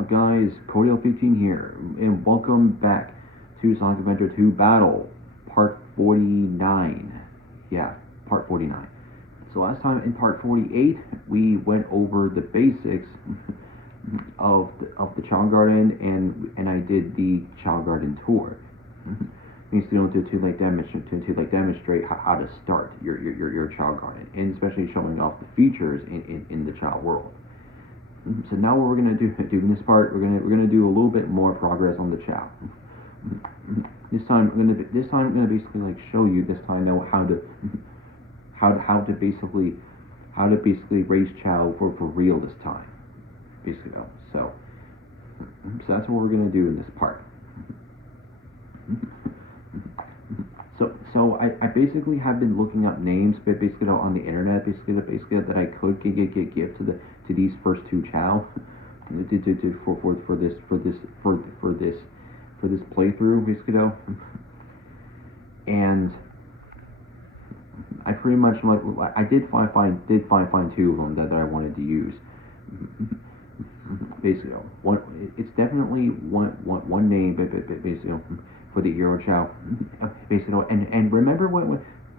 up guys, Cordial15 here, and welcome back to Sonic Adventure 2 Battle, Part 49. Yeah, Part 49. So last time in Part 48, we went over the basics of the Chao Garden, and I did the Chao Garden tour. Basically, to demonstrate how to start your Chao Garden, and especially showing off the features in the Chao world. So now what we're gonna do in this part, we're gonna do a little bit more progress on the Chao. This time I'm gonna basically like show you this time now how to basically raise Chao for real this time. Basically, so that's what we're gonna do in this part. So I basically have been looking up names, but basically on the internet, basically that I could give to these first two Chao for this playthrough, basically and I pretty much I did find two of them that I wanted to use. Basically, it's definitely one name, but basically for the Hero Chao, basically, and remember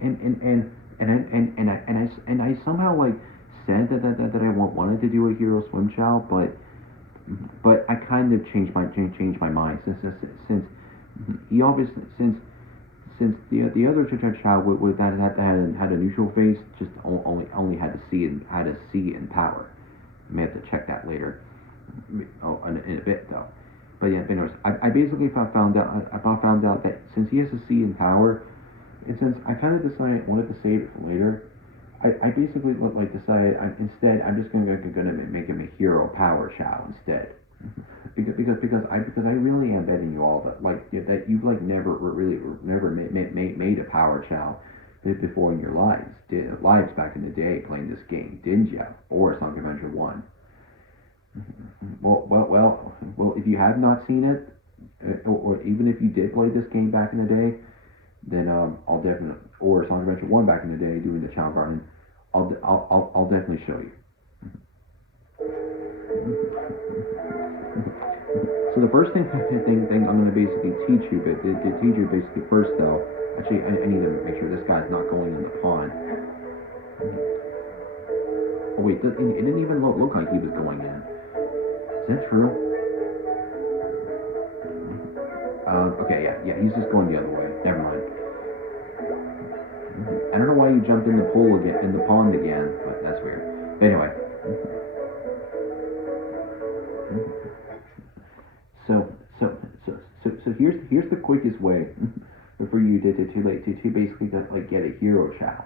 and I somehow like said that I wanted to do a Hero Swim Chao, but I kind of changed my mind since he obviously since the other Chao with that had a neutral phase, just only had to see in power. I may have to check that later. In a bit though. But yeah, anyways, I basically found out that since he has a C in power, and since I kind of decided I wanted to save it for later, I basically decided instead I'm just gonna make him a hero power Chao instead. because I really am betting you all that you've never made a power Chao before in your lives back in the day playing this game, didn't you? Or Sonic Adventure 1. Well, if you have not seen it, or even if you did play this game back in the day, then I'll definitely, or Sonic Adventure 1 back in the day doing the Chao Garden, I'll definitely show you. So the first thing I'm going to basically teach you, but the teacher basically first though, actually I need to make sure this guy's not going in the pond. Oh wait, it didn't even look like he was going in. Is that true? Okay, yeah, he's just going the other way. Never mind. I don't know why you jumped in the pool again, in the pond again, but that's weird. But anyway. So here's the quickest way for you to basically get a hero Chao.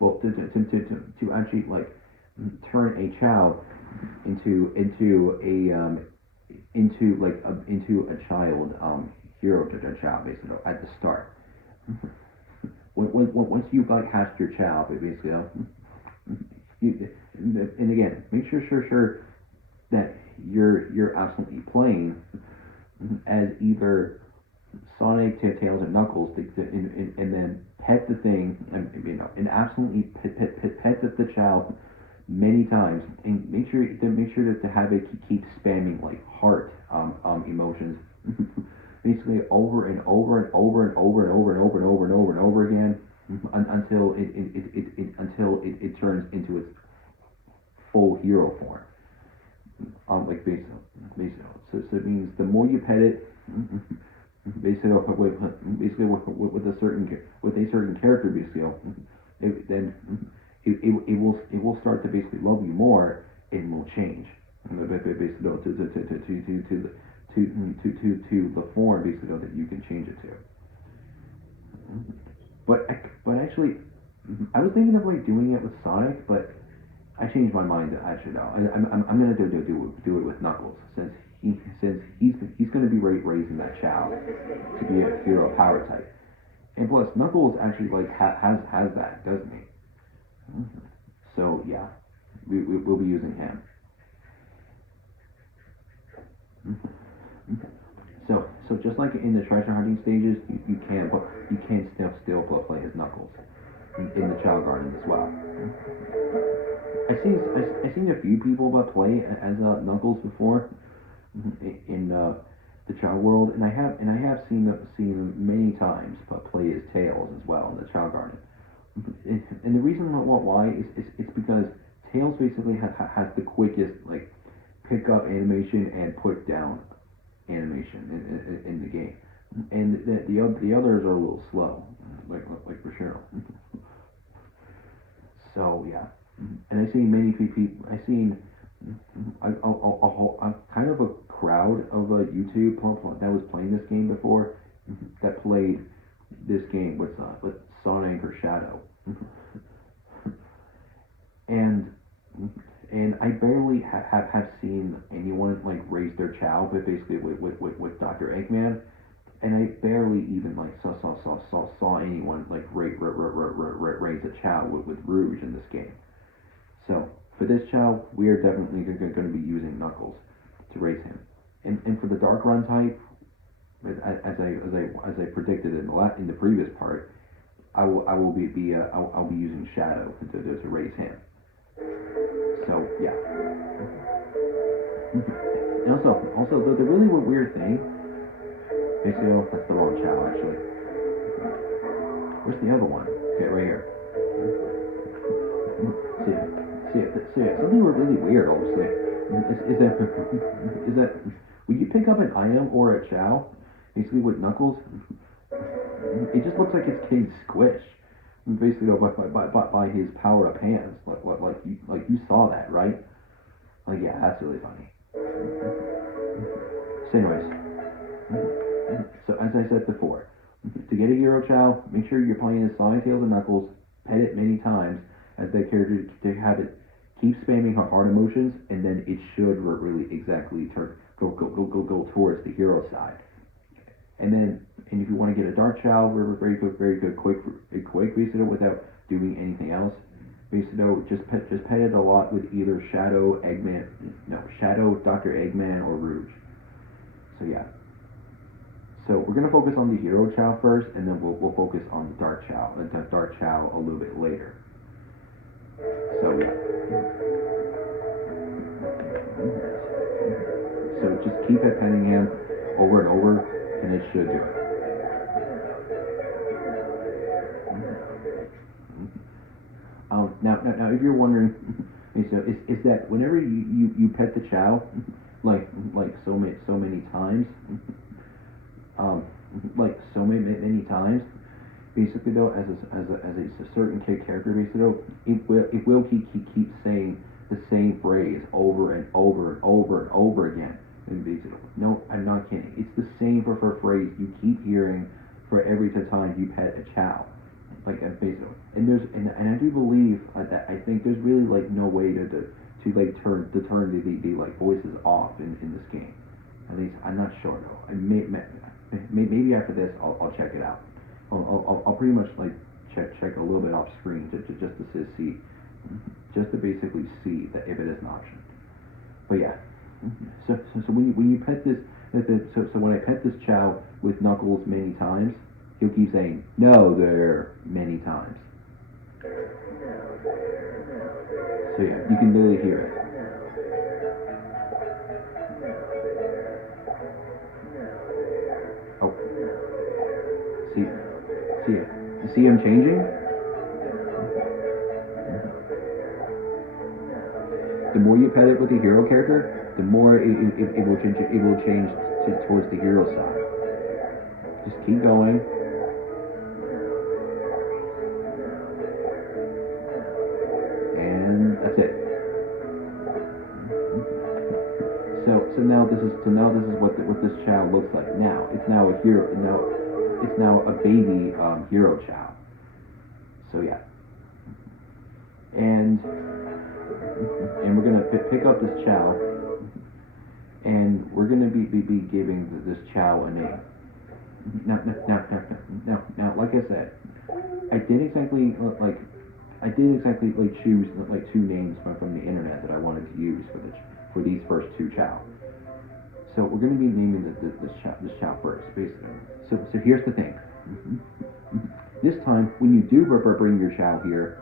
Well, to actually turn a Chao into a child hero Chao basically at the start. Once you hatched your Chao, basically, and again, make sure that you're absolutely playing as either Sonic, Tails, or Knuckles, and then pet the thing, and absolutely pet the Chao many times, and make sure to have it keep spamming heart emotions, basically over and over and over and over and over and over and over and over and over again, until it turns into its full hero form. So it means the more you pet it, basically with a certain character, basically, then it will start to basically love you more, and will change basically to the form basically that you can change it to. But actually, I was thinking of doing it with Sonic, but I changed my mind. Actually, no. I'm gonna do it with Knuckles, since he's gonna be raising that Chao to be a hero power type, and plus Knuckles actually has that, doesn't he? So yeah, we'll be using him. So just like in the treasure hunting stages, you can still play as Knuckles in the Chao Garden as well. I've seen a few people play as Knuckles before, in the Chao world, and I have seen them many times, but play as Tails as well in the Chao Garden. And the reason why is it's because Tails basically has the quickest like pick up animation and put down animation in the game, and the others are a little slow, like for sure. So yeah, and I've seen many people. I've seen a kind of a crowd of YouTube that was playing this game before, that played this game with Sonic or Shadow, and I barely have seen anyone like raise their Chow, but basically with Dr. Eggman, and I barely even like saw anyone like raise a Chow with Rouge in this game. So for this Chow, we are definitely going to be using Knuckles to raise him, and for the Dark Run type, as I predicted in the previous part, I'll be using Shadow to raise him. So yeah. And also the really weird thing. Basically, oh, that's the wrong Chow actually. Where's the other one? Okay, right here. See it. Something really weird, obviously, is that when you pick up an item or a Chow, basically with Knuckles, it just looks like it's getting squished. Basically, by his powered up hands, like you saw that, right? Like yeah, that's really funny. So anyways, so as I said before, to get a Hero Chow, make sure you're playing as Sonic, Tails, and Knuckles. Pet it many times as that character to have it keep spamming heart emotions, and then it should really exactly go towards the hero side. And if you want to get a Dark Chow, very good, quick Visudo without doing anything else. Visudo, just pet it a lot with either Shadow, Dr. Eggman, or Rouge. So yeah. So we're gonna focus on the Hero Chow first, and then we'll focus on the Dark Chow a little bit later. So yeah. So just keep petting him over and over, and it should do it. Now, if you're wondering, so is that whenever you pet the Chow, like so many times, many times, basically though, as a certain character, basically though, it will keep saying the same phrase over and over and over and over again. And basically, no, I'm not kidding. It's the same for phrase you keep hearing for every time you pet a Chow. Like basically, and I do believe that I think there's really like no way to turn the like voices off in this game. At least I'm not sure though. Maybe after this I'll check it out. I'll pretty much like check a little bit off screen just to basically see that if it is an option. But yeah, so when you pet this, so when I pet this Chow with Knuckles many times, he'll keep saying "no there" many times. So yeah, you can literally hear it. Oh, see it. You see him changing? The more you pet it with the hero character, the more it will change towards the hero side. Just keep going. And that's it. So now this is what this Chow looks like. Now it's now a hero. It's now a baby hero Chow. So yeah. And we're gonna pick up this Chow, and we're gonna be giving this Chow a name. Now, like I said, I didn't exactly choose like two names from the internet that I wanted to use for these first two Chow. So we're gonna be naming this Chow first, basically. So here's the thing. This time, when you do bring your Chow here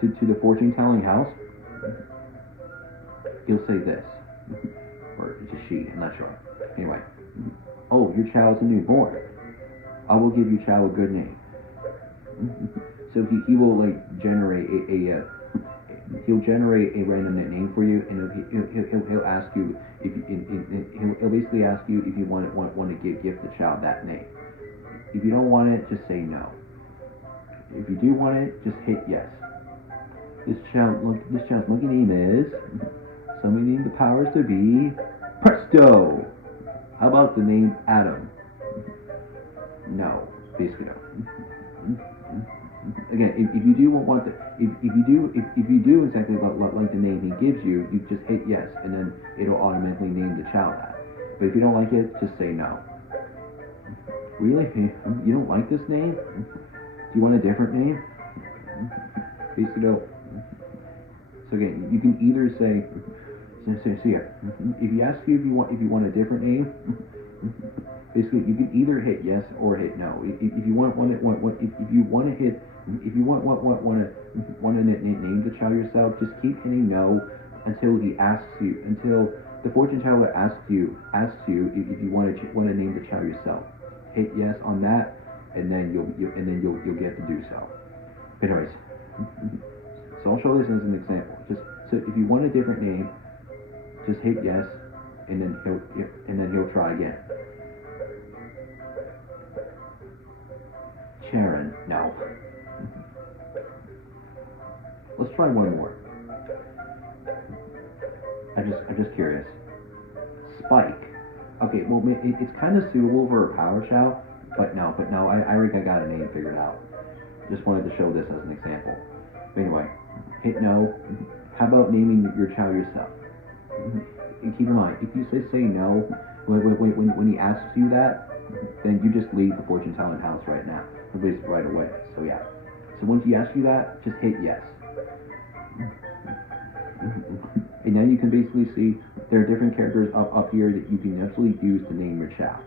to the fortune telling house, he'll say this, or she? I'm not sure. Anyway. Oh, your Chao is a newborn. I will give you Chao a good name. So he will like generate he'll generate a random name for you, and he'll ask you if he'll basically ask you if you want to give the child that name. If you don't want it, just say no. If you do want it, just hit yes. This child's lucky name is somebody named the powers to be Presto. How about the name Adam? No, basically no. Again, if you do want the, if you do exactly like the name he gives you, you just hit yes, and then it'll automatically name the child that. But if you don't like it, just say no. Really? You don't like this name? Do you want a different name? Basically, no. So again, you can either say, so yeah, if he asks you if you want a different name, basically you can either hit yes or hit no. If you want to name the child yourself, just keep hitting no until he asks you, until the fortune teller asks you if you want to name the child yourself. Hit yes on that, and then you'll get to do so. Anyways, so I'll show this as an example. Just so if you want a different name, just hit yes, and then he'll try again. Sharon, no. Let's try one more. I'm just curious. Spike. Okay, well it's kind of suitable for a power Chao, but no, I already got a name figured out. Just wanted to show this as an example. But anyway, hit no. How about naming your Chao yourself? And keep in mind, if you say no when he asks you that, then you just leave the fortune telling house right now, basically right away. So yeah. So once he asks you that, just hit yes. And now you can basically see there are different characters up here that you can actually use to name your Chao.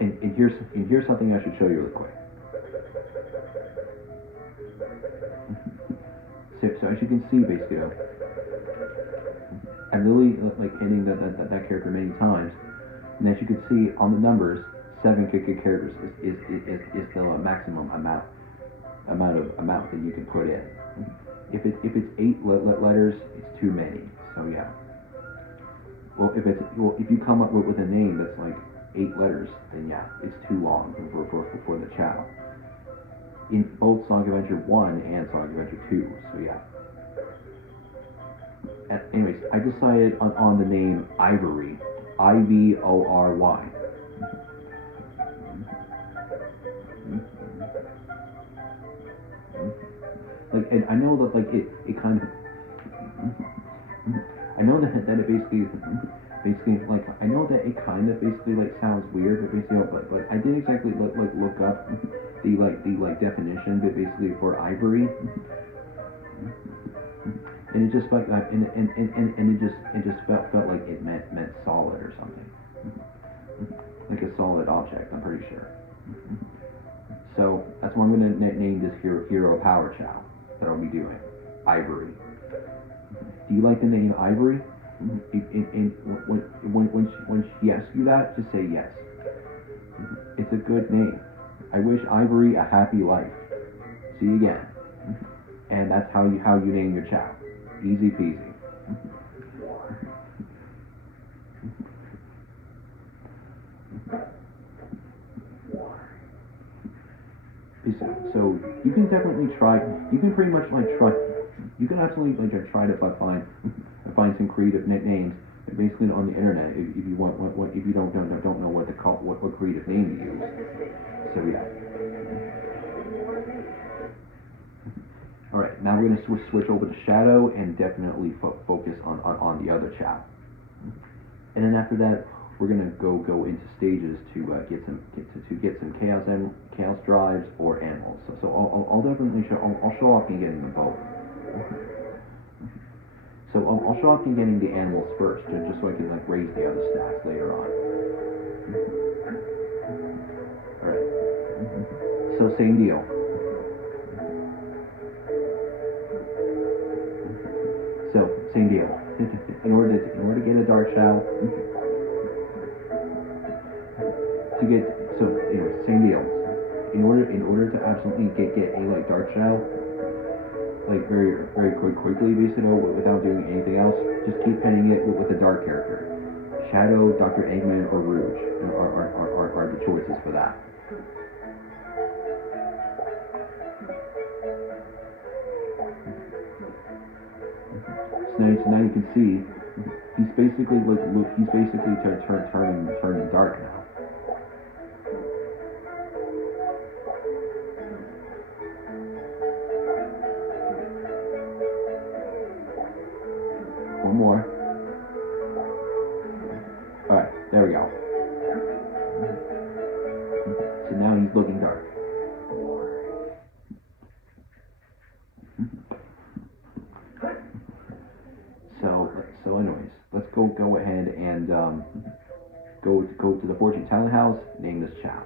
And here's something I should show you real quick. So as you can see, basically, I'm really like hitting that character many times, and as you can see on the numbers, 7 characters is the maximum amount that you can put in. If it's 8 letters, it's too many. So yeah. Well, if you come up with a name that's like 8 letters, then yeah, it's too long for the Chao. In both Sonic Adventure 1 and Sonic Adventure 2, so yeah. Anyways, I decided on the name Ivory, Ivory. Like, and I know that like it kind of, I know that it basically like I know that it kind of basically like sounds weird, but basically, but I didn't exactly look up the definition, but basically for Ivory. And it just felt like, and it just felt like it meant solid or something, like a solid object. I'm pretty sure. So that's why I'm going to name this hero power Chao that I'll be doing, Ivory. Do you like the name Ivory? When she asks you that, just say yes. It's a good name. I wish Ivory a happy life. See you again. And that's how you name your Chao. Easy peasy. So you can definitely try. You can pretty much like try. You can absolutely like try to find some creative names, basically on the internet. If you want if you don't know what to call what creative name to use. So yeah. All right, now we're gonna switch over to Shadow and definitely focus on the other Chao. And then after that, we're gonna go into stages to get some chaos drives or animals. So I'll definitely I'll show off in getting them both. So I'll show off in getting the animals first, just so I can like raise the other stats later on. All right. So same deal. So same deal. In order to get a dark Chao, to get so same deal. In order to absolutely get a like dark Chao, like very quickly, basically, without doing anything else, just keep penning it with a dark character. Shadow, Dr. Eggman, or Rouge are the choices for that. So now you can see he's basically turning dark now. One more. Alright, there we go. So now he's looking dark. So anyways, let's go ahead and go to the fortune telling house. Name this Chao.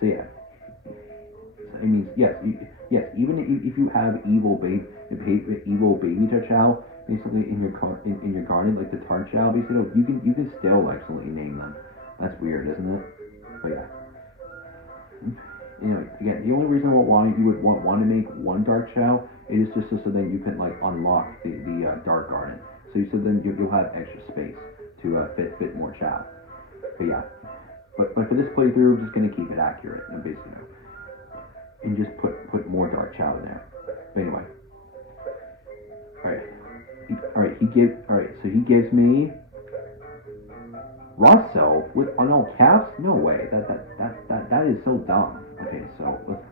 So yeah. I mean, yes. Even if you have evil baby Chao, basically in your garden, like the tart Chao, basically you can still absolutely name them. That's weird, isn't it? But yeah. Again, the only reason why you would want to make one dark Chao is just so then you can like unlock the dark garden. So then you'll have extra space to fit more Chao. But yeah. But for this playthrough, I'm just gonna keep it accurate and basically, and just put more dark Chao in there. But anyway. So he gives me Russell with all caps? No way. That is so dumb. Okay, so let's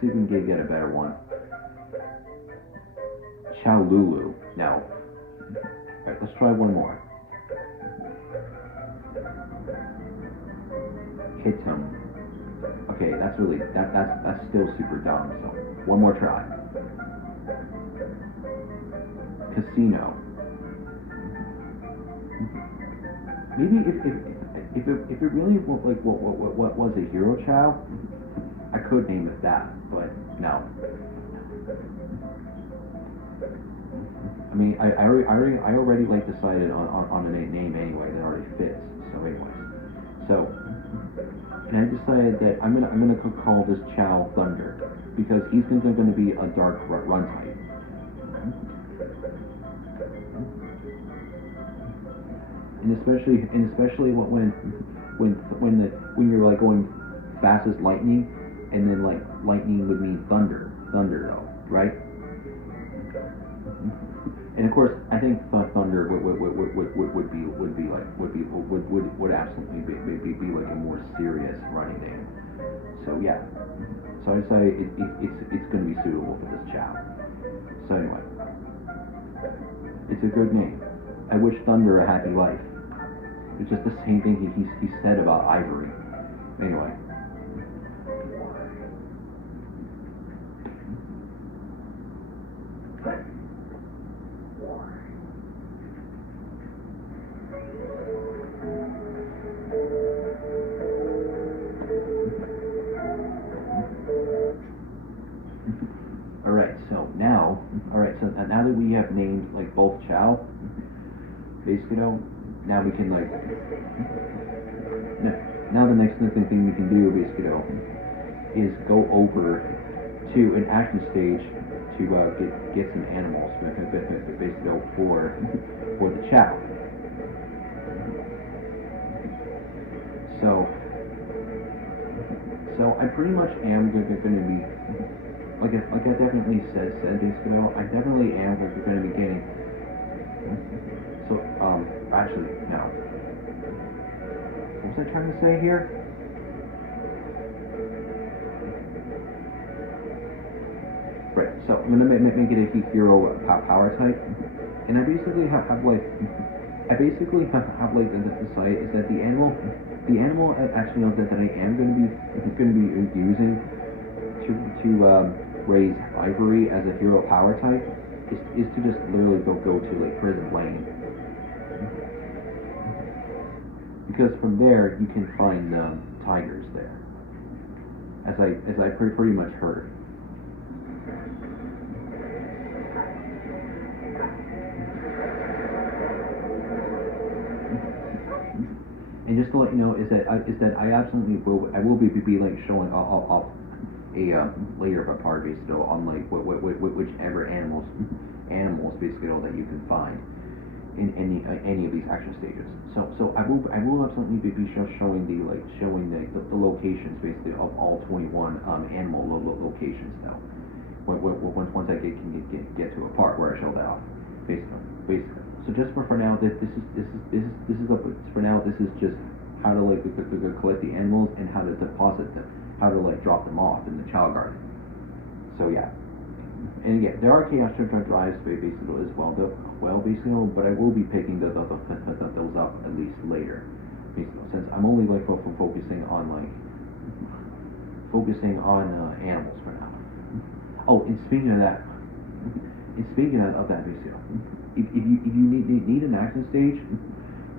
see if we can get a better one. Chao Lulu. No. Alright, let's try one more. Hit him. Okay, that's still super dumb. So one more try. Casino. Maybe if it really what was a hero Chao, I could name it that, but no. I mean, I already like decided on a name anyway that already fits. So anyways, and I decided that I'm gonna call this Chao Thunder because he's going to be a dark run type. And especially when you're like going fast as lightning, and then like lightning would mean thunder though, right? And of course, I think thunder would absolutely be like a more serious running name. So yeah, so I decided it's going to be suitable for this Chao. So anyway, it's a good name. I wish Thunder a happy life. It's just the same thing he said about Ivory. Anyway. So now that we have named like both Chao, basically, now we can like, now the next thing we can do basically is go over to an action stage to get some animals basically for the Chao. So I pretty much am going to be. Like I definitely said basically, I definitely am going to be getting. So actually no. What was I trying to say here? Right. So I'm gonna make it a hero power type, and I basically have like the site is that the animal actually that I am going to be using to raise Ivory as a hero power type is to just literally go to like Prison Lane, because from there you can find tigers there, as I pretty much heard. And just to let you know, is that I absolutely will be like showing off a layer of a part based on like whichever animals basically that you can find in any of these action stages. So I will absolutely be showing the locations basically of all 21 animal locations now. Once I get to a part where I show that off, basically. So just for now, this is for now. This is just how to like collect the animals and how to deposit them, how to like drop them off in the Chao garden. So yeah. And again, there are chaos drives basically as well, basically, but I will be picking those up at least later, basically, since I'm only like focusing on animals for now. Oh, and speaking of that, basically, if you need an action stage,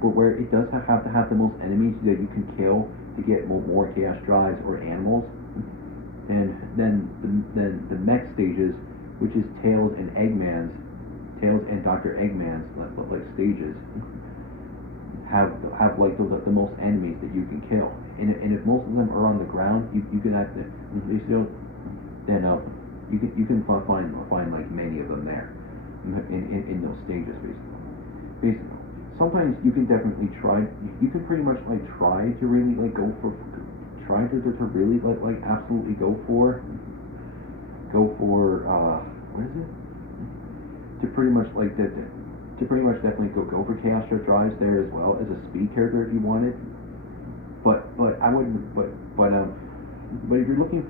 but where it does have to have the most enemies that you can kill to get more chaos drives or animals, and then the next stages, which is Tails and Dr. Eggman's like stages, have like the most enemies that you can kill. And if most of them are on the ground, you can actually then you can find like many of them there in those stages basically. Sometimes you can definitely try. You can pretty much like try to really like go for. Try to really like absolutely go for what is it? To pretty much like that to pretty much definitely go for chaos drives there as well as a speed character if you wanted. But I wouldn't. But if you're looking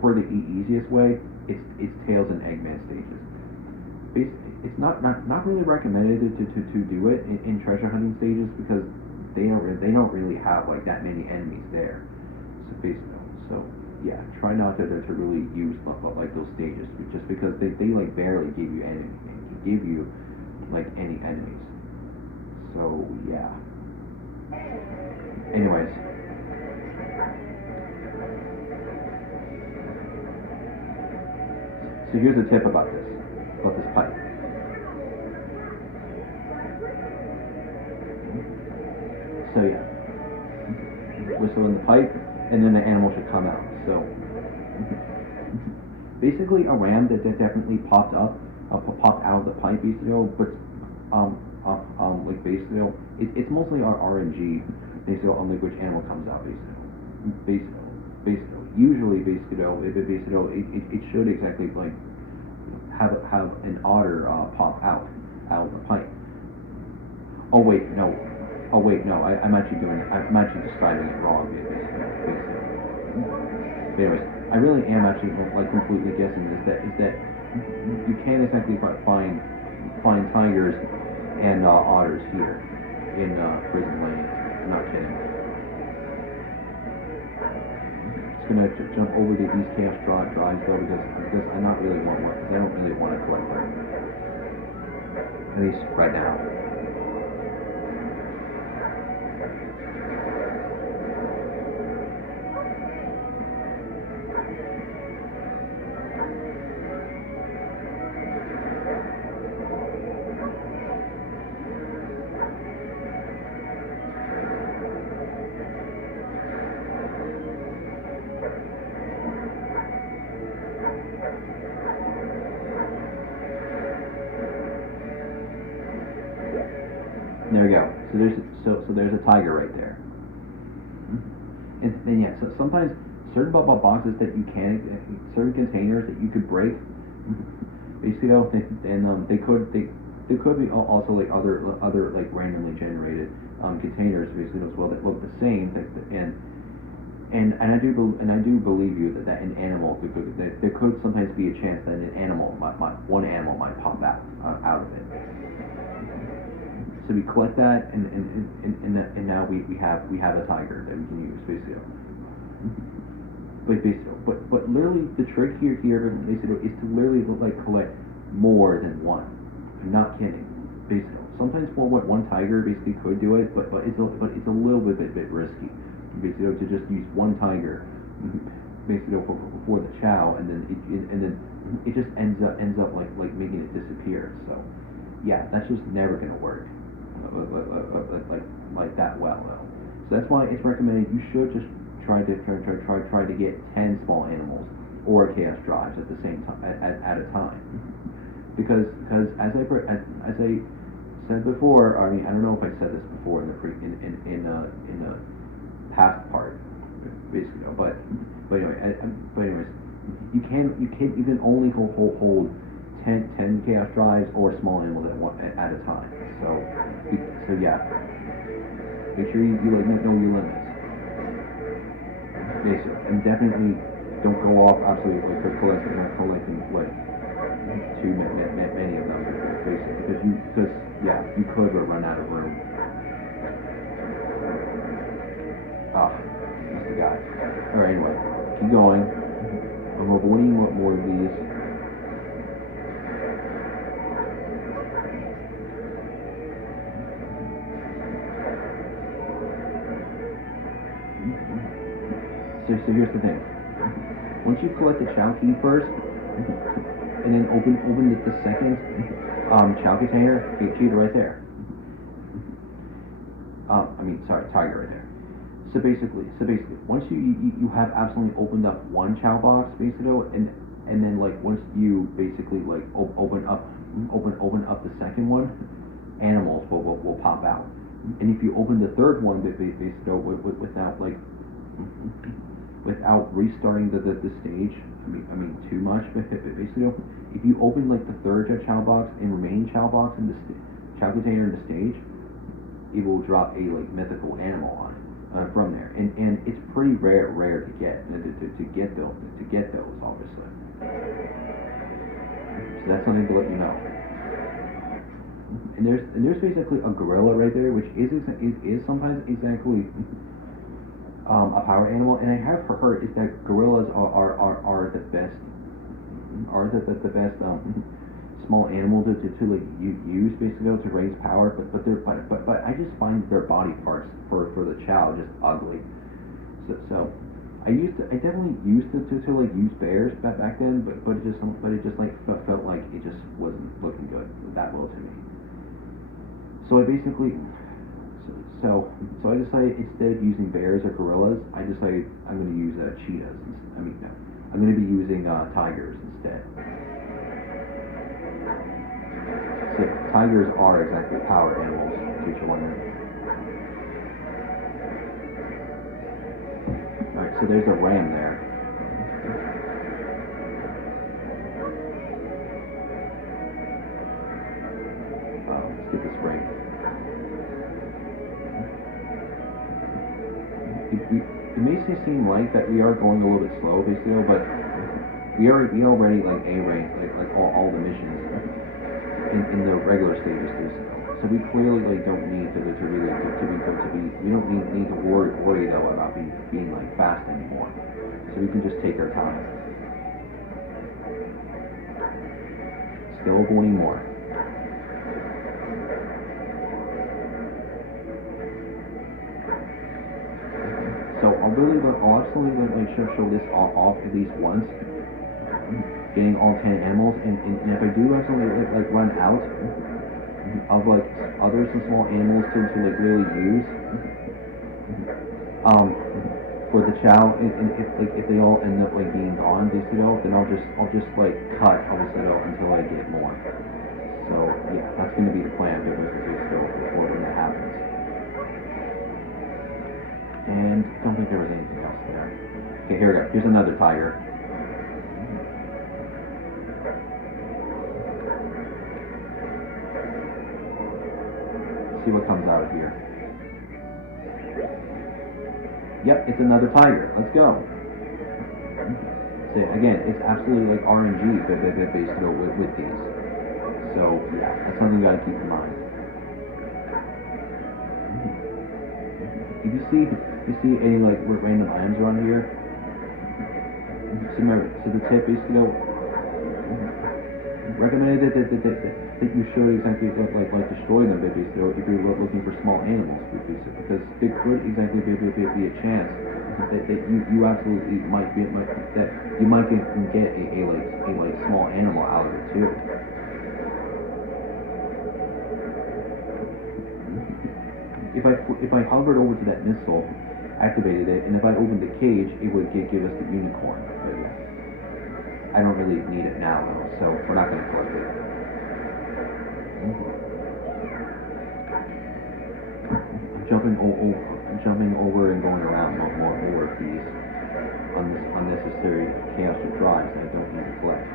for the easiest way, it's Tails and Eggman stages. It's not really recommended to do it in treasure hunting stages because they don't really have like that many enemies there. So yeah, try not to really use like those stages just because they like barely give you like any enemies. So yeah. Anyways. So here's a tip about this pipe. So yeah. Whistle in the pipe, and then the animal should come out. So basically, a ram that definitely popped out of the pipe, basically, but like basically, it's mostly our RNG, basically on like which animal comes out, basically. Usually, it should exactly like have an otter pop out of the pipe. Oh wait, no. I'm actually describing it wrong, basically. But anyways, I really am actually like completely guessing is that you can't exactly find tigers and otters here in Prison Lane. I'm not kidding. Just gonna jump over these chaos drives though because I not really want one because I don't really want to collect them. At least right now. There we go. So there's a tiger right there. And yeah, so sometimes certain boxes that you can, certain containers that you could break, basically, and they could be also like other like randomly generated containers basically as well that look the same. And I do believe you that an animal that there could sometimes be a chance that one animal might pop out of it. So we collect that, and now we have a tiger that we can use basically. But literally the trick here is to literally like collect more than one. I'm not kidding. Basically, sometimes one tiger basically could do it, but it's a little bit risky. Basically, to just use one tiger, basically for the Chao, and then it just ends up like making it disappear. So yeah, that's just never gonna work like that well. So that's why it's recommended you should just try to get 10 small animals or chaos drives at the same time at a time, because as I said before, I mean I don't know if I said this before in the past part, basically, but anyways, you can only hold 10 chaos drives or small animals at a time. So yeah, make sure you know your limits. Basically, and definitely don't go off absolutely collecting like too many of them, basically, because you could run out of room. That's the guy. Alright, anyway, keep going. I'm avoiding more of these. So here's the thing. Once you collect the Chao key first, and then open the second Chao container, cheetah right there. Tiger right there. So basically, once you have absolutely opened up one Chao box, basically, and then like once you basically like open up the second one, animals will pop out. And if you open the third one, basically without restarting the stage, I mean too much, but basically, if you open like the third Chao box and remaining Chao box in the Chao container in the stage, it will drop a like mythical animal on it from there, and it's pretty rare to get those obviously. So that's something to let you know. And there's basically a gorilla right there, which is sometimes exactly a power animal, and I have heard is that gorillas are the best small animal to like use basically to raise power, but I just find their body parts for the Chao just ugly. So I definitely used to like use bears back then, but it just like felt like it just wasn't looking good that well to me. So I basically so I decided instead of using bears or gorillas, I decided I'm going to use cheetahs. I'm going to be using tigers instead. So tigers are exactly power animals, in case you're wondering. Alright, so there's a ram there. Let's get this ring. It may seem like that we are going a little bit slow, basically, but we already like A-rank like all the missions in the regular stages too. So we clearly like don't need to be we don't need to worry though about being like fast anymore. So we can just take our time. Still avoiding more. So I'll absolutely show this off at least once, getting all 10 animals, and if I do actually like run out of like other some small animals to like really use for the Chao, and if they all end up like being gone, then I'll just like cut until I get more. So yeah, that's gonna be the plan before when that happens. And don't think there was anything else there. Okay, here we go. Here's another tiger. Let's see what comes out of here. Yep, it's another tiger. Let's go. So again, it's absolutely like RNG based with these. So yeah, that's something you gotta keep in mind. If you see any like random items around here, so the tip is recommended that you should exactly like destroy them if you're looking for small animals, because there could exactly be a chance that you absolutely might get a small animal out of it too. if I hovered over to that missile, activated it, and if I opened the cage, it would give us the unicorn. But yeah, I don't really need it now though, so we're not gonna collect it. I'm jumping over and going around more of these unnecessary chaos or drives that I don't need to collect.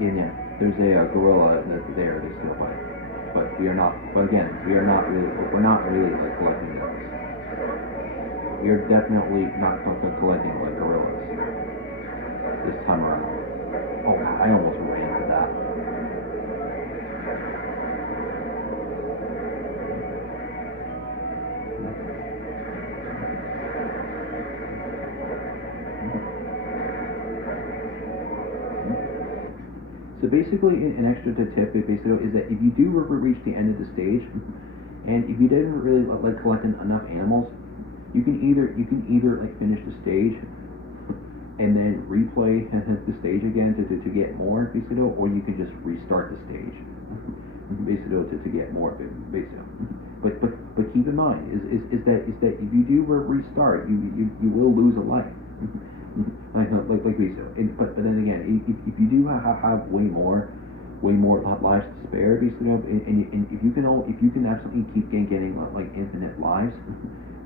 And yeah, there's a gorilla that's there to still fight, but we are not. But again, we're not really like collecting those. We are definitely not collecting like gorillas this time around. Oh, I almost ran to that. So basically, an extra tip basically is that if you do reach the end of the stage, and if you didn't really like collecting enough animals, you can either like finish the stage and then replay the stage again to get more basically, or you can just restart the stage basically to get more basically. But keep in mind is that if you do restart, you will lose a life. like basically. But then again, if you do have way more lives to spare, basically, and if you can absolutely keep getting like infinite lives,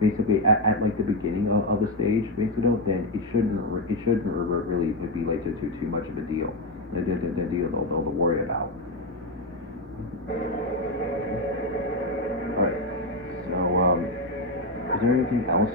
basically at like the beginning of the stage, basically, then it shouldn't really be like too much of a deal, the deal they'll worry about. All right. So is there anything else?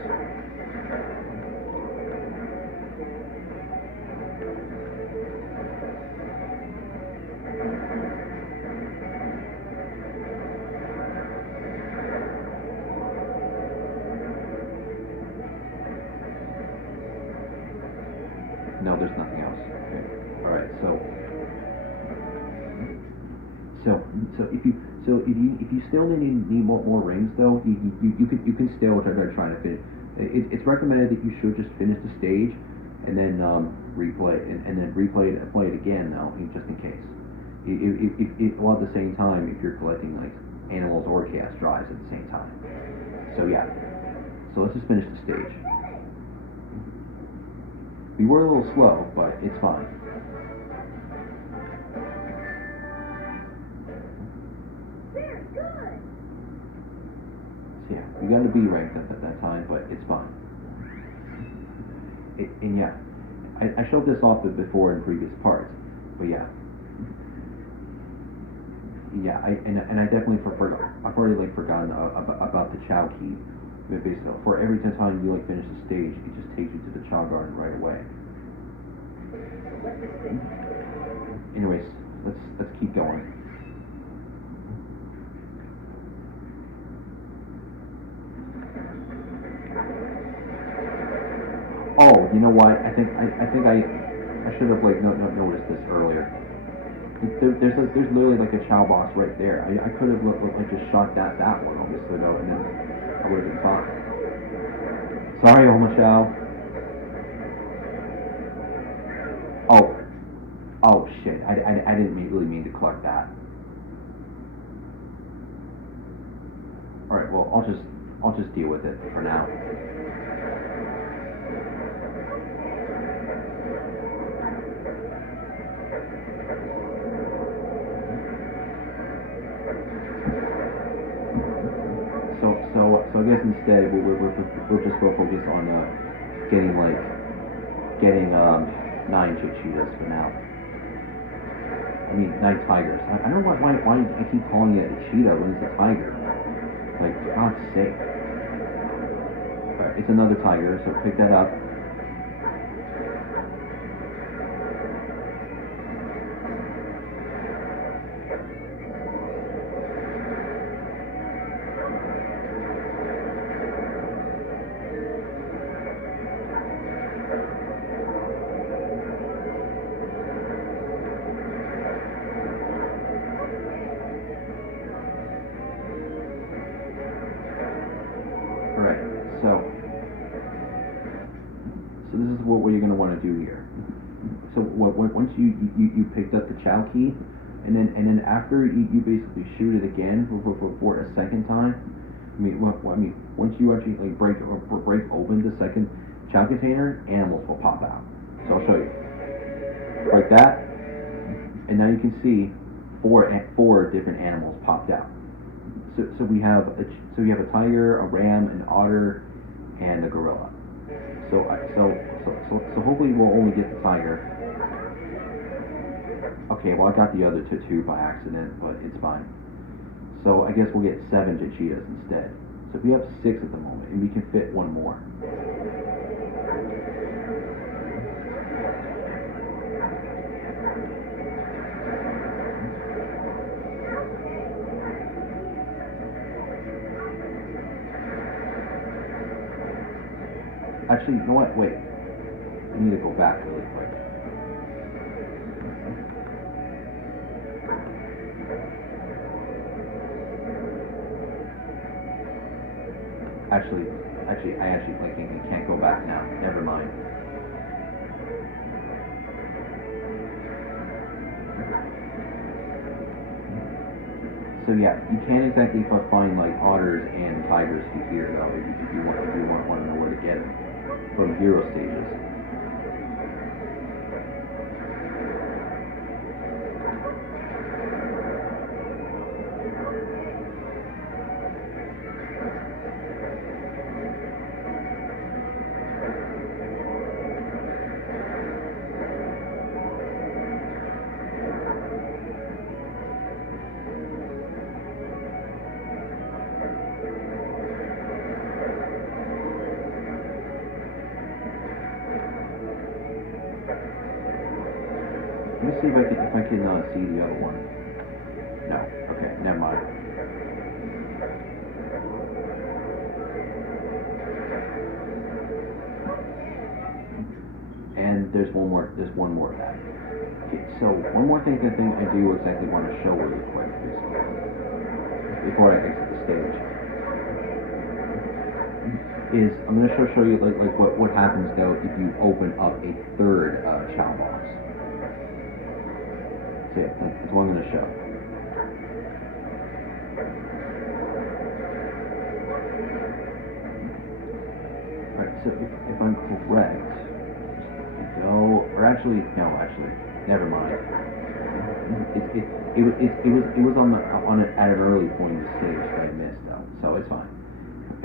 No, there's nothing else. Okay. All right. So if you still need more rings though, you can still try to finish. It's recommended that you should just finish the stage and then replay and then play it again though, just in case. While at the same time, if you're collecting like animals or chaos drives at the same time. So yeah. So let's just finish the stage. We were a little slow, but it's fine. Very good. So yeah, we got a B rank at that time, but it's fine. And yeah, I showed this off before in previous parts, but yeah. Yeah, I definitely forgot. I've already like forgotten about the Chao key. Basically, for every time you like finish the stage, it just takes you to the Chao garden right away. Anyways, let's keep going. Oh, you know what? I think I should have like noticed this earlier. There's literally like a Chao boss right there. I could have like just shot that one obviously though, and then I would have been fine. Sorry, Oma Chao. Oh shit! I didn't really mean to collect that. All right, well I'll just deal with it for now. So I guess instead we'll just go focus on getting 9 cheetahs for now. I mean 9 tigers. I don't know why I keep calling it a cheetah when it's a tiger. Like for God's sake. Alright, it's another tiger, so pick that up. Alright, so So this is what you're going to want to do here. So once you picked up the Chao key, and then after you basically shoot it again for a second time. I mean, once you actually like break open the second Chao container, animals will pop out. So I'll show you. Like that, and now you can see four different animals popped out. So we have a tiger, a ram, an otter, and a gorilla. So hopefully we'll only get the tiger. Okay, well I got the other two by accident, but it's fine. So I guess we'll get 7 cheetahs instead. So we have 6 at the moment, and we can fit one more. Actually, you know what? Wait. I need to go back really quick. I can't go back now. Never mind. So yeah, you can't exactly find like otters and tigers here though. If you want to know where to get them from hero stages. Let me see if I can see the other one. No. Okay, never mind. And there's one more of that. Okay, so one more thing I do exactly want to show really quick before I exit the stage is I'm going to show you like what happens though if you open up a third Chao box. So yeah, that's what I'm going to show. Alright, so if I'm correct, never mind. It was on at an early point in the stage that I missed though, so it's fine.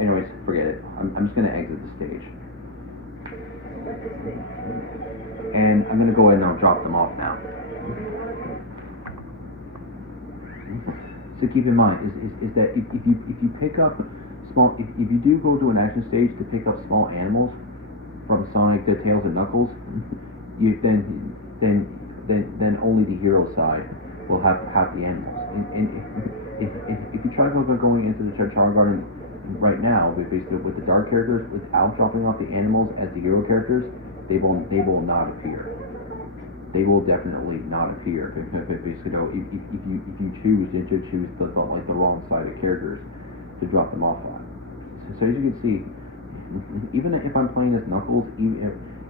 Anyways, forget it. I'm just going to exit the stage. And I'm going to go ahead and I'll drop them off now. So keep in mind is that if you pick up if you do go to an action stage to pick up small animals from Sonic, the Tails, and Knuckles, then only the hero side will have the animals. And if you try going into the Chao Garden right now, basically with the dark characters, without dropping off the animals as the hero characters, they will not appear. They will definitely not appear. Basically, if you choose the wrong side of characters to drop them off on. So as you can see, even if I'm playing as Knuckles,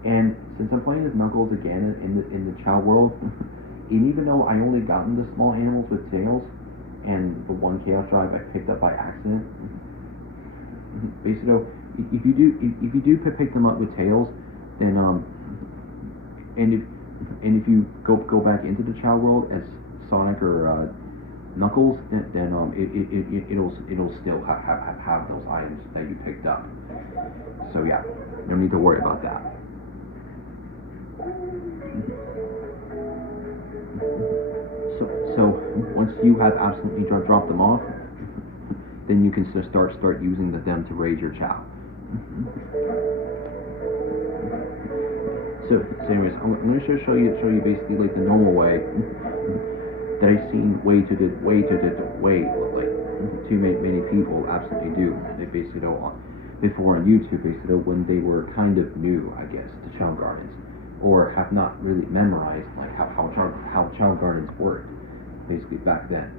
and since I'm playing as Knuckles again in the Chao world, and even though I only gotten the small animals with tails and the one Chaos Drive I picked up by accident, basically, if you do pick them up with tails, then and if you go back into the Chao world as Sonic or Knuckles, then it'll still have those items that you picked up. So yeah, no need to worry about that. So once you have absolutely dropped them off, then you can start using them to raise your Chao. So anyways, I'm going to show you basically like the normal way that I've seen way too many people absolutely do. They basically before on YouTube, basically when they were kind of new, I guess, to Chao Gardens, or have not really memorized like how Chao Gardens worked, basically back then.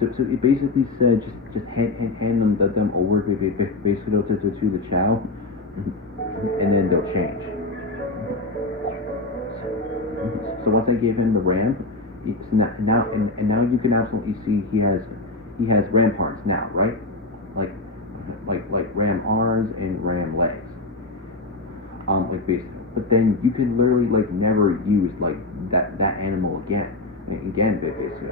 So it basically said just hand them over basically to the Chao, and then they'll change. So once I gave him the ram, it's now you can absolutely see he has ram parts now, right? Like ram arms and ram legs. Like basically, but then you can literally like never use like that animal again, basically.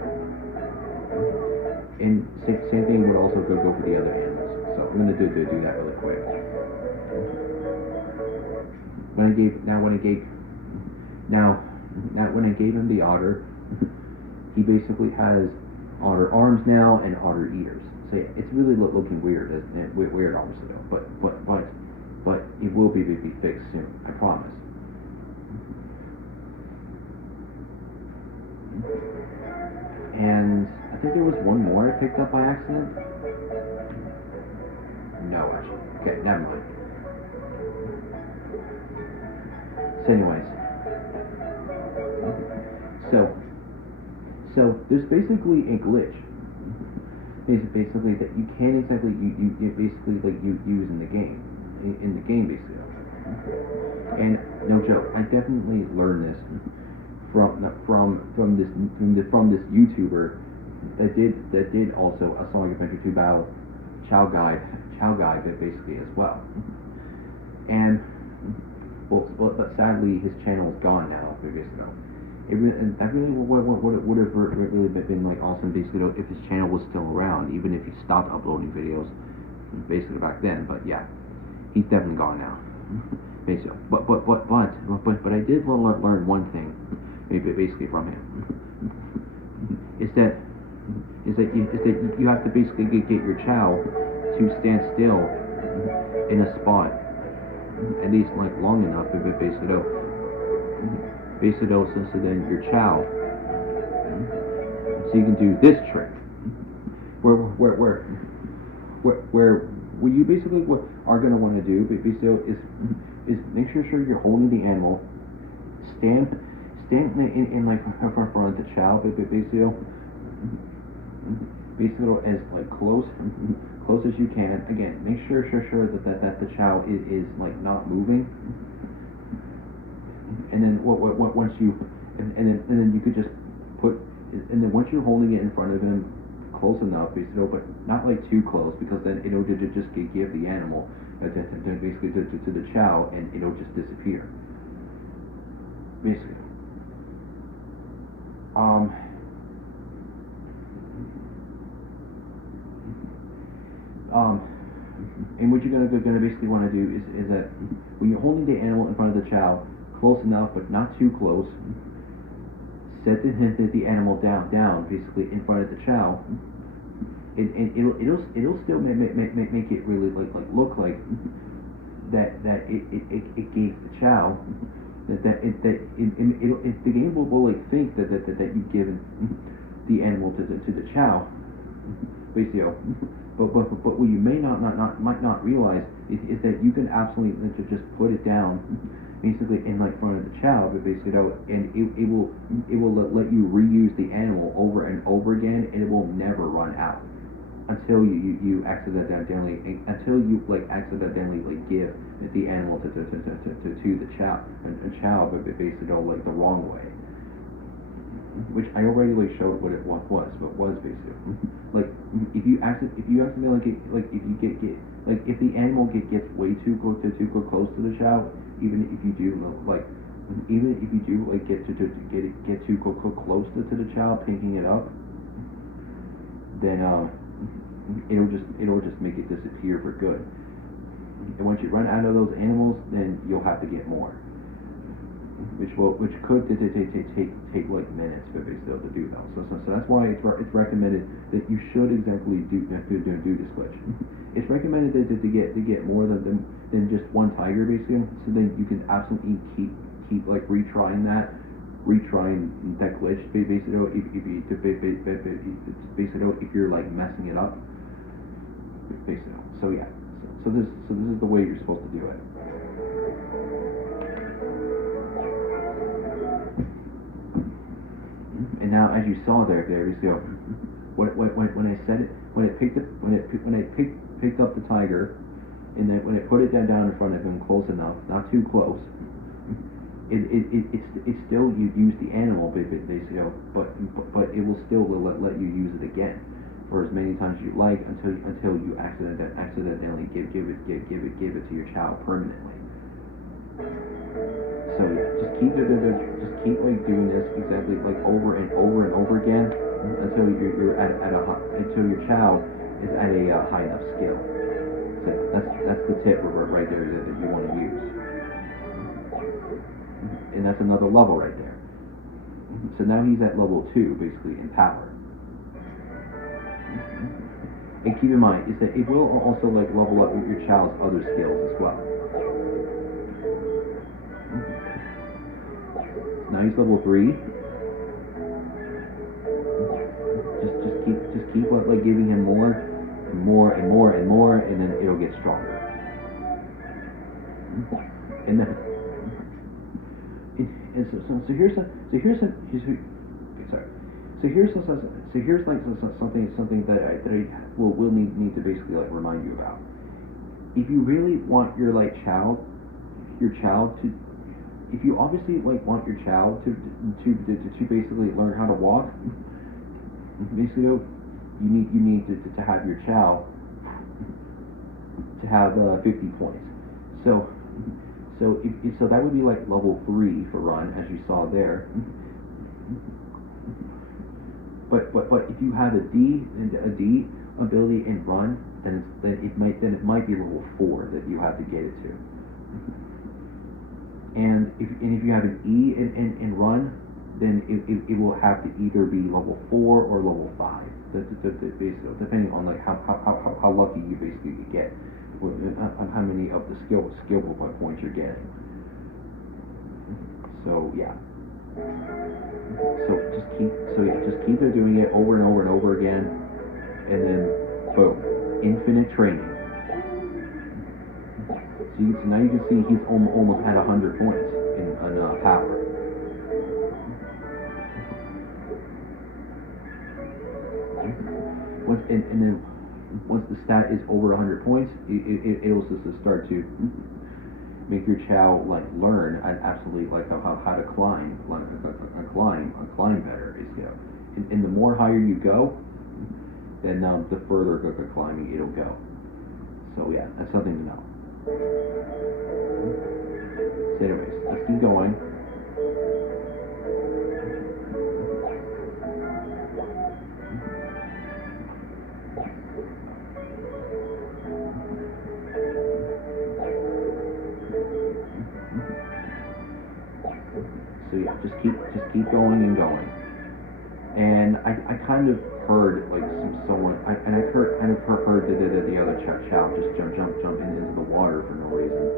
And same thing would also go for the other animals. So I'm gonna do that really quick. When I gave him the otter, he basically has otter arms now and otter ears. So yeah, it's really looking weird, isn't it? Weird, obviously, though. But it will be fixed soon. I promise. And I think there was one more I picked up by accident. No, actually. Okay, never mind. So anyways. So there's basically a glitch. Basically that you can't exactly you basically like you use in the game. In the game basically. And no joke, I definitely learned this from this YouTuber that did also a Sonic Adventure 2 Battle Chao guide basically as well. And but sadly his channel is gone now. Basically, I really would have really been like awesome basically if his channel was still around, even if he stopped uploading videos basically back then. But yeah, he's definitely gone now. Basically, but I did learn one thing, basically from him. Is that you have to basically get your Chao to stand still in a spot at least like long enough, basically, so then your Chao, so you can do this trick, where you basically what are gonna want to do basically is make sure you're holding the animal, stand in like front of the Chao, basically as like close as you can. Again, make sure that the Chao is like not moving, and then once you and then you could just put, and then once you're holding it in front of him close enough basically, but not like too close, because then it'll just give the animal basically to the Chao, and it'll just disappear basically. And what you're gonna basically want to do is that when you're holding the animal in front of the Chao, close enough but not too close, set the animal down basically in front of the Chao, and it'll still make it really like look like that it gave the Chao, the game will like think that you've given the animal to the Chao basically. But what you might not realize is that you can absolutely just put it down basically in like front of the Chao, but basically and it will let you reuse the animal over and over again, and it will never run out until you accidentally like give the animal to the Chao, but basically like the wrong way. Which I already like showed what it was basically. Like if you accidentally like if you get like if the animal gets way too close to the Chao, even if you do like get too close to the Chao, picking it up, then it'll just make it disappear for good. And once you run out of those animals, then you'll have to get more. Which could take like minutes for basically to do though. So that's why it's recommended that you should exactly do this glitch. It's recommended to get more than just one tiger basically, so then you can absolutely keep like retrying that glitch basically if you're like messing it up basically. So yeah, so this is the way you're supposed to do it. And now, as you saw there, you see, when I said it, when it picked up, when I picked up the tiger, and then when it put it down in front of him close enough, not too close, it's still you use the animal, but it will still let you use it again for as many times as you like until you accidentally give it to your child permanently. So yeah, just keep like doing this exactly like over and over and over again until you're until your child is at a high enough skill. So that's the tip right there that you want to use, and that's another level right there. So now he's at level 2 basically in power. And keep in mind is that it will also like level up your child's other skills as well. Now he's level 3. Just keep like giving him more and more and more and more, and then it'll get stronger. And then here's something that I will need to basically like remind you about. If you really want your child to, if you obviously like want your child to basically learn how to walk, basically you need to have your child to have 50 points. So that would be like level 3 for run, as you saw there. But if you have a D ability in run, then it might be level 4 that you have to get it to. And if you have an E in run, then it will have to either be level 4 or level 5, depending on like how lucky you basically get, on how many of the skill points you're getting. So yeah. So just keep doing it over and over and over again, and then boom, infinite training. So now you can see he's almost at 100 points in power. And then once the stat is over 100 points, it'll just start to make your child like learn absolutely like how to climb, climb better. And the more higher you go, then the further climbing it'll go. So yeah, that's something to know. So anyways, let's keep going. So yeah, just keep going and going. And I kind of heard like someone I heard the other Chao just jump into the water for no reason.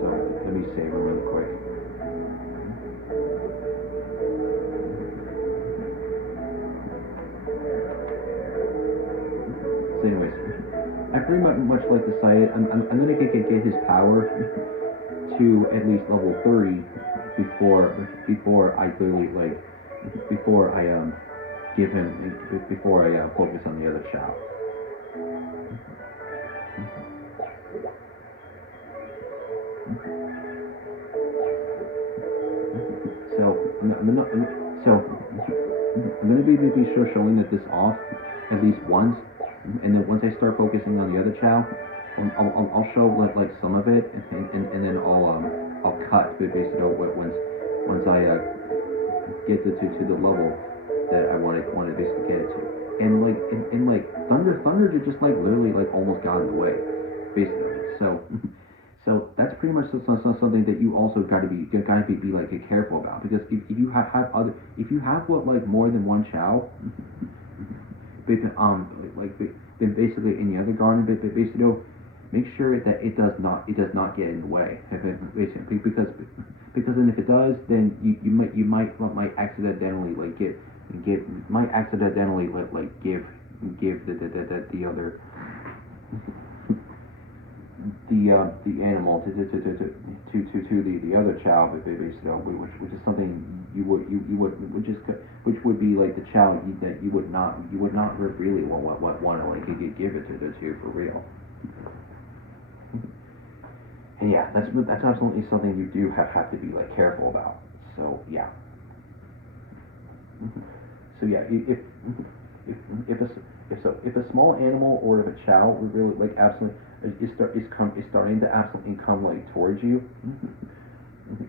So let me save him really quick. So anyways, I pretty much like decided I'm gonna get his power to at least level 30 before I clearly like before I give him before I focus on the other Chao. So I'm gonna be sure showing that this off at least once, and then once I start focusing on the other Chao, I'll show like some of it, and then I'll cut basically once I get to the level that I want to basically get it to. And like Thunder just like literally like almost got in the way, basically. So that's pretty much something that you also gotta be like careful about, because if you have like more than one Chao, then basically in the other garden, basically make sure that it does not get in the way, because then if it does, then you might accidentally like give the other the animal to the other Chao, which is something which would be like the Chao that you would not really want to like give it to for real. And yeah, that's absolutely something you do have to be like careful about. So yeah. So yeah, if a if a small animal or if a Chao would really like absolutely is starting to absolutely come like towards you,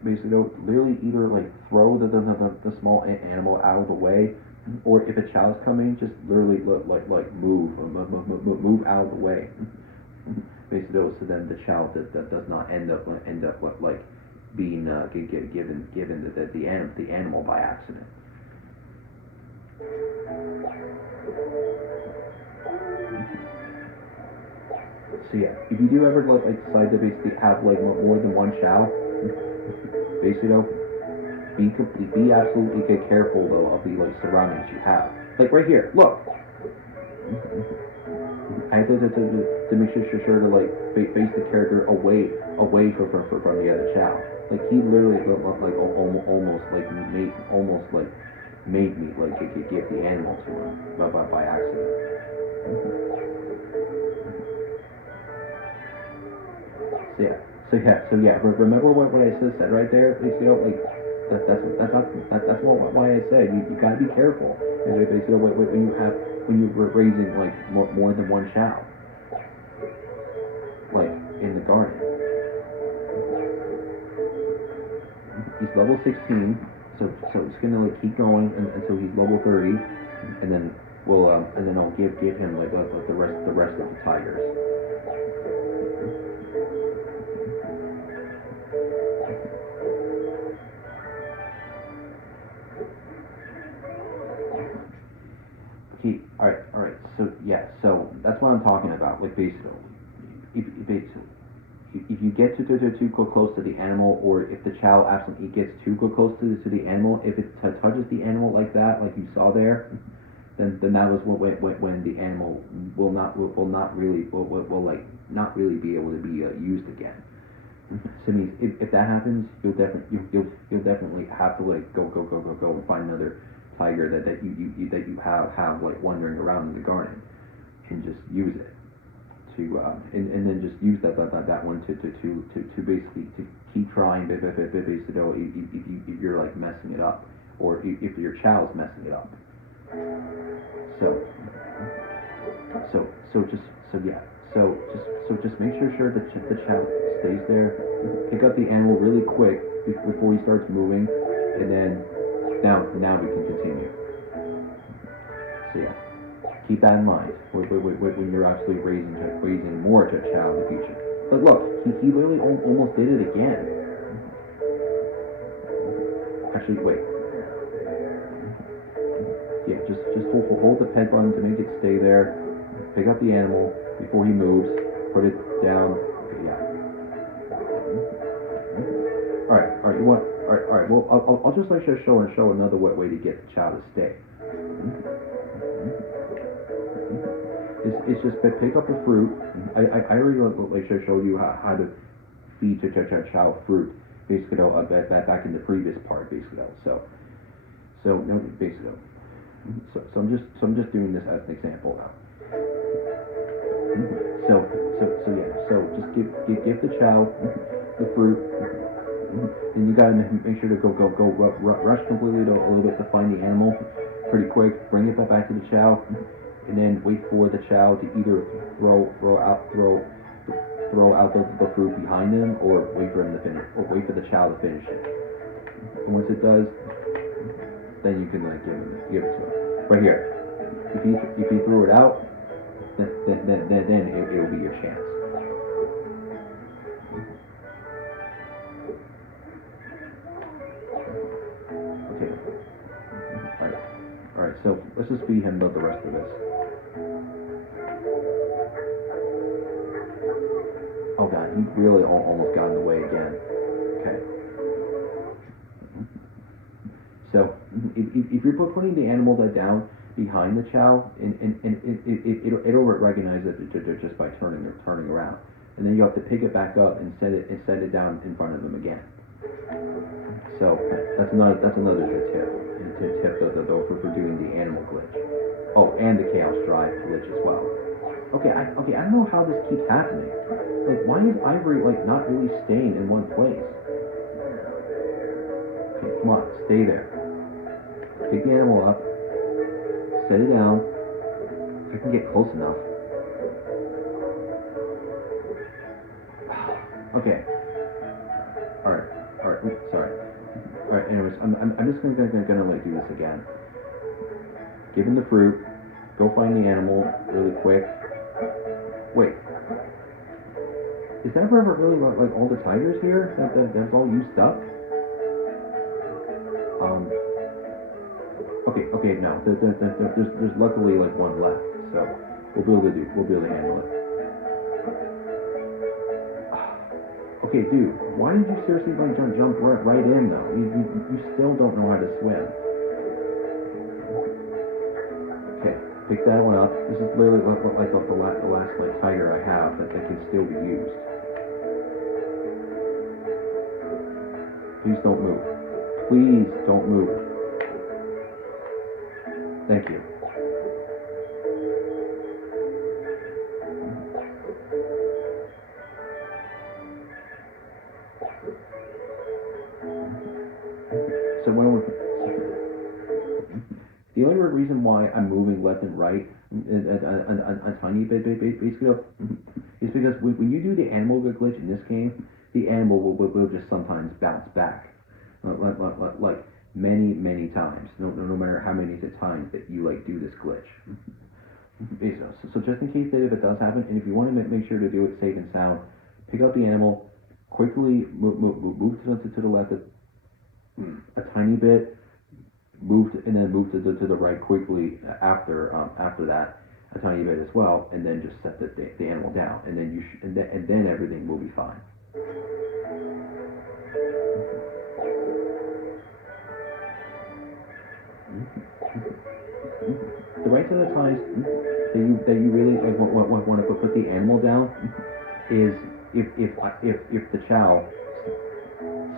basically literally either like throw the small animal out of the way, or if a Chao is coming, just literally like move out of the way. Basically, so then the Chao that does not end up like being given the animal by accident. So yeah, if you do ever like decide to basically have like more than one Chao, basically be absolutely careful though of the like surroundings you have. Like right here, look. I have to make sure to like face the character away from the other Chao. Like he literally like almost like made me like give the animal to him by accident. So yeah. Remember what I said right there? Like that's why I said you gotta be careful. When you're raising like more than one Chao, like in the garden. He's level 16, so it's gonna like keep going until he's level 30, and then I'll give him like the rest of the tigers. All right. So yeah, so that's what I'm talking about. Like basically, if you get too close to the animal, or if the Chao absolutely gets too close to the animal, if it touches the animal like that, like you saw there, then that was when the animal will not really be able to be used again. So means if that happens, you'll definitely have to like go and find another tiger that you have like wandering around in the garden, and just use it to and then just use that one to basically to keep trying basically if you're like messing it up, or if your Chow's messing it up. So just make sure that the Chow stays there. Pick up the animal really quick before he starts moving, and then now we can continue. So yeah, keep that in mind when you're actually raising more to a Chow in the future. But look, he literally almost did it again. Actually, wait. Yeah, just hold the pet button to make it stay there. Pick up the animal before he moves. Put it down. Okay, yeah. All right. You want? All right. Well, I'll just like show another way to get the Chao to stay. It's just pick up a fruit. I already like showed you how to feed Chao fruit, basically back in the previous part, basically. So no, basically. So I'm just doing this as an example now. So just give the Chao the fruit, and you gotta make sure to go rush completely a little bit to find the animal pretty quick. Bring it back to the Chao, and then wait for the Chao to either throw out the fruit behind him, or wait for him to finish, or wait for the Chao to finish it. And once it does, then you can like give it to him. Right here. If he threw it out, then it'll be your chance. Okay. Alright, so let's just feed him the rest of this. Oh god, he really almost got in the way again. Okay. So if you're putting the animal down behind the Chao, and it'll recognize it just by turning around, and then you have to pick it back up and set it down in front of them again. So that's another good tip. A tip though for doing the animal glitch. Oh, and the chaos drive glitch as well. Okay, I don't know how this keeps happening. Like, why is Ivory like not really staying in one place? Okay, come on, stay there. Pick the animal up, set it down. If I can get close enough. Okay. All right. Oops, sorry. All right. Anyways, I'm just gonna like do this again. Give him the fruit. Go find the animal really quick. Wait. Is that really like all the tigers here? That's all used up? Okay, no. There's luckily like one left, so we'll be able to handle it. Okay, dude, why did you seriously like jump right in though? You still don't know how to swim. Okay, pick that one up. This is literally like the last like tiger I have that can still be used. Please don't move. Please don't move. Thank you. So the only reason why I'm moving left and right a tiny bit basically is because when you do the animal glitch in this game, the animal will just sometimes bounce back, like many times, no matter how many times that you like do this glitch. So just in case that if it does happen, and if you want to make sure to do it safe and sound, pick up the animal, quickly move to the left a tiny bit, and then move to the right quickly after that a tiny bit as well, and then just set the animal down, and then and then everything will be fine. The right to the times that you really want to put the animal down is if the Chao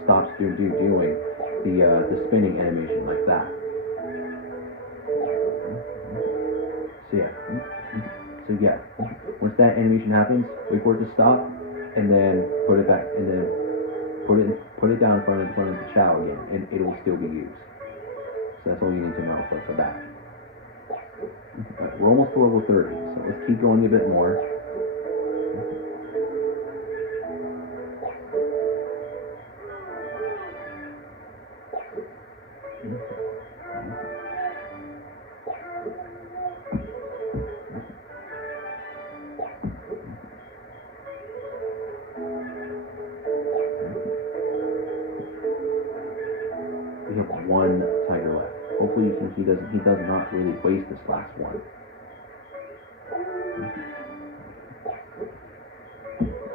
stops doing the spinning animation like that. So yeah, once that animation happens, wait for it to stop, and then put it back, and then put it down in front of the Chao again, and it will still be used. So that's all you need to know for that. We're almost to level 30, so let's keep going a bit more. We have one tiger left. Hopefully he does not really waste this last one.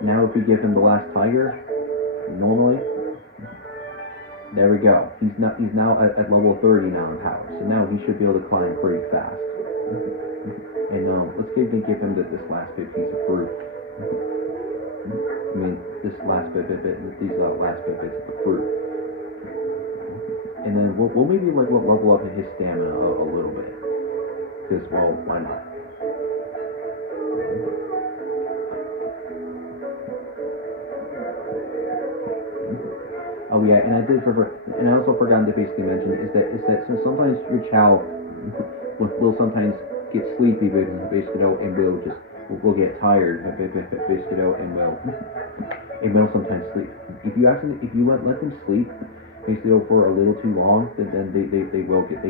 Now if we give him the last tiger, normally, there we go. He's now at level 30 now in power. So now he should be able to climb pretty fast. And let's give him this last bit piece of fruit. I mean, this last bit, these last bits of the fruit. And then we'll maybe like level up his stamina a little bit. Because, well, why not? Oh yeah, and I also forgot to basically mention is that so sometimes your Chao will sometimes get sleepy, basically, and will get tired, basically, and will sometimes sleep. If you let them sleep, basically, for a little too long, then they will get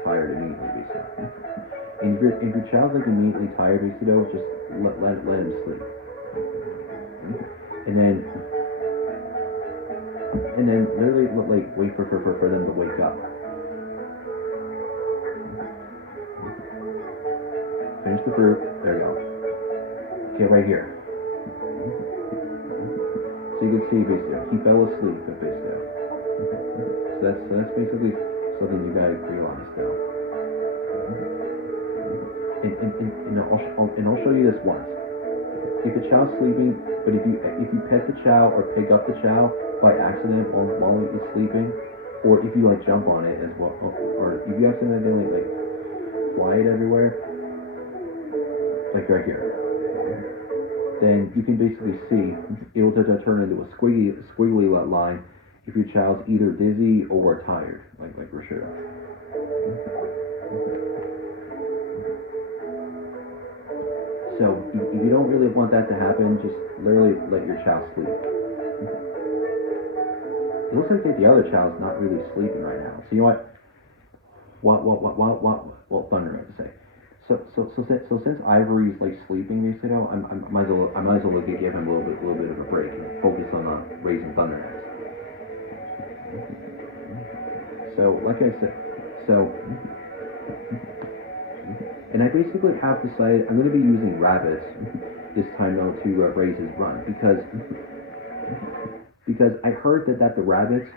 tired immediately, basically. And if your Chao's like immediately tired, basically, just let him sleep, and then literally like wait for them to wake up. Finish the fruit. There you go. Okay, right here. So you can see basically he fell asleep basically. So that's basically something you gotta realize now. And I'll show you this once. if a chow's sleeping, but if you pet the chow or pick up the chow by accident while it's sleeping, or if you like jump on it as well, or if you accidentally like fly it everywhere, like right here, then you can basically see it will turn into a squiggly line if your child's either dizzy or tired, like Rashida. So if you don't really want that to happen, just literally let your child sleep. It looks like the other child's not really sleeping right now. So you know what Thunder had to say. So since Ivory's like sleeping, basically, I might as well give him a little bit of a break and focus on raising Thunderheads. So like I said, and I basically have decided I'm going to be using rabbits this time though to raise his run because I heard that the rabbits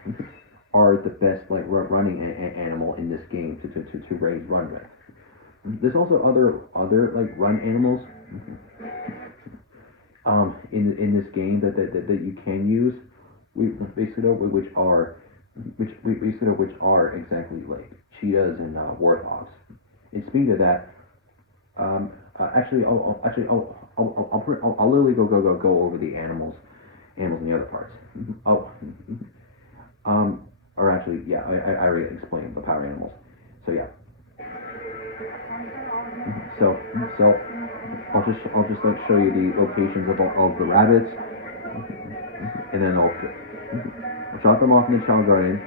are the best like running animal in this game to raise run with. There's also other like run animals in this game that you can use, basically which are exactly like cheetahs and warthogs. And speaking of that, I'll literally go over the animals in the other parts. Oh, or actually, yeah, I already explained the power animals. So yeah. So I'll just like show you the locations of all of the rabbits, and then I'll drop them off in the child garden.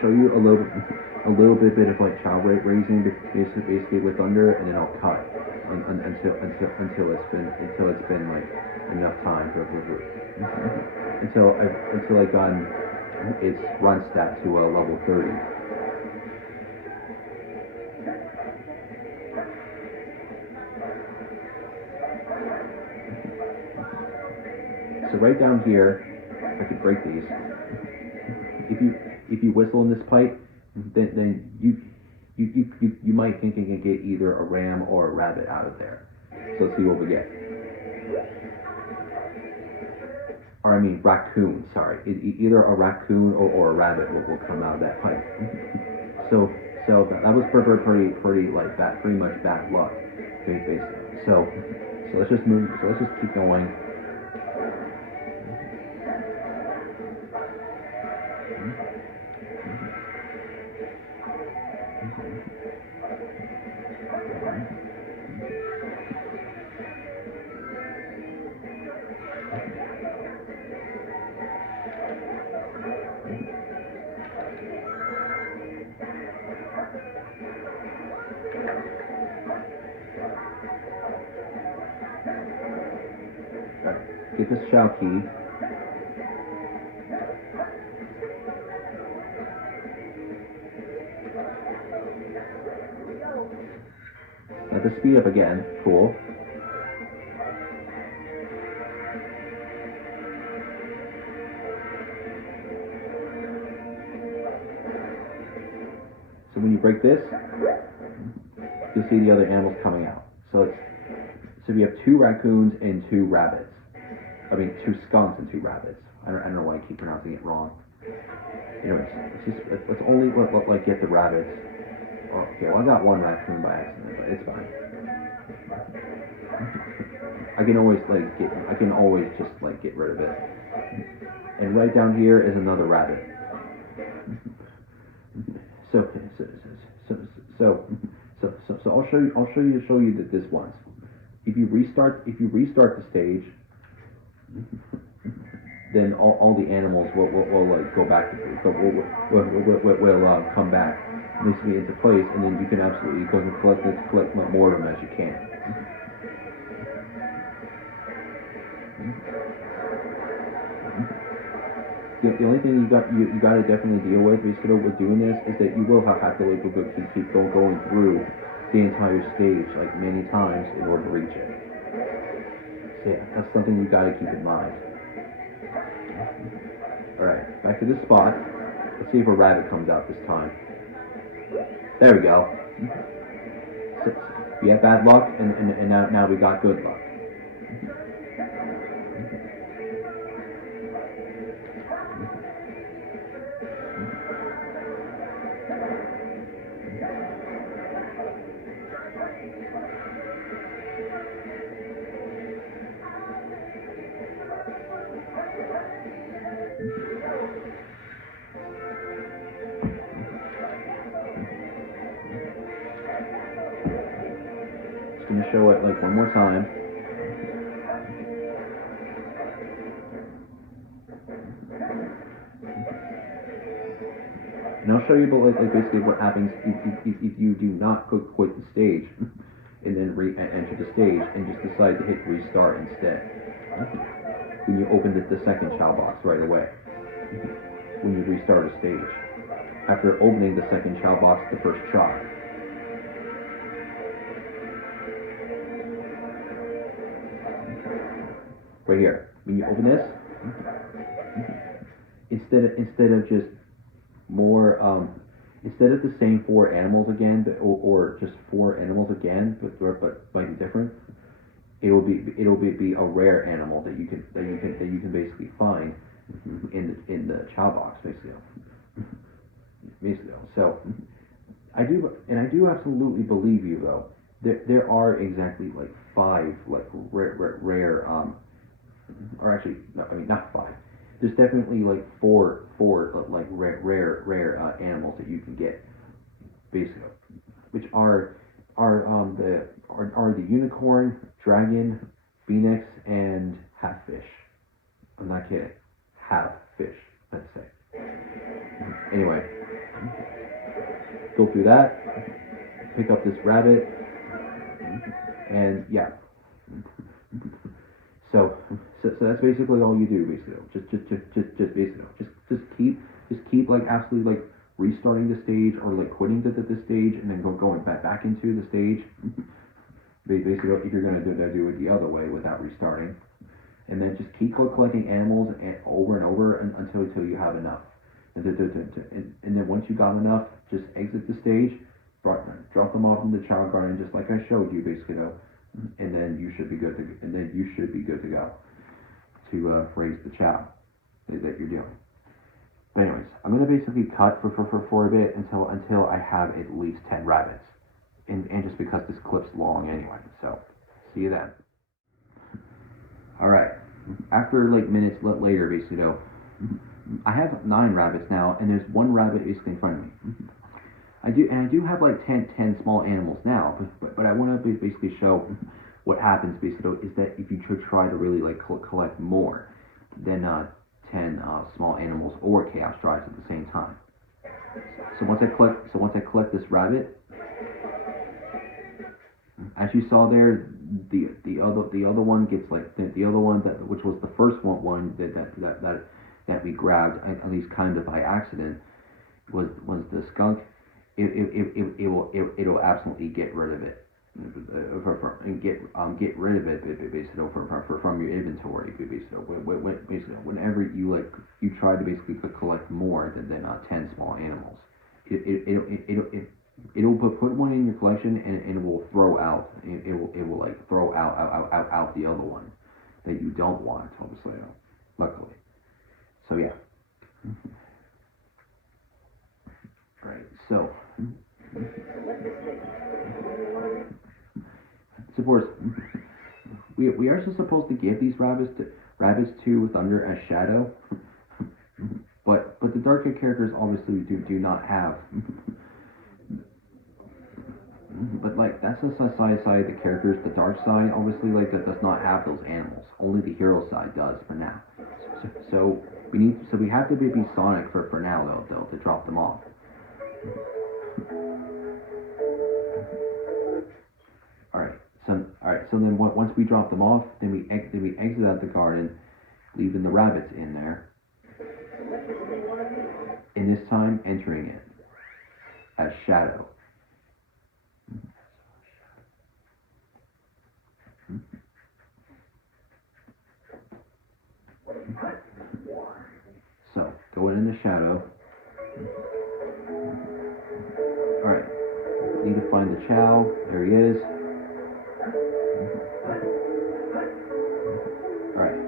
Show you a little bit of like child raising, basically with Thunder, and then I'll cut until it's been like enough time until I gotten its run stat to level 30. So right down here, I could break these. If you whistle in this pipe, then you might think you can get either a ram or a rabbit out of there. So let's see what we get. Or I mean raccoon. Sorry, either a raccoon or a rabbit will come out of that pipe. So that was pretty like that, pretty much bad luck, basically. So let's just move. So let's just keep going. Get this Chao key. Let the speed up again. Cool. So when you break this, you'll see the other animals coming out. So we have 2 raccoons and 2 rabbits. I mean 2 skunks and 2 rabbits. I don't know why I keep pronouncing it wrong. Anyways, let's only like get the rabbits. Oh, okay, well I got 1 raccoon by accident, but it's fine. I can always just like get rid of it. And right down here is another rabbit. So I'll show you that this once. If you restart the stage, then all the animals will like go back will come back basically into place, and then you can absolutely go and collect more of them as you can. The only thing you got to definitely deal with basically with doing this is that you will have to like keep going through the entire stage like many times in order to reach it. So yeah, that's something you got to keep in mind. Alright, back to this spot. Let's see if a rabbit comes out this time. There we go. So we had bad luck, and now we got good luck. Just gonna show it like one more time. And I'll show you like basically what happens if you do not quit the stage and then enter the stage and just decide to hit restart instead. When you open the second Chao box right away. When you restart a stage. After opening the second Chao box the first try. Right here. When you open this, instead of just more instead of the same 4 animals again, or just 4 animals again, but slightly different, it'll be a rare animal that you can basically find in the Chao box basically. So I do absolutely believe you though. There are exactly like 5 like rare or actually no, I mean not 5. There's definitely like four like rare animals that you can get basically, which are the unicorn, dragon, phoenix, and half-fish. I'm not kidding, half-fish. Let's say. Anyway, go through that, pick up this rabbit, and yeah. So that's basically all you do, basically. Just keep like absolutely like restarting the stage or like quitting the stage and then going back into the stage. Basically, if you're gonna do it the other way without restarting, and then just keep collecting animals over and over until you have enough. And then once you got enough, just exit the stage, drop them off in the Chao garden, just like I showed you, basically though. And then you should be good to go to raise the Chao that you're doing. But anyways, I'm gonna basically cut for a bit until I have at least 10 rabbits, and just because this clip's long anyway. So see you then. All right. After like minutes later, basically though, I have 9 rabbits now, and there's 1 rabbit basically in front of me. I do have like 10 small animals now, but I want to basically show what happens basically is that if you try to really like collect more than 10 small animals or chaos drives at the same time. So once I collect this rabbit, as you saw there, the other one gets like the other one which was the first one that we grabbed at least kind of by accident was the skunk. It'll absolutely get rid of it, and get rid of it basically from your inventory. Basically, whenever you try to basically collect more than 10 small animals, it'll put one in your collection and it will throw out. It will like throw out the other one that you don't want, obviously. Luckily, so yeah. Right, so course, we are also supposed to give these rabbits to Thunder as Shadow, but the darker characters obviously do not have. But like that's the side of the characters. The dark side obviously like that does not have those animals. Only the hero side does for now. So we have to be Sonic for now though to drop them off. Alright, so then once we drop them off, then we exit out the garden, leaving the rabbits in there. And this time entering it as Shadow. So, going into Shadow. Alright, need to find the Chao. There he is. Alright,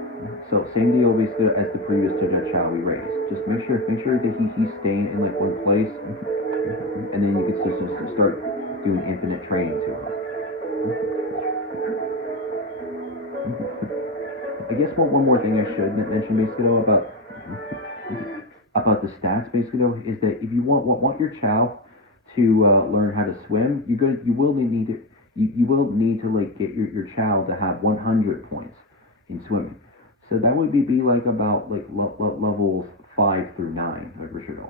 so same deal basically as the previous Chao we raised. Just make sure that he's staying in like one place, and then you can just start doing infinite training to him. I guess one more thing I should mention basically though about the stats basically though is that if you want your Chao to learn how to swim, you will need to like get your Chao to have 100 points in swimming. So that would be like about like levels 5 through 9 like Richard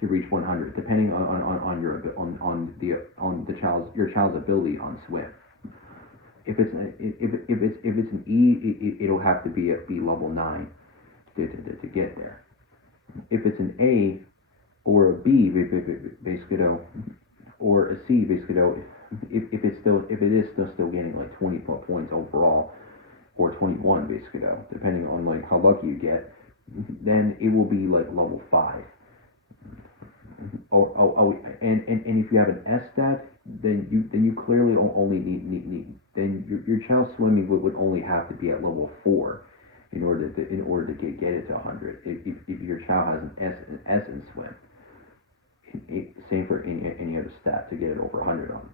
to reach 100, depending on your on the child's your child's ability on swim. If it's an it'll have to be at B level 9 to get there. If it's an A or a B, basically though, or a C, basically though, if it is still getting like 20 points overall, or 21 basically though, depending on like how lucky you get, then it will be like level 5. And if you have an S stat, then you clearly only need then your child's swimming would only have to be at level 4 in order to get it to 100. If your child has an S in swim, same for any other stat to get it over 100 on.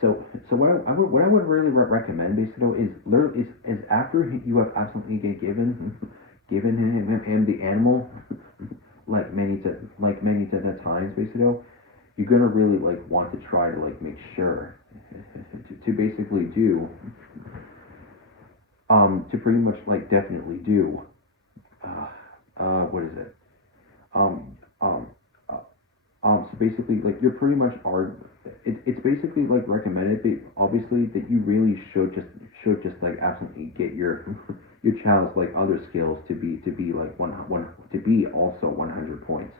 So what I would really recommend basically is after you have absolutely given him the animal like many times basically you're gonna really like want to try to like make sure to basically do to pretty much like definitely do what is it um so basically like you're pretty much are it's basically like recommended but obviously that you really should just like absolutely get your child's like other skills to be like one to be also 100 points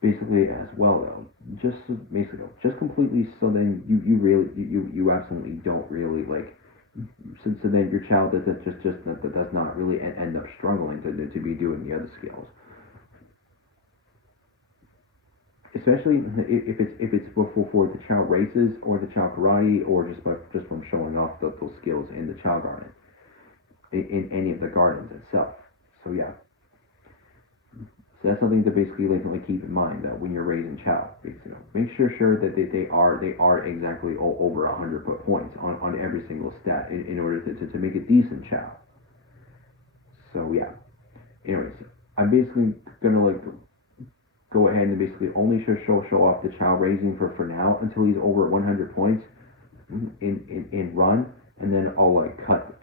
basically as well though just basically just completely so then you really you absolutely don't really like so then your child that does not really end up struggling to be doing the other skills, especially if it's for the child races or the child karate or just from showing off those skills in the child garden in any of the gardens itself. So yeah, so that's something to basically like keep in mind when you're raising child. Basically, make sure that they are exactly over 100 points on every single stat in order to make a decent child. So yeah. Anyways, I'm basically gonna like go ahead and basically only show off the child raising for now until he's over 100 points in run, and then I'll cut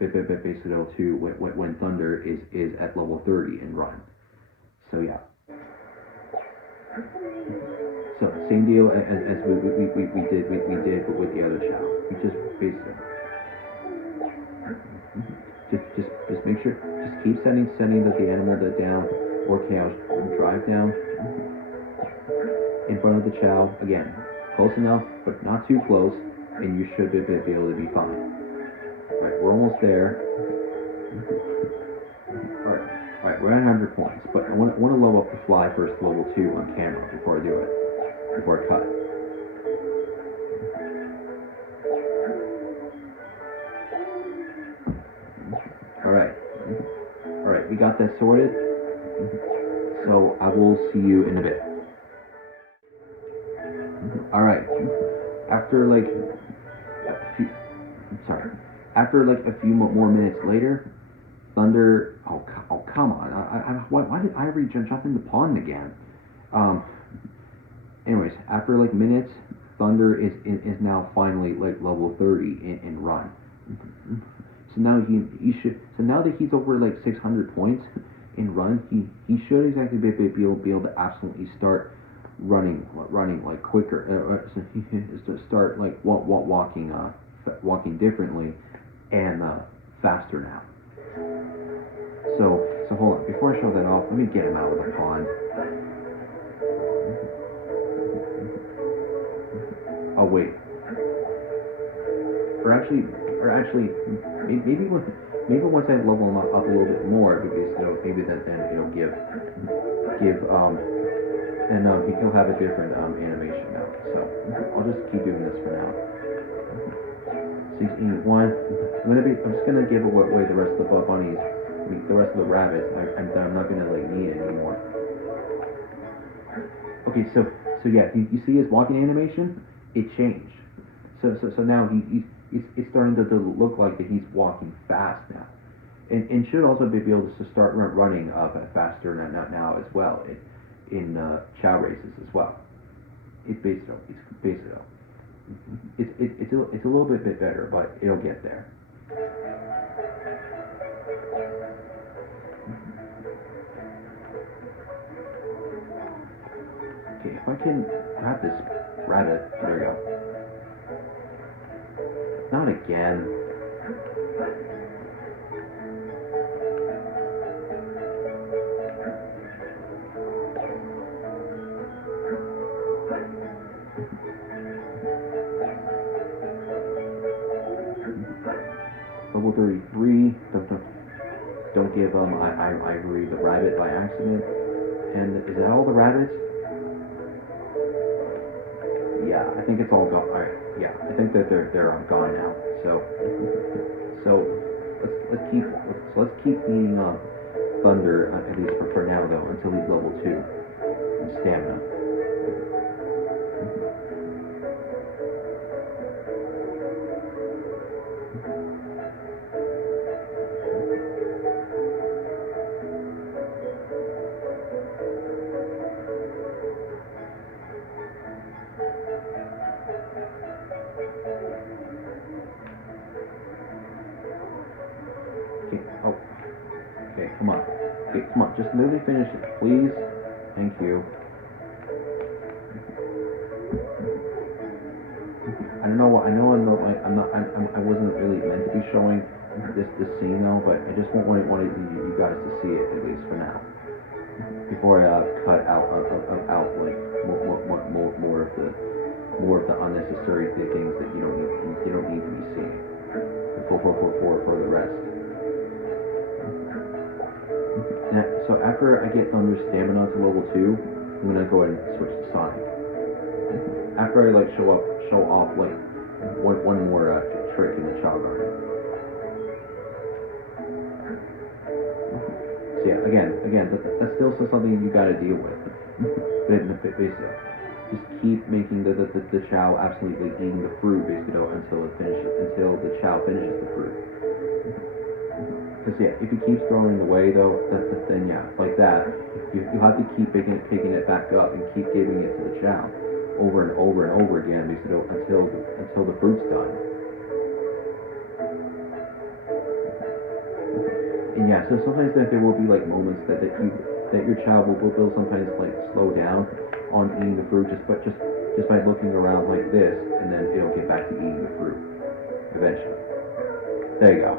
basically to when Thunder is at level 30 in run. So yeah. So same deal as we did with the other child. We just basically just make sure just keep setting the animal down or cows drive down in front of the chow again, close enough but not too close, and you should be able to be fine. Alright, we're almost there. Alright, we're at 100 points, but I want to level up the fly first, level 2 on camera before I do it, before I cut. Alright, we got that sorted. So I will see you in a bit. Alright, after like a few more minutes later, Thunder. Oh come on! Why did Ivory jump in the pond again? Anyways, after like minutes, Thunder is now finally like level 30 in run. So now he should. So now that he's over like 600 points in run, he should exactly be able to absolutely start running like quicker. So he to start like walking differently and faster now. So hold on. Before I show that off, let me get him out of the pond. Oh wait. Or actually, maybe once I level him up a little bit more, because maybe then it'll give and he'll have a different animation now. So I'll just keep doing this for now. 61. I'm just gonna give away the rest of the bunnies the rest of the rabbits, I'm not gonna like need anymore. Okay, so yeah, you see his walking animation? It changed. So now it's starting to look like that he's walking fast now, and should also be able to start running faster now as well in Chao races as well. It's based on it's a little bit better, but it'll get there. Okay, if I can grab this rabbit, there we go. Not again. Level 33. Don't give Ivory the rabbit by accident. And is that all the rabbits? Yeah, I think it's all gone. Yeah, I think that they're gone now. So let's keep feeding Thunder at least for now though until he's level 2 in stamina. Okay, oh. Okay, come on. Okay, come on. Just literally finish it, please. Thank you. I don't know what I know. I wasn't really meant to be showing this scene though, but I just wanted you guys to see it at least for now. Before I cut out like more of the unnecessary things that you don't need to be seeing for the rest. Now, so after I get Thunder's stamina to level 2, I'm gonna go ahead and switch to Sonic. After I like show off like one more trick in the Chao Garden. So yeah, again, that's still something you gotta deal with. Basically, just keep making the Chao absolutely eating the fruit basically until the Chao finishes the fruit. Because yeah, if he keeps throwing it away though, then yeah, like that, you have to keep picking it back up and keep giving it to the Chao over and over again basically until the fruit's done. And yeah, so sometimes there will be like moments that your Chao will sometimes like slow down on eating the fruit just by looking around like this, and then it'll get back to eating the fruit eventually. There you go.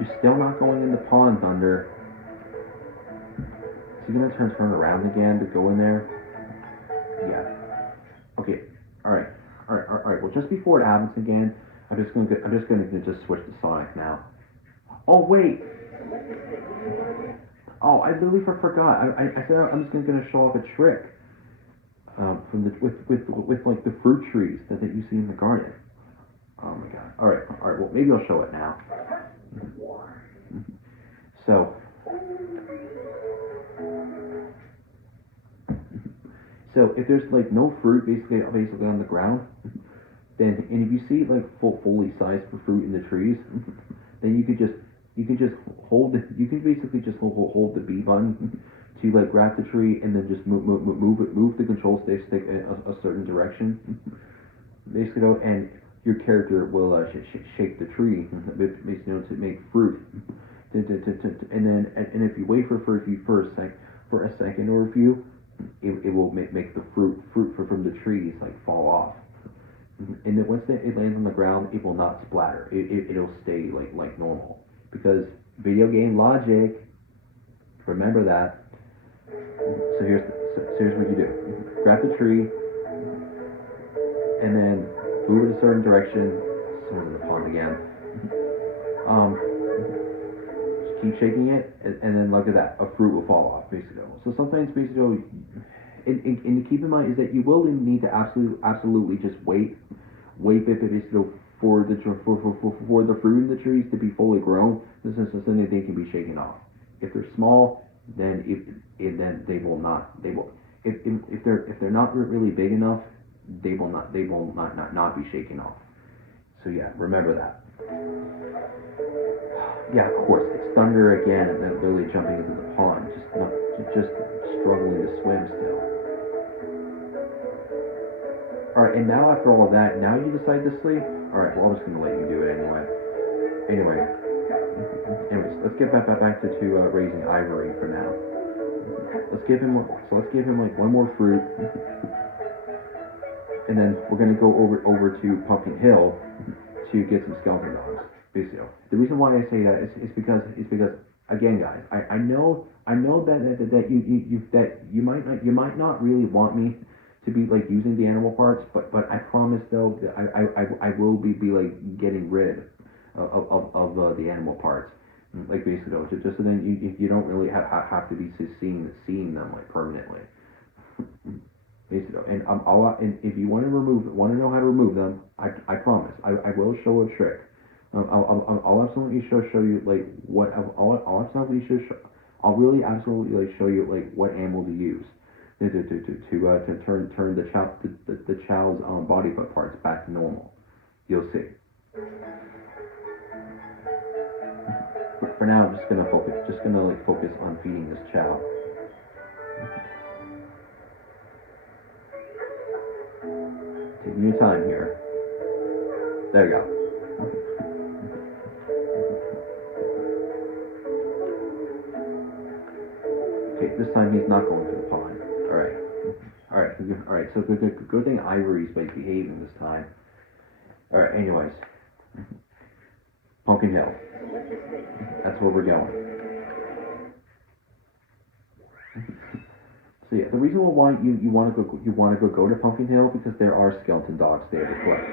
You're still not going in the pond, Thunder. Is he gonna turn around again to go in there? Yeah. Okay. All right. Well, just before it happens again, I'm just gonna switch to Sonic now. Oh wait. Oh, I literally forgot. I said I'm just gonna show off a trick. From with like the fruit trees that you see in the garden. Oh my god. All right. Well, maybe I'll show it now. So if there's like no fruit basically on the ground, then and if you see like fully sized fruit in the trees, then you can just hold it. You can basically just hold the B button to like grab the tree and then just move the control stick in a certain direction, basically, and your character will shake the tree, to make fruit. And then if you wait for a second or a few, it will make the fruit from the trees like fall off. And then once it lands on the ground, it will not splatter. It'll stay like normal, because video game logic. Remember that. So here's what you do: grab the tree, and then move it a certain direction. Sort of the pond again. Just keep shaking it, and then look at that, a fruit will fall off, basically. So sometimes, basically, and to keep in mind is that you will need to absolutely just wait basically for the for the fruit in the trees to be fully grown, this is something that they can be shaken off. If they're small, then then they will not if they're not really big enough, they will not be shaken off. So yeah, remember that. Yeah, of course, it's thunder again, and then literally jumping into the pond, just struggling to swim still. All right, and now after all of that, now you decide to sleep. All right, well, I'm just gonna let you do it anyway. Anyway, anyways, let's get back to raising Ivory for now. Let's give him like one more fruit, and then we're gonna go over to Pumpkin Hill to get some skeleton dogs. Basically, the reason why I say that is because again, guys, I know that you might not really want me to be like using the animal parts, but I promise though that I will be like getting rid of the animal parts, like basically though, just so then you don't really have to be seeing them like permanently. Basically, and and if you want to know how to remove them, I promise I will show a trick. I'll absolutely show you like what I'll absolutely I'll really absolutely like show you like what animal to use to turn the chow's body parts back to normal. You'll see. For now, I'm just gonna like focus on feeding this chow. Taking your time here. There you go. Okay, this time he's not going to the pond. Alright. Alright, so good thing Ivory's like behaving this time. Alright, anyways. Pumpkin Hill. That's where we're going. So yeah, the reason why you want to go to Pumpkin Hill because there are skeleton dogs there to collect.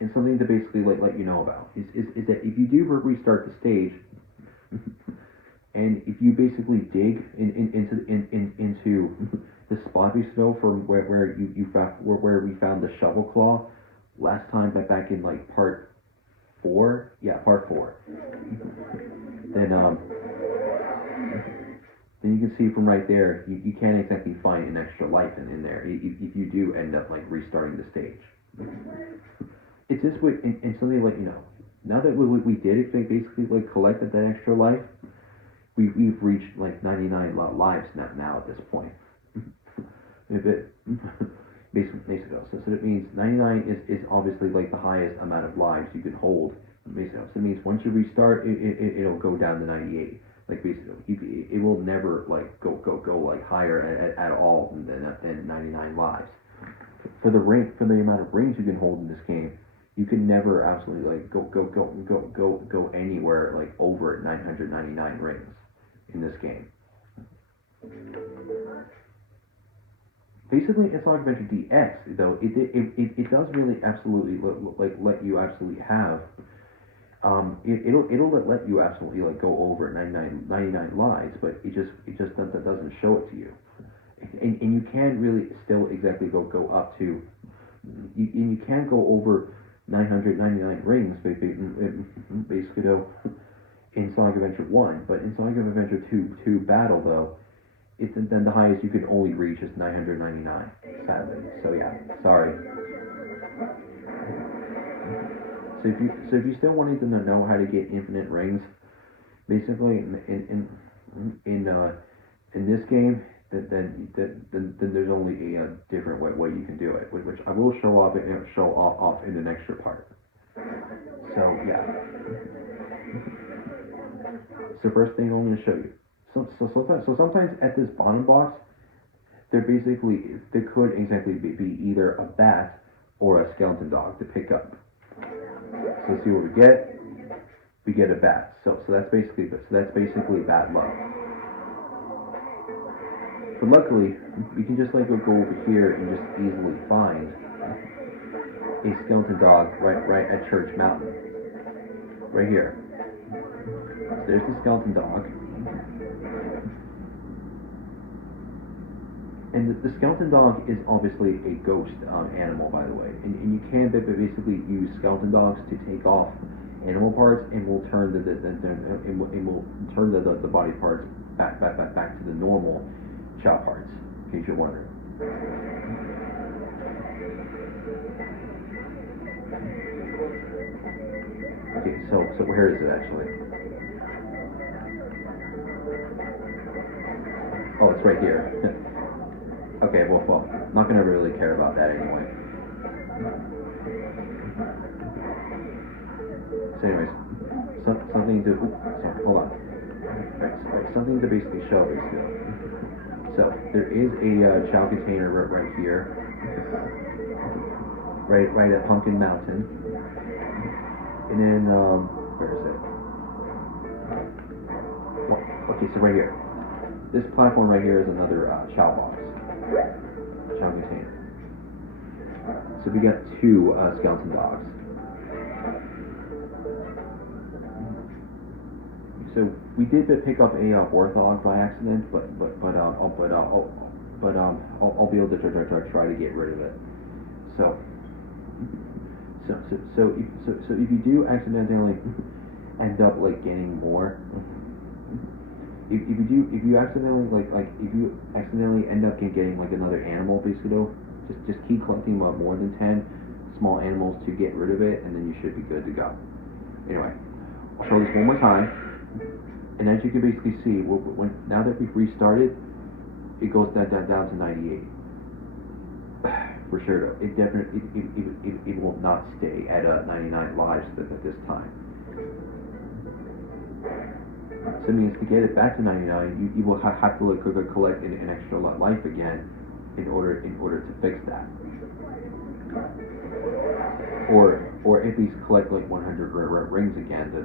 And something to basically like let you know about is that if you do restart the stage, and if you basically dig into the spot we know from where we found the shovel claw last time back in like part 4, part 4. Then you can see from right there, you can't exactly find an extra life in there if you do end up like restarting the stage. It's this way, and something to let you know. Now that we did it, basically like collected that extra life, we've reached like 99 lives now at this point. Basically, so that means 99 is obviously like the highest amount of lives you can hold. Basically, so it means once you restart, it'll go down to 98. Like basically, it will never like go like higher at all than 99 lives. For the amount of rings you can hold in this game, you can never absolutely like go anywhere like over 999 rings in this game. Basically, in Sonic Adventure DX, though, it does really absolutely let you absolutely have. It'll let you absolutely like go over 99 lives, but it just doesn't show it to you. And you can't really still exactly go up to. You can't go over 999 rings, basically though, in Sonic Adventure 1, but in Sonic Adventure 2 Battle though, then the highest you can only reach is 999, sadly. So yeah, sorry. So if you still wanted to know how to get infinite rings, basically in this game, then there's only a different way you can do it, which I will show off in the next part. So yeah. So first thing I'm going to show you. So sometimes at this bottom box, they could exactly be either a bat or a skeleton dog to pick up. So let's see what we get. We get a bat. So that's basically bad luck. But luckily, we can just like go over here and just easily find a skeleton dog right at Church Mountain. Right here. So there's the skeleton dog. And the skeleton dog is obviously a ghost animal, by the way, and you can basically use skeleton dogs to take off animal parts, and will turn the body parts back to the normal Chao parts, in case you're wondering. Okay, so where is it actually? Oh, it's right here. Okay, well, not gonna really care about that anyway. So anyways, something to, sorry, hold on. Right, something to basically show, basically. So, there is a Chao container right here. Right at Pumpkin Mountain. And then, where is it? Well, okay, so right here. This platform right here is another Chao box. Chao container. So we got two skeleton dogs. So we did pick up a warthog by accident, but I'll be able to try to get rid of it. So if you do accidentally end up like getting more, if you accidentally end up getting like another animal, basically, just keep collecting more than 10 small animals to get rid of it, and then you should be good to go. Anyway, I'll show this one more time. And as you can basically see, now that we've restarted, it goes down to 98. For sure, though, it definitely it will not stay at 99 lives at this time. So it means to get it back to 99, you will have to collect an extra life again in order to fix that. Or at least collect like 100 rings again to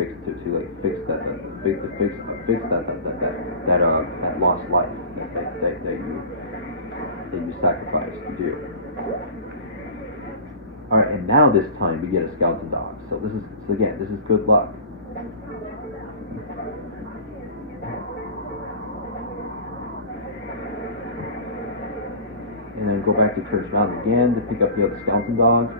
fix that lost life that you sacrificed to do. All right, and now this time we get a skeleton dog. So this is good luck. And then go back to Church Mountain again to pick up the other skeleton dog.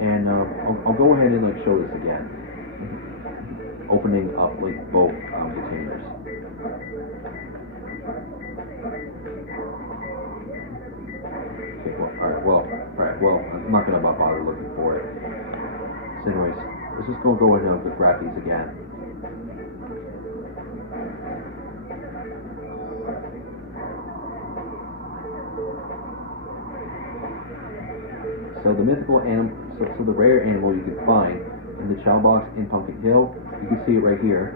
And I'll go ahead and like show this again, opening up like both containers. Okay, all right. Well, I'm not gonna bother looking for it. So anyways, let's just go ahead and grab these again. So the mythical animal, so the rare animal you can find in the Chao box in Pumpkin Hill, you can see it right here.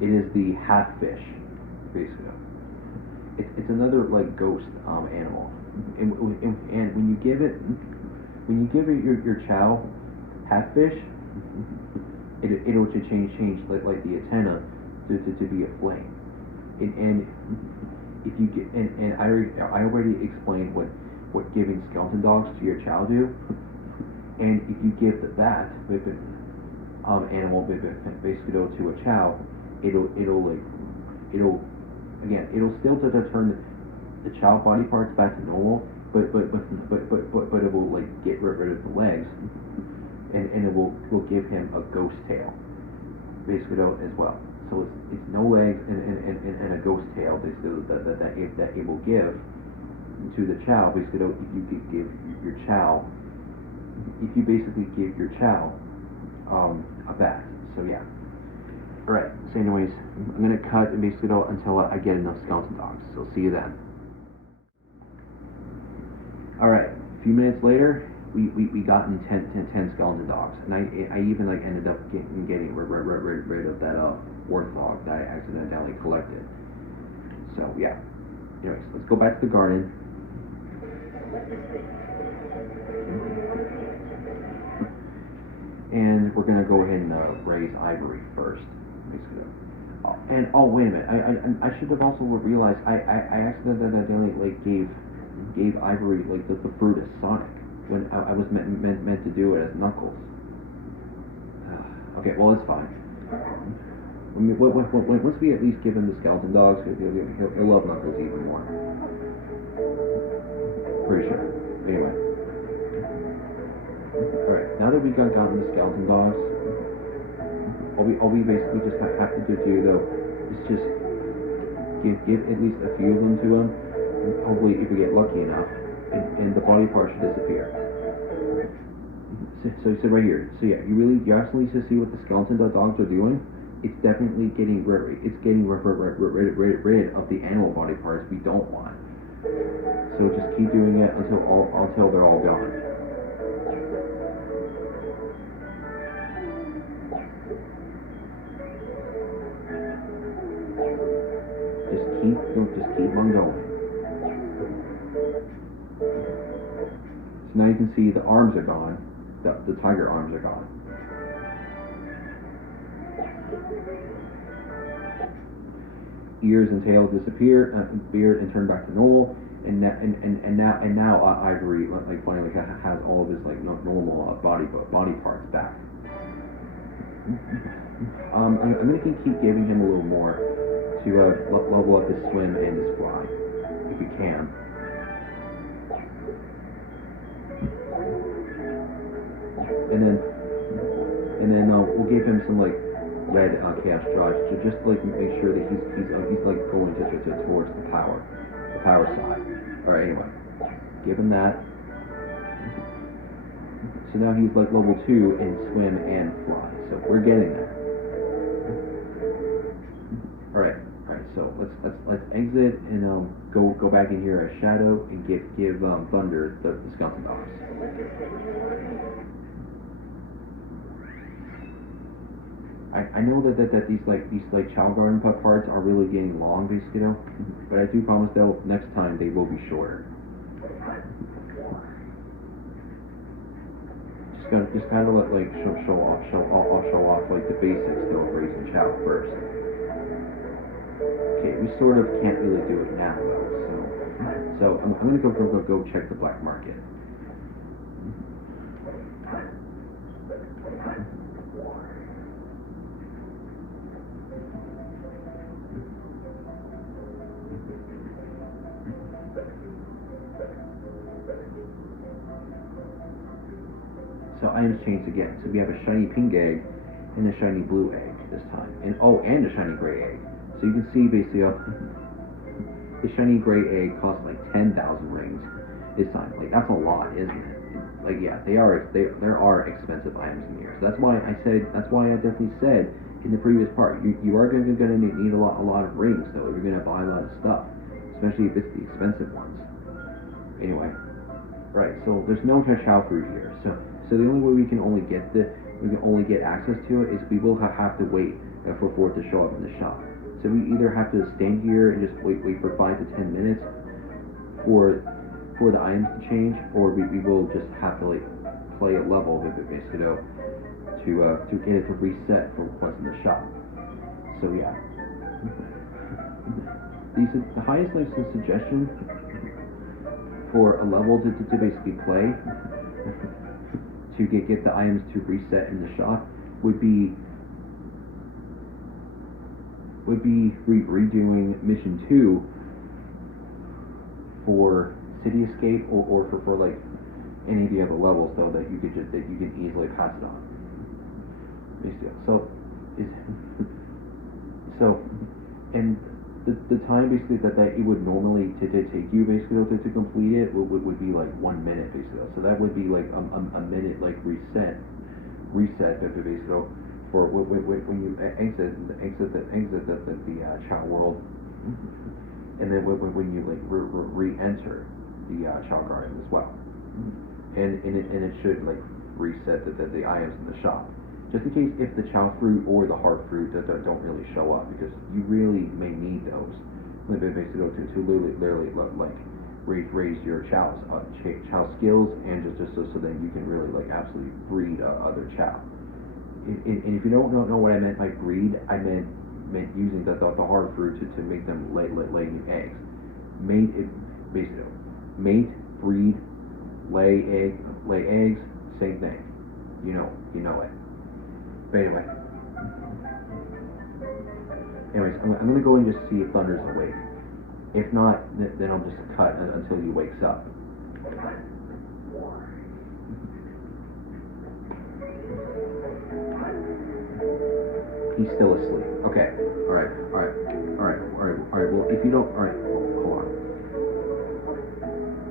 It is the half fish, basically. It's another like ghost animal, and when you give it your Chao half fish, it'll change like the antenna to be a flame, and if you get, and I already explained what giving skeleton dogs to your Chao do, and if you give the bat animal basically to a Chao, it'll still turn the Chao body parts back to normal, but it will like get rid of the legs, and it will give him a ghost tail basically as well. So it's no legs and a ghost tail basically that it will give to the Chao. Basically, if you give your Chao, if you basically give your Chao a bat. So yeah. All right. So anyways, I'm gonna cut basically until I get enough skeleton dogs. So see you then. All right. A few minutes later, we gotten 10 skeleton dogs, and I even like ended up getting rid of that warthog that I accidentally collected. So yeah. Anyways, let's go back to the garden. And we're gonna go ahead and raise ivory first, basically. And oh, wait a minute! I should have also realized I accidentally like gave Ivory like the fruit as Sonic when I was meant to do it as Knuckles. Okay, well it's fine. Once we at least give him the skeleton dogs, he'll love Knuckles even more. Pretty sure. Anyway. Alright, now that we gotten the skeleton dogs, all we basically just have to do though is just give at least a few of them to him, and hopefully if we get lucky enough, and the body part should disappear. So right here. So yeah, you actually need to see what the skeleton dogs are doing. It's definitely getting rid of the animal body parts we don't want. So just keep doing it until they're all gone. Just keep on going. So now you can see the arms are gone. The tiger arms are gone. Ears and tail disappear, beard and turn back to normal, and now Ivory like finally has all of his like normal body parts back. I'm gonna keep giving him a little more to level up his swim and his fly, if we can. And then we'll give him some like red chaos charge to just like make sure that he's like going towards the power side. All right, anyway, give him that. So now he's like level 2 in swim and fly. So we're getting there. All right. So let's exit and go back in here as Shadow and give Thunder the skeleton dogs. I know that these Chao Garden parts are really getting long, basically, though, but I do promise that next time they will be shorter. Just kind of like show off like the basics though of raising Chao first. Okay, we sort of can't really do it now though, so I'm gonna go check the black market. So items changed again. So we have a shiny pink egg and a shiny blue egg this time, and a shiny gray egg. So you can see basically the shiny gray egg costs like 10,000 rings this time. Like that's a lot, isn't it? Like yeah, there are expensive items in here. So that's why I definitely said in the previous part you are gonna need a lot of rings though if you're gonna buy a lot of stuff, especially if it's the expensive ones. Anyway, right? So there's no Chao fruit here. So the only way we can only get access to it is we will have to wait for it to show up in the shop. So we either have to stand here and just wait for 5 to 10 minutes for the items to change, or we will just have to like play a level with it basically to get it to reset for what's in the shop. So yeah, the highest like suggestion for a level to basically play to get the items to reset in the shop would be redoing mission 2 for City Escape or for like any of the other levels though that you can easily pass it on. So and the time basically that it would normally take you basically to complete it would be like 1 minute basically. So that would be like a minute like reset basically for when you exit the Chao world, and then when you like re-enter the Chao Garden as well, and it should like reset the items in the shop. Just in case if the Chao fruit or the heart fruit don't really show up, because you really may need those, basically to literally like raise your Chao skills and just so then you can really like absolutely breed other Chao. And if you don't know what I meant by breed, I meant using the heart fruit to make them lay new eggs. Mate, breed, lay eggs, same thing. You know it. But anyway. Anyways, I'm gonna go and just see if Thunder's awake. If not, then I'll just cut until he wakes up. He's still asleep. Okay. Alright. Well, if you don't... Alright, hold on.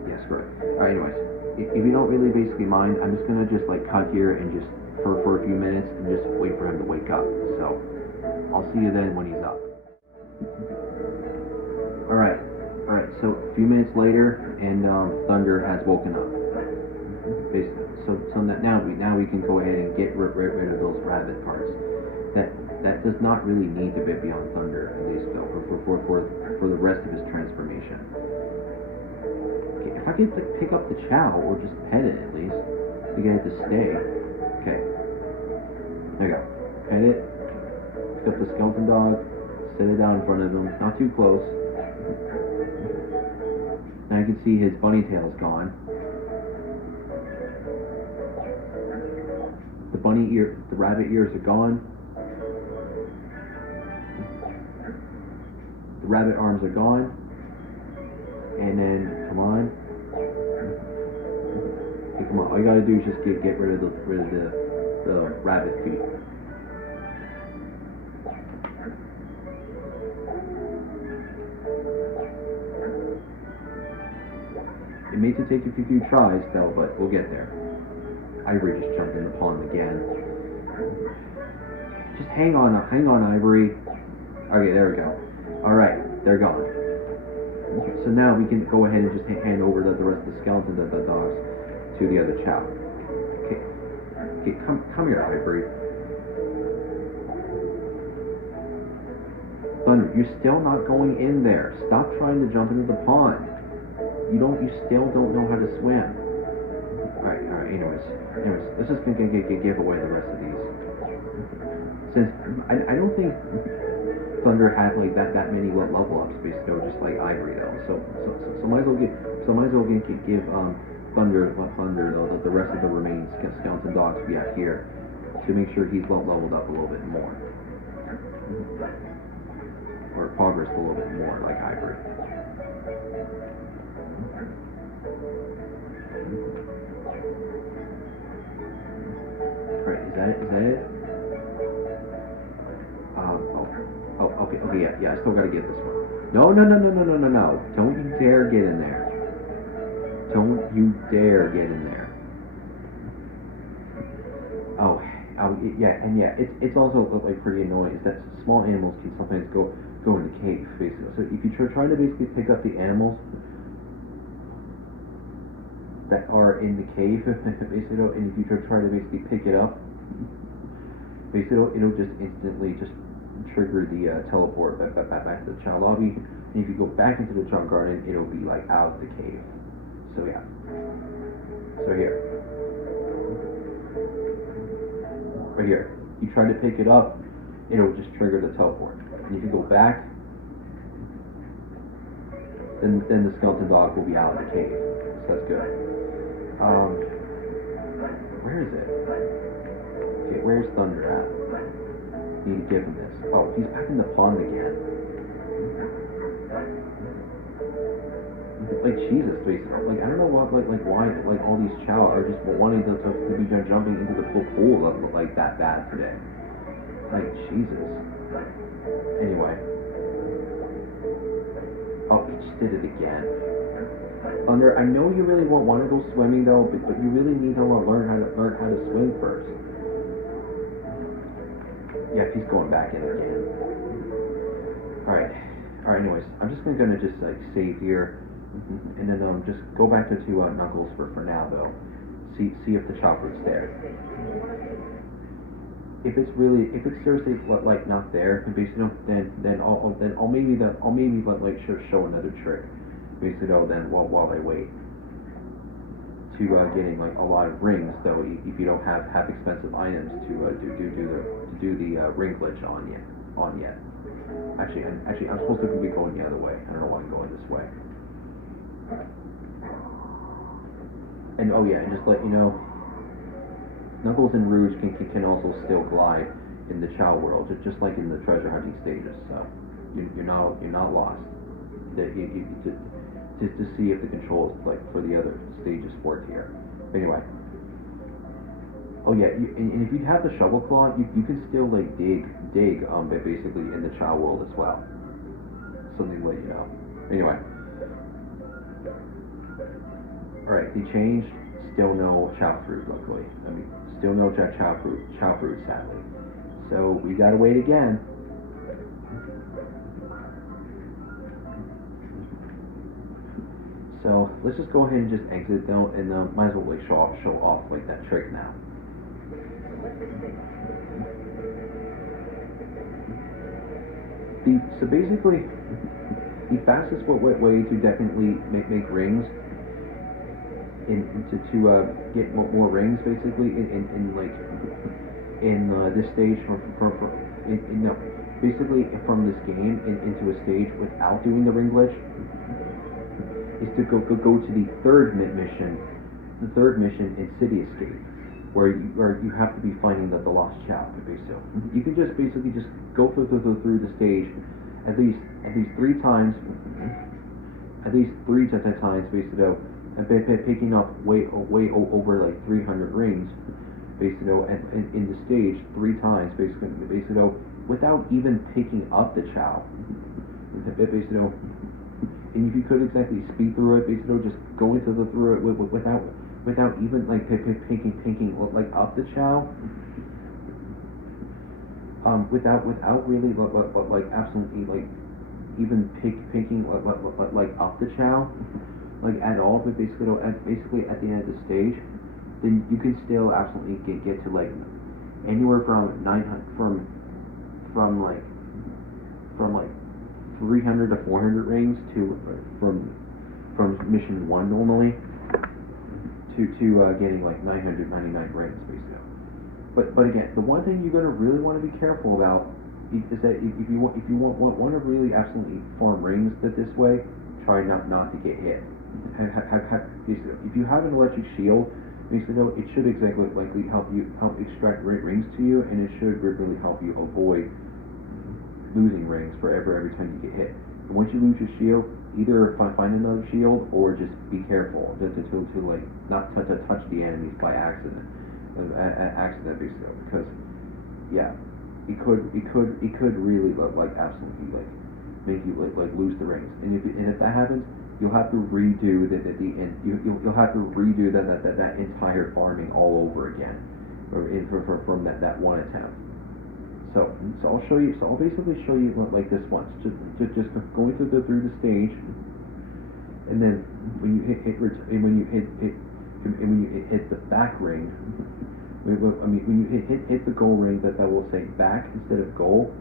Yes, correct. Alright, anyways. If you don't really basically mind, I'm just gonna just like cut here and just for a few minutes and just wait for him to wake up. So, I'll see you then when he's up. Alright, so a few minutes later, and Thunder has woken up. Basically, so now we can go ahead and get rid of those rabbit parts. That does not really need to be on Thunder, at least though, for the rest of his transformation. Okay, if I could pick up the Chao or just pet it at least, you get it to stay. Okay, there you go. Pet it. Pick up the skeleton dog. Set it down in front of him, not too close. Now you can see his bunny tail's gone. The rabbit ears are gone. The rabbit arms are gone. And then, come on. Okay, come on. All you gotta do is just get rid of the rabbit feet. It may take a few tries though, but we'll get there. Ivory just jumped in the pond again. Just hang on, Ivory. Okay, there we go. Alright, they're gone. Okay, so now we can go ahead and just hand over the rest of the skeleton of the dogs to the other Chao. Okay, come here, Ivory. Thunder, you're still not going in there. Stop trying to jump into the pond. You still don't know how to swim. Alright, anyways, let's just give away the rest of these. Since, I don't think Thunder had like that many level ups, basically, just like Ivory though. So might as well give Thunder the rest of the remaining skeleton dogs we have here to make sure he's leveled up a little bit more. Or progressed a little bit more like Ivory. Alright, is that it? Okay, yeah, I still gotta get this one. No. Don't you dare get in there. Don't you dare get in there. It's also like pretty annoying is that small animals can sometimes go in the cave, basically. So if you try to basically pick up the animals that are in the cave, basically, and if you try to basically pick it up, basically it'll just instantly just trigger the teleport back to the Chao lobby, and if you go back into the Chao garden, it'll be like out of the cave. So yeah. So here. Right here. You try to pick it up, it'll just trigger the teleport. And if you go back, then the skeleton dog will be out of the cave. So that's good. Where is it? Okay, where's Thunder at? Need to give him this. Oh, he's back in the pond again. Like Jesus, basically. Like I don't know what, like why, like all these Chao are just wanting to be jumping into the pool like that bad today. Like Jesus. Anyway. Oh, he just did it again. Thunder, I know you really won't want to go swimming though, but you really need to learn how to swim first. Yeah, he's going back in again. Alright, anyways, I'm just gonna just like save here, and then just go back to Knuckles for now though. See if the chopper's there. If it's seriously like not there, basically, then I'll maybe like show another trick. Basically, then while I wait to getting like a lot of rings, though, if you don't have expensive items to do the ring glitch on yet. Actually, I'm supposed to be going the other way. I don't know why I'm going this way. And oh yeah, and just let you know, Knuckles and Rouge can also still glide in the Chao world, just like in the treasure hunting stages. So you're not lost. To see if the controls like for the other stages work here. Anyway. Oh yeah, and if you have the shovel claw, you can still like dig basically in the Chao world as well. Something to let you know. Anyway. Alright, they changed. Still no Chao fruit, luckily. I mean, still no Chao fruit, sadly. So we gotta wait again. So let's just go ahead and just exit though, and might as well like show off like that trick now. So basically, the fastest way to definitely make rings to get more rings basically in this stage basically from this game into a stage without doing the ring glitch is to go to the third mission in City Escape, where you have to be finding the lost Chao. Basically, you can just basically just go through the stage at least 3 times, basically, and picking up way over like 300 rings, basically, in the stage 3 times, basically, without even picking up the Chao, basically. And if you could exactly speed through it, basically just going through it without even like picking like up the Chao, without really like absolutely like even picking like up the Chao, like at all, but basically at the end of the stage, then you can still absolutely get to like anywhere from 900 from like 300 to 400 rings to from mission 1 normally to getting like 999 rings basically. But again, the one thing you're gonna really want to be careful about is that if you want to really absolutely farm rings this way, try not to get hit. If you have an electric shield, basically it should exactly likely help extract rings to you, and it should really help you avoid losing rings every time you get hit. And once you lose your shield, either find another shield or just be careful to like not to touch the enemies by accident, basically, because yeah, it could really like absolutely like make you like lose the rings. And if that happens, you'll have to redo you'll have to redo that entire farming all over again, from that one attempt. So I'll show you. So I'll basically show you like this once, just going through the stage, and then when you hit the back ring. When you hit the goal ring, that will say back instead of goal,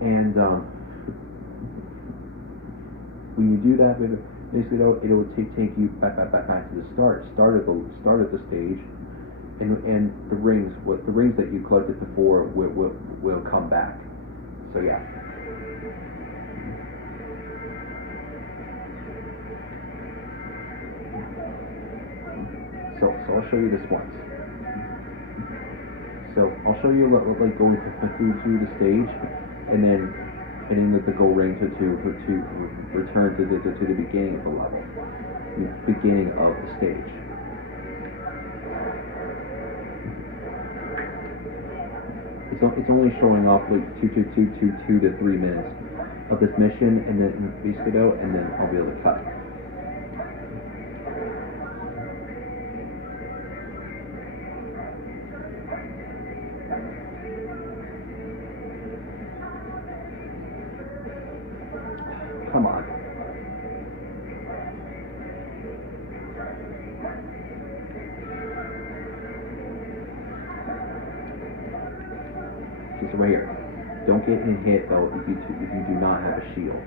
and when you do that, basically it'll take you back to the start of the stage. And the rings that you collected before will come back. So yeah. So I'll show you this once. So I'll show you like going through the stage, and then hitting the goal ring to return to the beginning of the level, the beginning of the stage. It's only showing off like 2 to 3 minutes of this mission, and then basically and then I'll be able to cut. Come on. Just right here. Don't get hit though if you do not have a shield.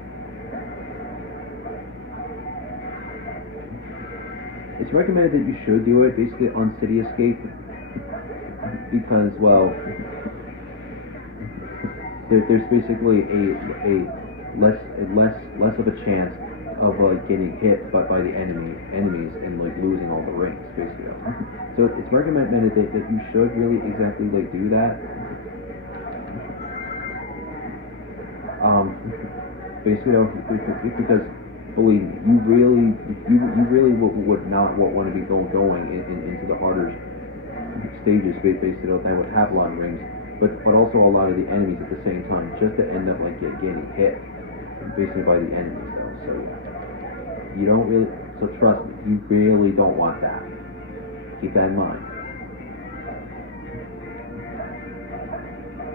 It's recommended that you should do it basically on City Escape, because well, there's basically a less of a chance of getting hit by the enemies and like losing all the rings, basically. So it's recommended that you should really exactly like do that. Basically, because believe me, you really would not want to be going into the harder stages, basically, that would have a lot of rings, but also a lot of the enemies at the same time, just to end up like getting hit, basically by the enemies though. So you don't really. So trust me, you really don't want that. Keep that in mind.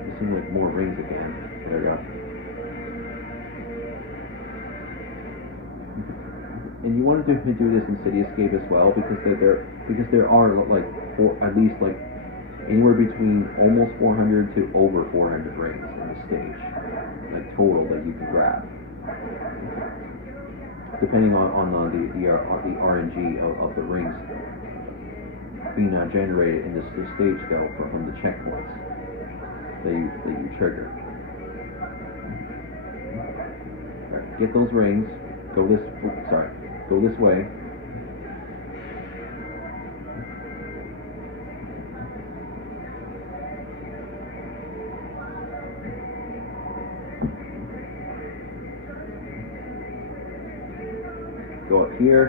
You seem like more rings again. There we go. And you want to do this in City Escape as well, because there are like at least like anywhere between almost 400 to over 400 rings in the stage, like total that you can grab, depending on the RNG of the rings being generated in this stage though from the checkpoints that you trigger. Right, get those rings. Go this way. Go up here.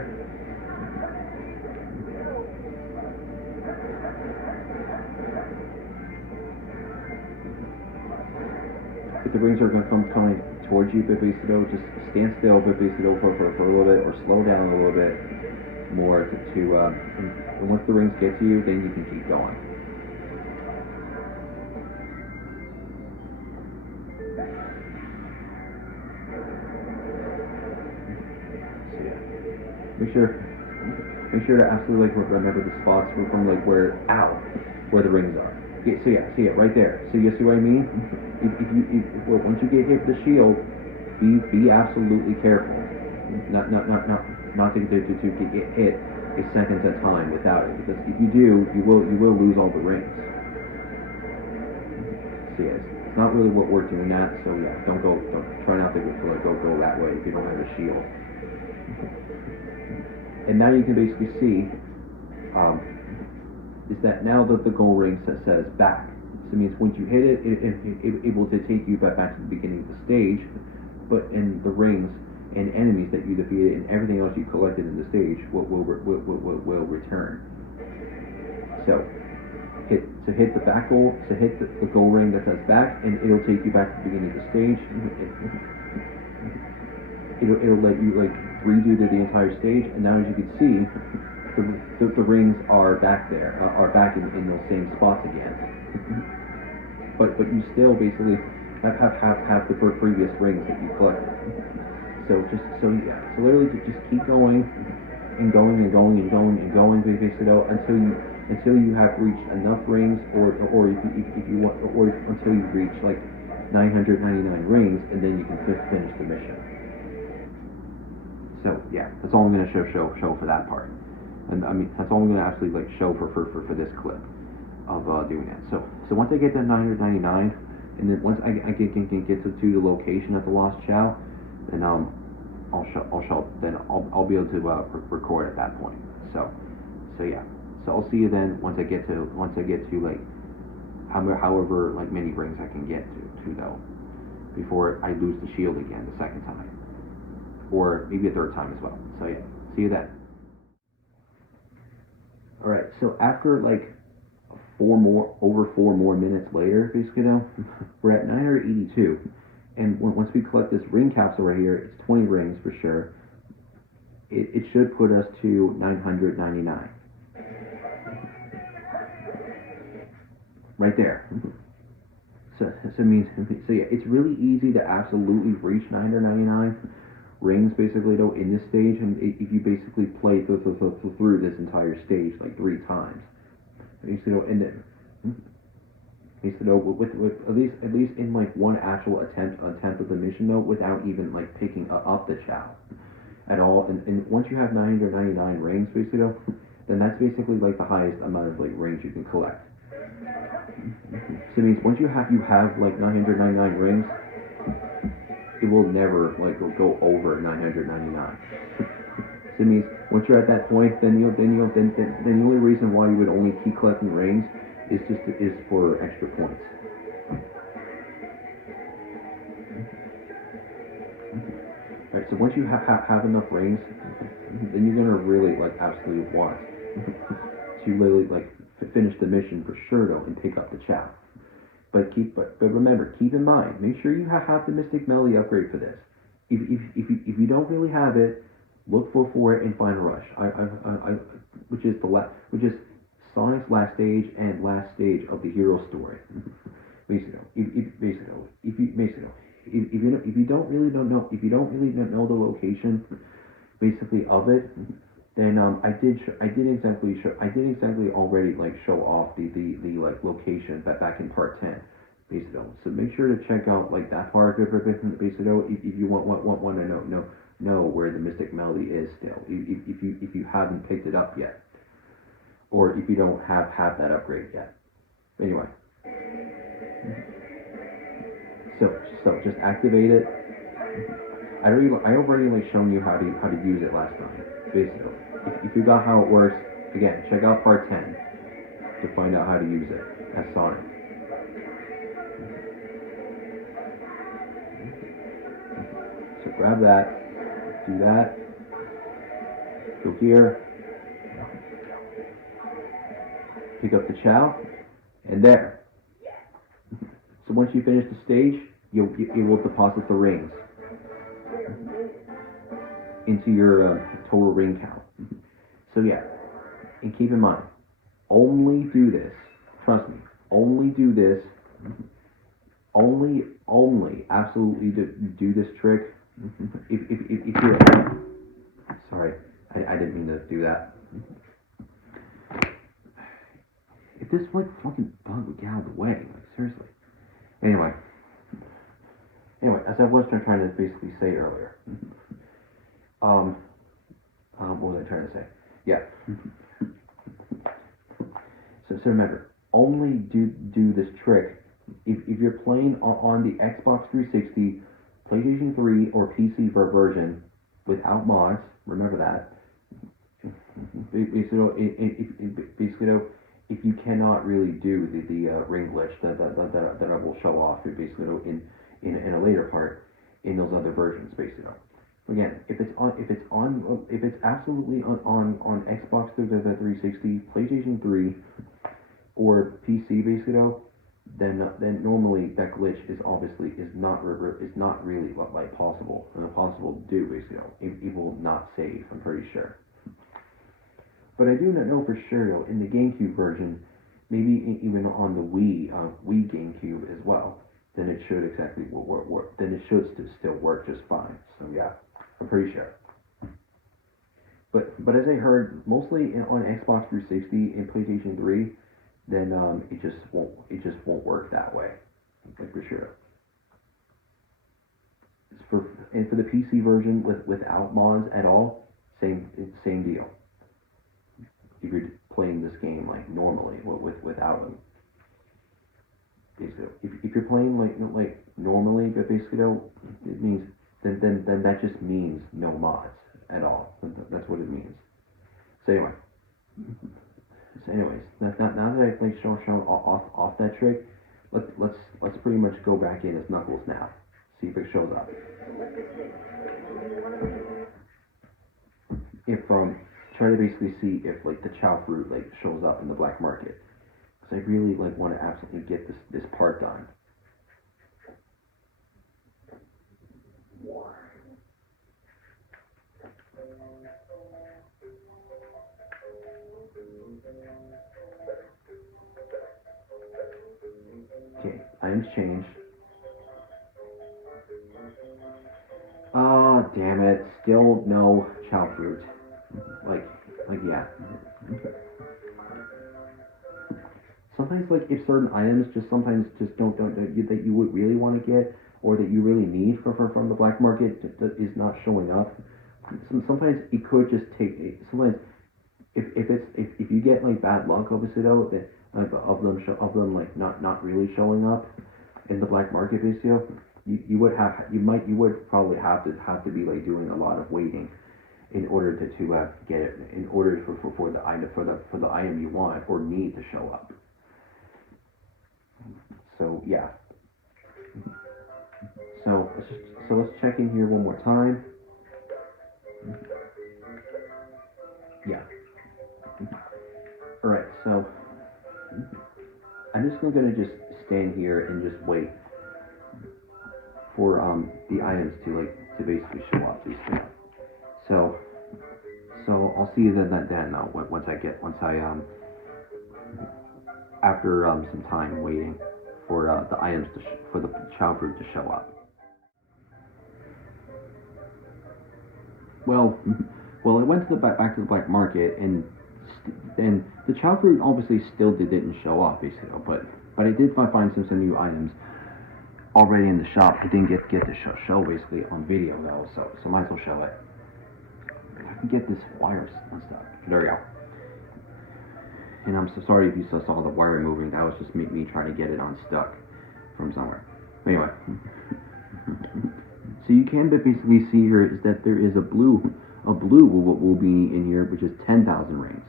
If the rings are going to come coming towards you, basically, just stand still, basically, for a little bit, or slow down a little bit more and once the rings get to you, then you can keep going. So yeah, make sure to absolutely like remember the spots from like where the rings are. See it right there. So you see what I mean? Once you get hit with the shield, be absolutely careful. Not to get hit a second at a time without it, because if you do, you will lose all the rings. So yeah, it's not really what we're doing that. So yeah, don't try not to go that way if you don't have a shield. And now you can basically see is that now that the gold ring says back. So it means once you hit it, it's able to take you back to the beginning of the stage, but in the rings and enemies that you defeated and everything else you collected in the stage will return. So hit the back goal, hit the gold ring that says back, and it'll take you back to the beginning of the stage. It'll let you like redo the entire stage, and now as you can see, the rings are back there, are back in those same spots again. but you still basically have the previous rings that you collected. So literally just keep going and going basically until you have reached enough rings, or if you want, or until you reach like 999 rings, and then you can finish the mission. So yeah, that's all I'm gonna show for that part, and I mean that's all I'm gonna actually like show for this clip of doing that. So once I get to 999, and then once I get to the location at the Lost Chao, then I'll be able to record at that point. So yeah, so I'll see you then once I get to like however like many rings I can get to though, before I lose the shield again the second time, or maybe a third time as well. So yeah, see you then. All right, so after like over 4 more minutes later, basically now, we're at 982, and once we collect this ring capsule right here, it's 20 rings for sure. It should put us to 999. Right there. So yeah, it's really easy to absolutely reach 999 rings basically though in this stage, and if you basically play through this entire stage like 3 times. Basically, and then basically with at least in like one actual attempt of the mission though, without even like picking up the Chao at all, and once you have 999 rings basically though, then that's basically like the highest amount of like rings you can collect. So it means once you have like 999 rings, it will never like go over 999. So it means once you're at that point, then the only reason why you would only keep collecting rings is for extra points. Right. So once you have enough rings, then you're gonna really like absolutely want to literally like finish the mission for sure though and pick up the Chao. But remember, keep in mind, make sure you have the Mystic Melody upgrade for this. If you don't really have it, look for it in Final Rush. Which is which is Sonic's last stage and last stage of the hero story. Basically, if you don't really know the location, basically of it, then I did exactly already like show off the like location back in part 10, basically. So make sure to check out like that part of it, basically. If you want to know where the Mystic Melody is still, if you haven't picked it up yet, or if you don't have that upgrade yet. Anyway, so just activate it. I already like shown you how to use it last time. Basically, if you got how it works, again, check out part 10 to find out how to use it as Sonic. So grab that, do that, go here, pick up the Chao, and there. So once you finish the stage, you will deposit the rings into your total ring count. So yeah, and keep in mind, only do this. Trust me, only do this. Only, absolutely do this trick. If you're sorry, I didn't mean to do that. If this like fucking bug would get out of the way, like seriously. Anyway, as I was trying to basically say earlier. What was I trying to say? Yeah. So remember, only do this trick if you're playing on the Xbox 360, PlayStation 3, or PC version without mods. Remember that. Basically, if you cannot really do the ring glitch that I will show off, basically in a later part in those other versions, basically. Again, if it's absolutely on Xbox 360, PlayStation 3, or PC, basically, then normally that glitch is not really like possible and impossible to do, basically. It will not save, I'm pretty sure. But I do not know for sure though in the GameCube version, maybe even on the Wii GameCube as well, then it should exactly work. Then it should still work just fine. So yeah, I'm pretty sure. But as I heard, mostly on Xbox 360 and PlayStation 3, then it just won't work that way, like for sure. For the PC version without mods at all, same deal. If you're playing this game like normally without them, if you're playing like normally, but basically though, it means then that just means no mods at all. That's what it means. So anyway. Anyways, now that I've like shown off that trick, let's pretty much go back in as Knuckles now. See if it shows up. If try to basically see if like the Chao fruit like shows up in the black market, because I really like want to absolutely get this part done. Okay, items changed. Oh, damn it. Still no Chao fruit. Like yeah. Sometimes, like, if certain items sometimes don't that you would really want to get, or that you really need from the black market that is not showing up. Sometimes it could just take. Sometimes if you get like bad luck, obviously though, that of them like not really showing up in the black market video, you would probably have to be like doing a lot of waiting in order to get it, in order for the item you want or need to show up. So yeah. So let's check in here one more time. Yeah. All right. So I'm just gonna just stand here and just wait for the items to basically show up. These things. So I'll see you then once I after some time waiting for the items for the Chao fruit to show up. Well, I went to the back to the black market, and the Chao fruit obviously still didn't show up, basically. But I did find some new items already in the shop. I didn't get to show basically on video though, so might as well show it. If I can get this wire unstuck. There we go. And I'm so sorry if you saw the wire moving. That was just me trying to get it unstuck from somewhere. But anyway. So you can basically see here is that there is a blue will be in here, which is 10,000 rings.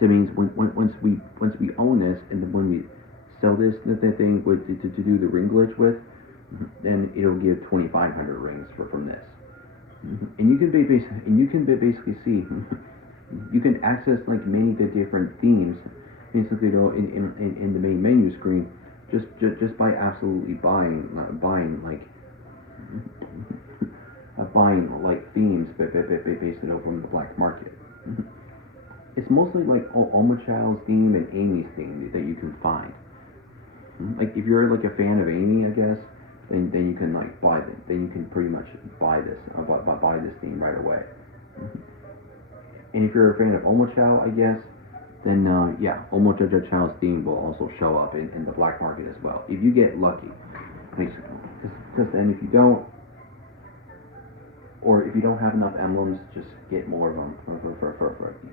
That means once we own this, and then when we sell this thing to do the ring glitch with, then it'll give 2,500 rings from this. And you can basically see you can access like many different themes basically in the main menu screen just by absolutely buying themes based from the black market. It's mostly like Chao's theme and Amy's theme that you can find. Like if you're like a fan of Amy, I guess, then you can like buy them. Then you can pretty much buy this theme right away. And if you're a fan of Chao, I guess, then yeah, Chao's theme will also show up in the black market as well if you get lucky. Because then if you don't, or if you don't have enough emblems, just get more of them.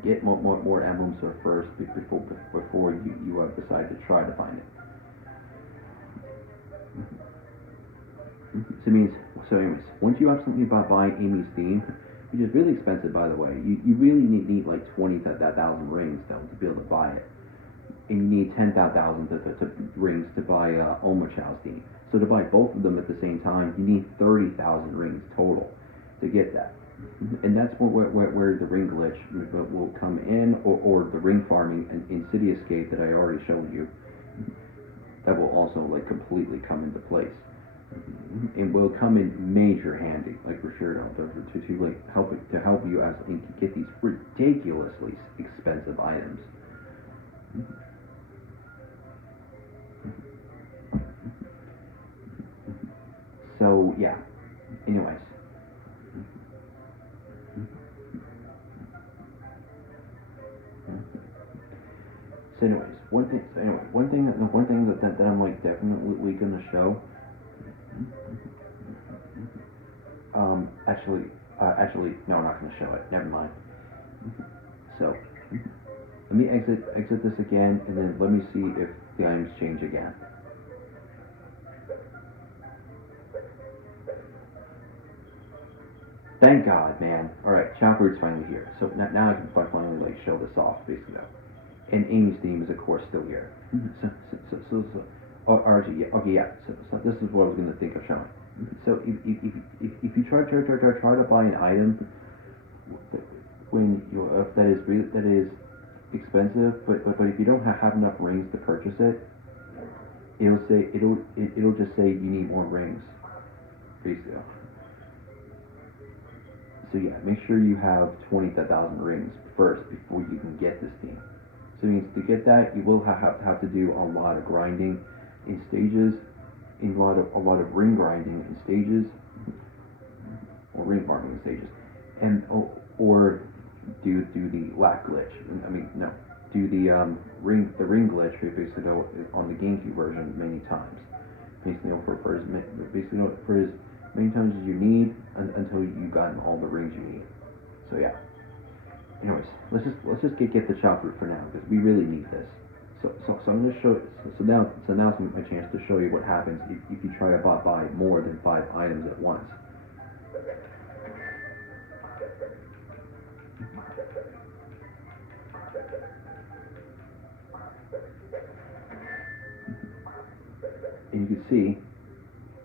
Get more emblems first before you decide to try to find it. So anyways, once you absolutely buy Amy's theme, which is really expensive by the way, you really need like 20,000 rings to be able to buy it. And you need 10,000 rings to buy Chao's theme. So to buy both of them at the same time, you need 30,000 rings total to get that. And that's where the ring glitch will come in, or the ring farming in City Escape that I already showed you. That will also like completely come into place. It will come in major handy, like for sure, to like help you as get these ridiculously expensive items. So yeah. Anyways. So anyways, one thing that I'm like definitely gonna show. Actually, no, I'm not gonna show it. Never mind. So let me exit this again, and then let me see if the items change again. Thank God, man. All right, Chao fruit's finally here. So now I can finally like show this off, basically. And Amy's theme is of course still here. Okay, yeah. So this is what I was gonna think of showing. So if you try to buy an item when that is expensive, but if you don't have enough rings to purchase it, it'll just say you need more rings, basically. So yeah, make sure you have 20,000 rings first before you can get this theme. So it means to get that, you will have to do a lot of grinding in stages, a lot of ring grinding in stages, or ring farming in stages, and or do the lack glitch. I mean, no, do the ring glitch basically on the GameCube version many times. Basically, for as many times as you need until you've gotten all the rings you need. So yeah. Anyways, let's just get the Chao fruit for now because we really need this. So I'm gonna show. So now's my chance to show you what happens if you try to buy more than 5 items at once. can see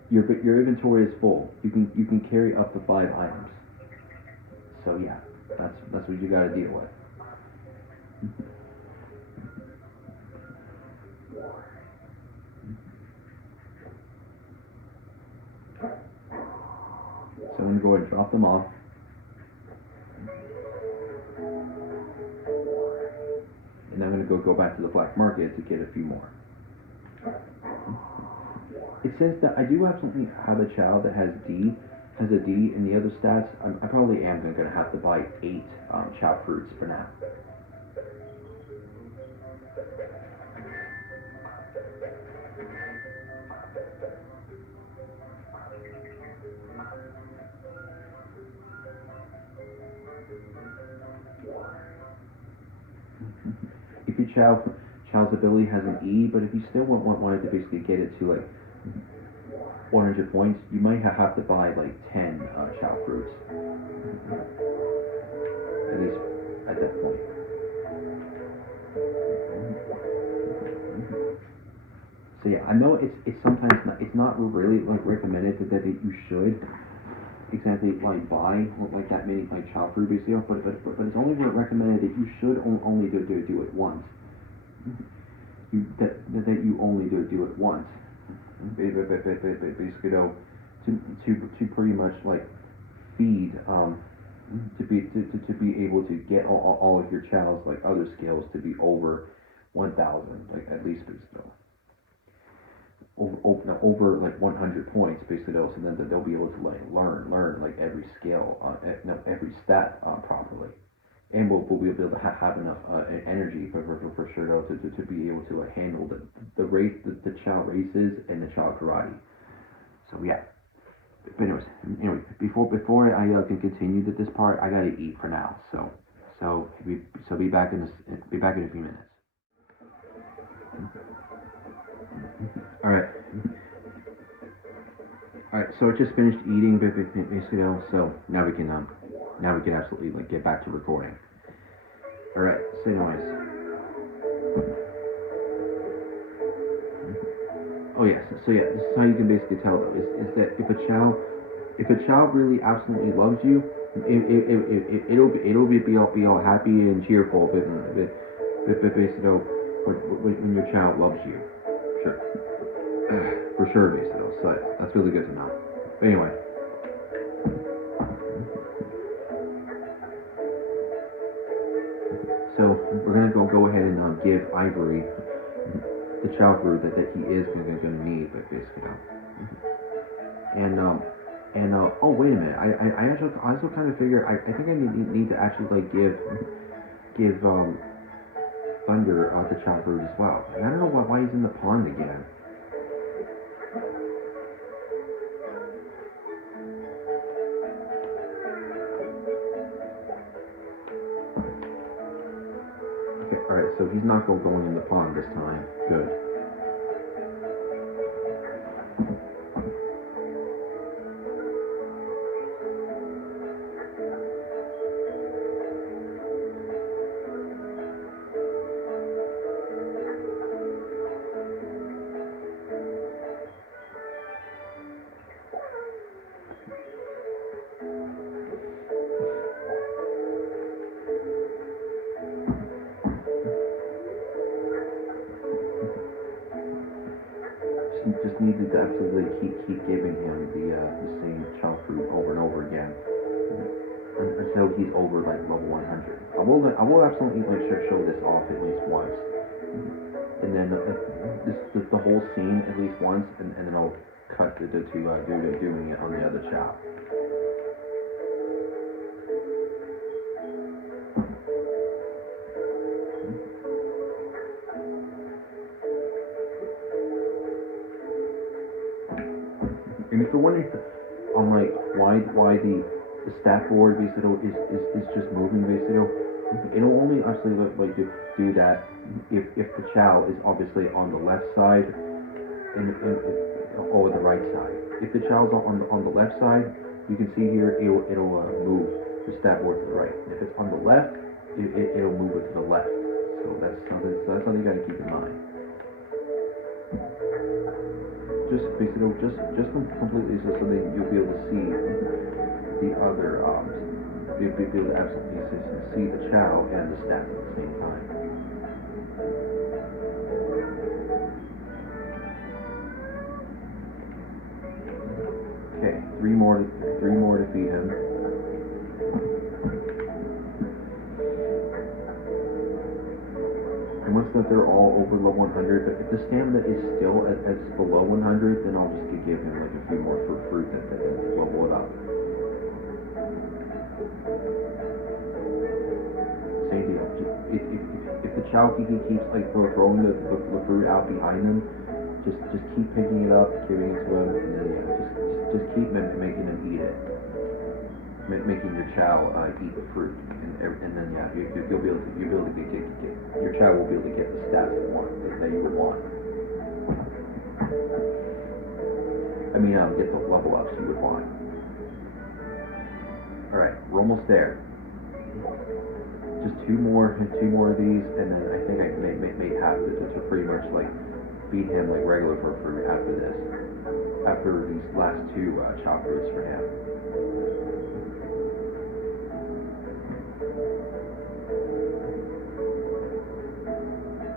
your inventory is full. You can carry up to 5 items. So yeah, that's what you got to deal with. So I'm going to go ahead and drop them off. And I'm going to go back to the black market to get a few more. It says that I do absolutely have a Chao that has a D in the other stats. I probably am going to have to buy 8 Chao fruits for now. If your Chao's ability has an E, but if you still wanted to basically get it to like 100 points, you might have to buy like 10 Chao fruits. At least at that point. So yeah, I know it's sometimes not really like recommended that you should exactly like buy like that many like Chao fruit basically, but it's only recommended that you should only do it once. That you only do it once. Basically though, to pretty much like feed to be able to get all of your Chao's like other skills to be over 1,000, like at least basically over like 100 points basically though, so then they'll be able to like learn like every skill every stat properly, and we'll be able to have enough energy for sure though to be able to handle the race the Chao races and the Chao karate. So yeah. But anyway, before I can continue this part, I gotta eat for now. So be back in a few minutes. All right. All right. So I just finished eating, basically. So now we can absolutely like get back to recording. All right. So anyways. Oh yes. So yeah, this is how you can basically tell though is that if a Chao really absolutely loves you, it'll be all happy and cheerful, but basically though, when your Chao loves you, sure, for sure, basically though. So that's really good to know. But anyway. So we're gonna go ahead and give Ivory the Chao fruit that he is gonna need, but basically though. And oh wait a minute, I also kind of figure I think I need to actually like give Thunder the Chao fruit as well. And I don't know why he's in the pond again. Okay, alright, so he's not going in the pond this time. Good. Just need to absolutely keep giving him the same Chao fruit over and over again until he's over like level 100. I will absolutely like show this off at least once, and then the whole scene at least once, and then I'll cut to doing it on the other Chao. And if you're wondering on like why the stat board basically is just moving basically, it'll only actually like do that if the Chao is obviously on the left side and or the right side. If the Chao's on the left side, you can see here it'll move the stat board to the right. And if it's on the left, it'll move it to the left. So that's something you gotta keep in mind. just basically just completely so that you'll be able to see the other you'll be able to absolutely see the Chao and the stats at the same time. Okay, three more to feed him. And once that they're all over level 100, but if the stamina is still at below 100, then I'll just give him like a few more for fruit that level it up. Same deal. If the Chao keeps like throwing the fruit out behind them, just keep picking it up, giving it to him, and then yeah, just keep making him eat it. Making your Chao eat the fruit, and then yeah, you'll be able to get your Chao will be able to get the stats that you would want. I mean, get the level ups you would want. All right, we're almost there. Just two more of these, and then I think I may have to pretty much like feed him like regular fruit after this. After these last two Chao fruits for him.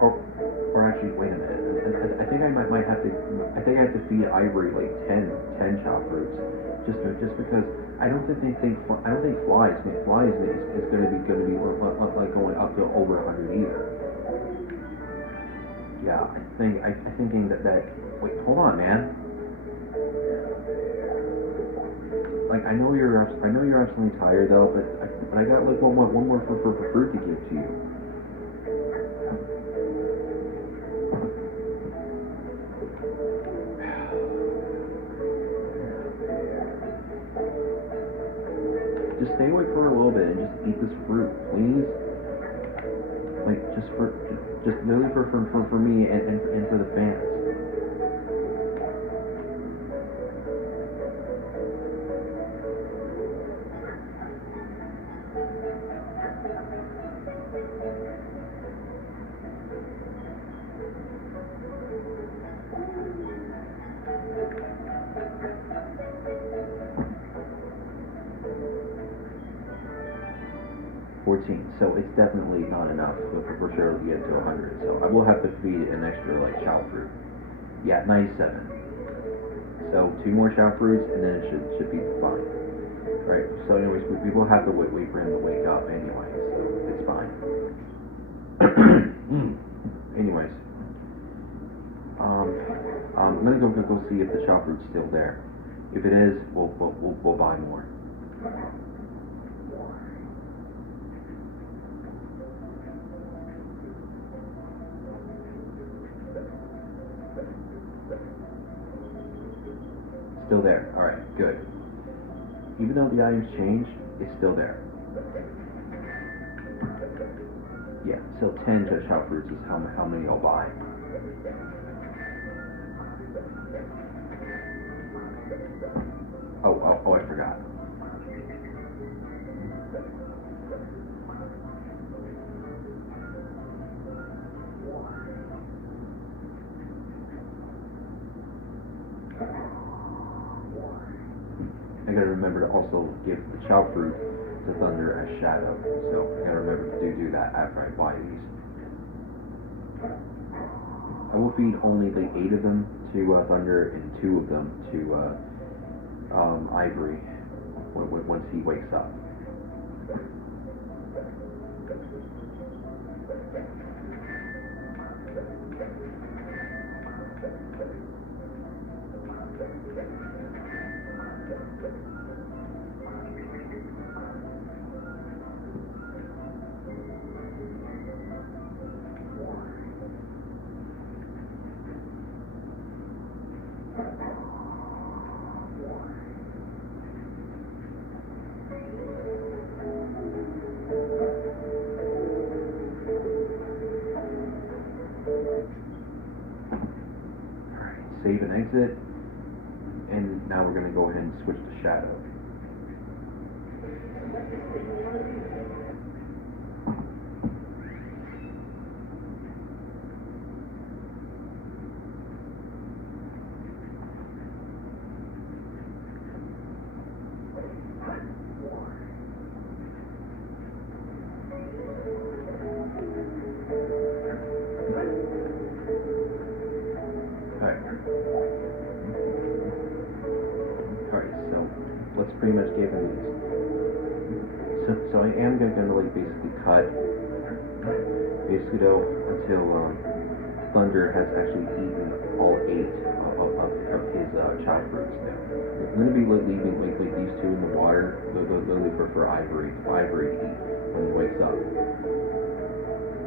Or actually, wait a minute. I think I might have to. I think I have to feed Ivory like 10 Chao fruits, just because I don't think flies is going to be like going up to over 100 either. Yeah, I'm thinking that wait, hold on, man. Like I know you're absolutely tired though, but I got like one more for fruit to give to you. Just stay awake for a little bit and just eat this fruit, please. Like just literally for me and for the fans. So it's definitely not enough for sure to get to 100. So I will have to feed an extra like Chao fruit. Yeah, 97. So 2 more Chao fruits and then it should be fine. Right. So anyways, we will have to wait for him to wake up anyway. So it's fine. Anyways, I'm gonna go see if the Chao fruit's still there. If it is, we'll buy more. Still there. Alright, good. Even though the items changed, it's still there. Yeah, so 10 Chao fruits is how many I'll buy. Oh, I forgot. I gotta remember to also give the Chao fruit to Thunder as Shadow, so I gotta remember to do that after I buy these. I will feed only the 8 of them to Thunder and 2 of them to Ivory once he wakes up. Save and exit, and now we're going to go ahead and switch to Shadow. pretty much given these. So I am gonna like basically cut basically though until Thunder has actually eaten all 8 of his Chao fruits now. I'm gonna be like leaving like these 2 in the water literally for Ivory to eat when he wakes up.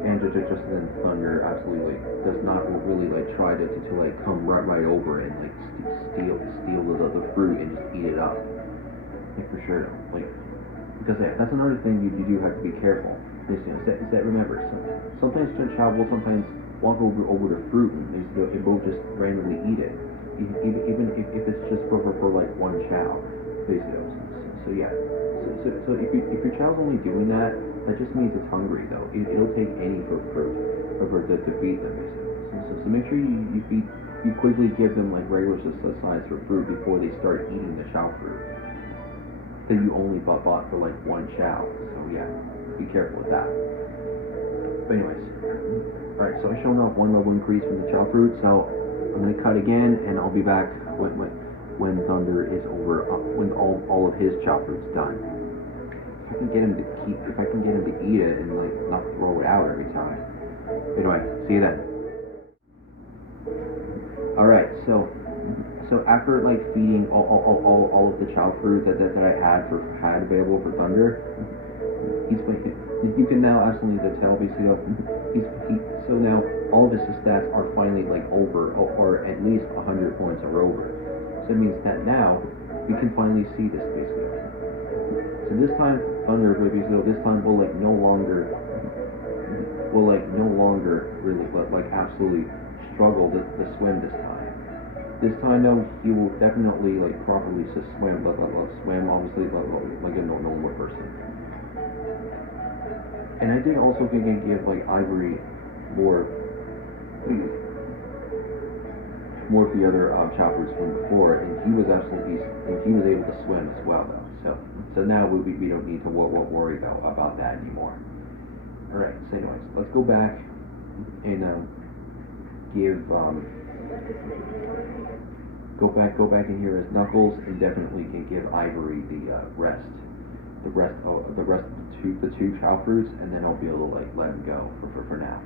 And just then Thunder absolutely like does not really like try to like come right over and like steal the fruit and just eat it up. Like for sure though. Like because that's another thing you do have to be careful. Is that remember sometimes Chao will sometimes walk over the fruit and it will just randomly eat it. Even if it's just for like 1 Chao. Basically. So yeah. So if your Chao's only doing that just means it's hungry though. It'll take any fruit to feed them basically. So make sure you quickly give them like regular size for fruit before they start eating the Chao fruit that you only bought for like 1 Chao. So yeah, be careful with that. But anyways, alright, so I've shown off 1 level increase from the Chao fruit, so I'm gonna cut again and I'll be back when Thunder is over, when all of his Chao fruit's done. If I can get him to eat it and like not throw it out every time. Anyway, see you then. Alright, so after like feeding all of the Chao fruit that I had available for Thunder, you can now absolutely tell basically so now all of his stats are finally like over or at least 100 points or over. So it means that now we can finally see this basically. So this time Thunder basically this time will no longer really like absolutely struggle to swim this time. This time though, he will definitely like properly swim, swim obviously like a normal person. And I did also give like Ivory more of the other Chao fruits from before, and he was able to swim as well though. So now we don't need to worry about that anymore. All right. So anyways, let's go back and give go back in here as Knuckles, and definitely can give Ivory the rest of the 2 Chao fruits, and then I'll be able to like let him go for now.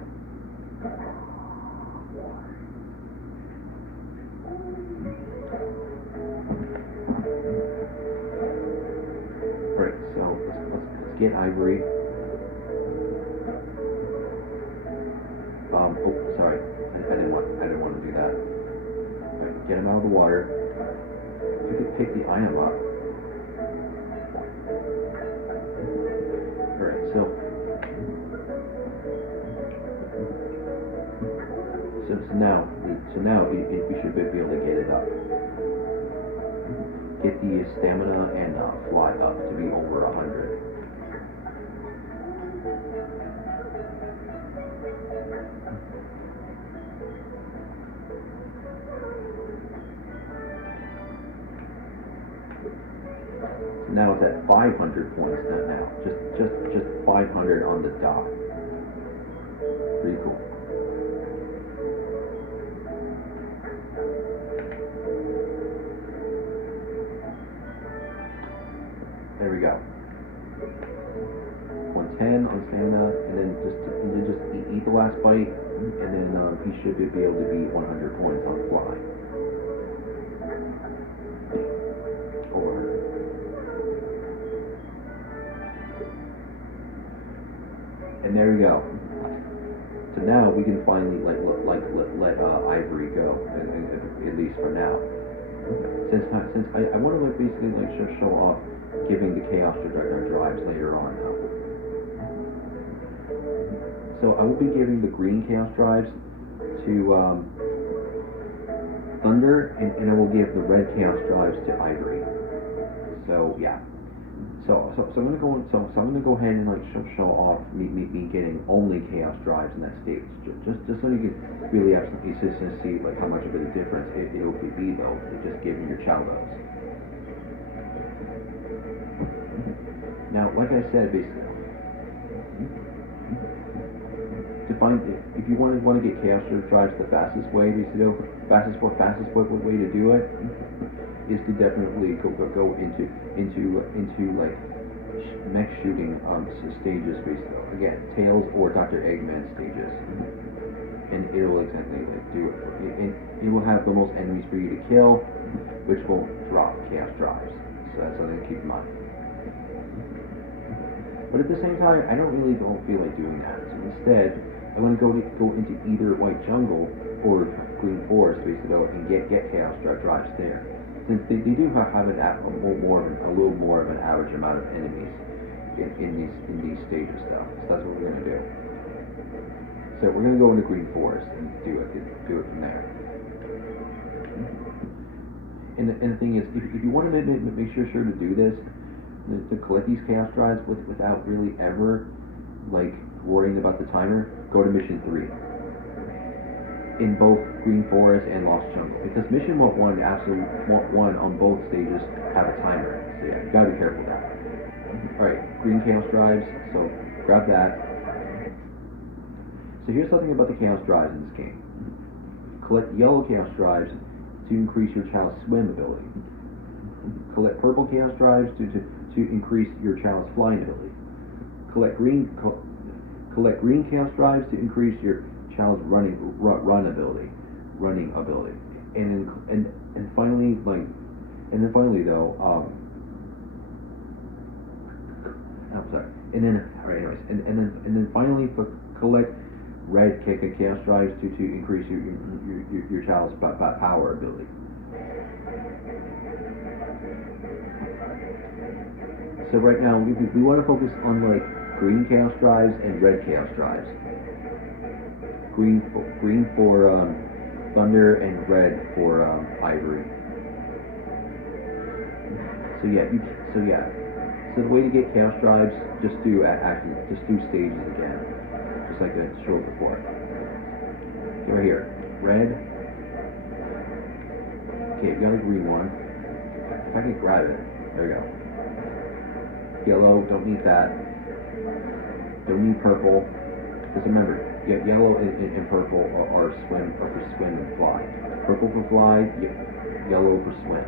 Alright, so let's get Ivory. Oh, sorry, I didn't want to do that. Alright, get him out of the water. You can pick the item up. Alright, so now we should be able to get it up. Get the stamina and fly up to be over 100. So now it's at 500 points now. Just 500 on the dot. Pretty cool. There we go. 110 on stamina, and then just eat the last bite, and then he should be able to be 100 points on fly. And there we go. So now we can finally let Ivory go, at least for now. Since I want to basically show off giving the Chaos drives later on now. So I will be giving the green Chaos drives to Thunder, and I will give the red Chaos drives to Ivory. So yeah. So I'm gonna go ahead and like show off me getting only Chaos drives in that stage, just so you can really absolutely see like how much of a difference it'll be though, just giving your Chao those. Now, like I said, basically, if you want to get Chaos drives the fastest way, basically, fastest way to do it is to definitely go into like mech shooting stages, basically. Again, Tails or Dr. Eggman stages, and it will exactly like do it. It will have the most enemies for you to kill, which will drop chaos drives. So that's something to keep in mind. But at the same time, I don't feel like doing that. So instead, I want to go into either White Jungle or Green Forest, basically, and get chaos drives there. Since they do have a little more of an average amount of enemies in these stages, though. So that's what we're gonna do. So we're gonna go into Green Forest and do it from there. And the thing is, if you want to make sure to do this, to collect these chaos drives without really ever like worrying about the timer, go to Mission 3 in both Green Forest and Lost Jungle, because Mission 1 on both stages have a timer. So yeah, you gotta be careful with that. Alright, green chaos drives, so grab that. So here's something about the chaos drives in this game. Collect yellow chaos drives to increase your Chao's swim ability. Collect purple chaos drives to increase your Chao's flying ability. Collect green chaos drives to increase your Chao's running ability. And finally though, I'm sorry. And then finally collect red chaos drives to increase your Chao's power ability. So right now we want to focus on like green chaos drives and red chaos drives. Green for thunder and red for ivory. So the way to get chaos drives, just do stages again, just like I showed before. Okay, right here, red. Okay, we got a green one. If I can grab it, there we go. Yellow, don't need that. Don't need purple. Because remember, yellow and purple are for swim and fly. Purple for fly, yellow for swim.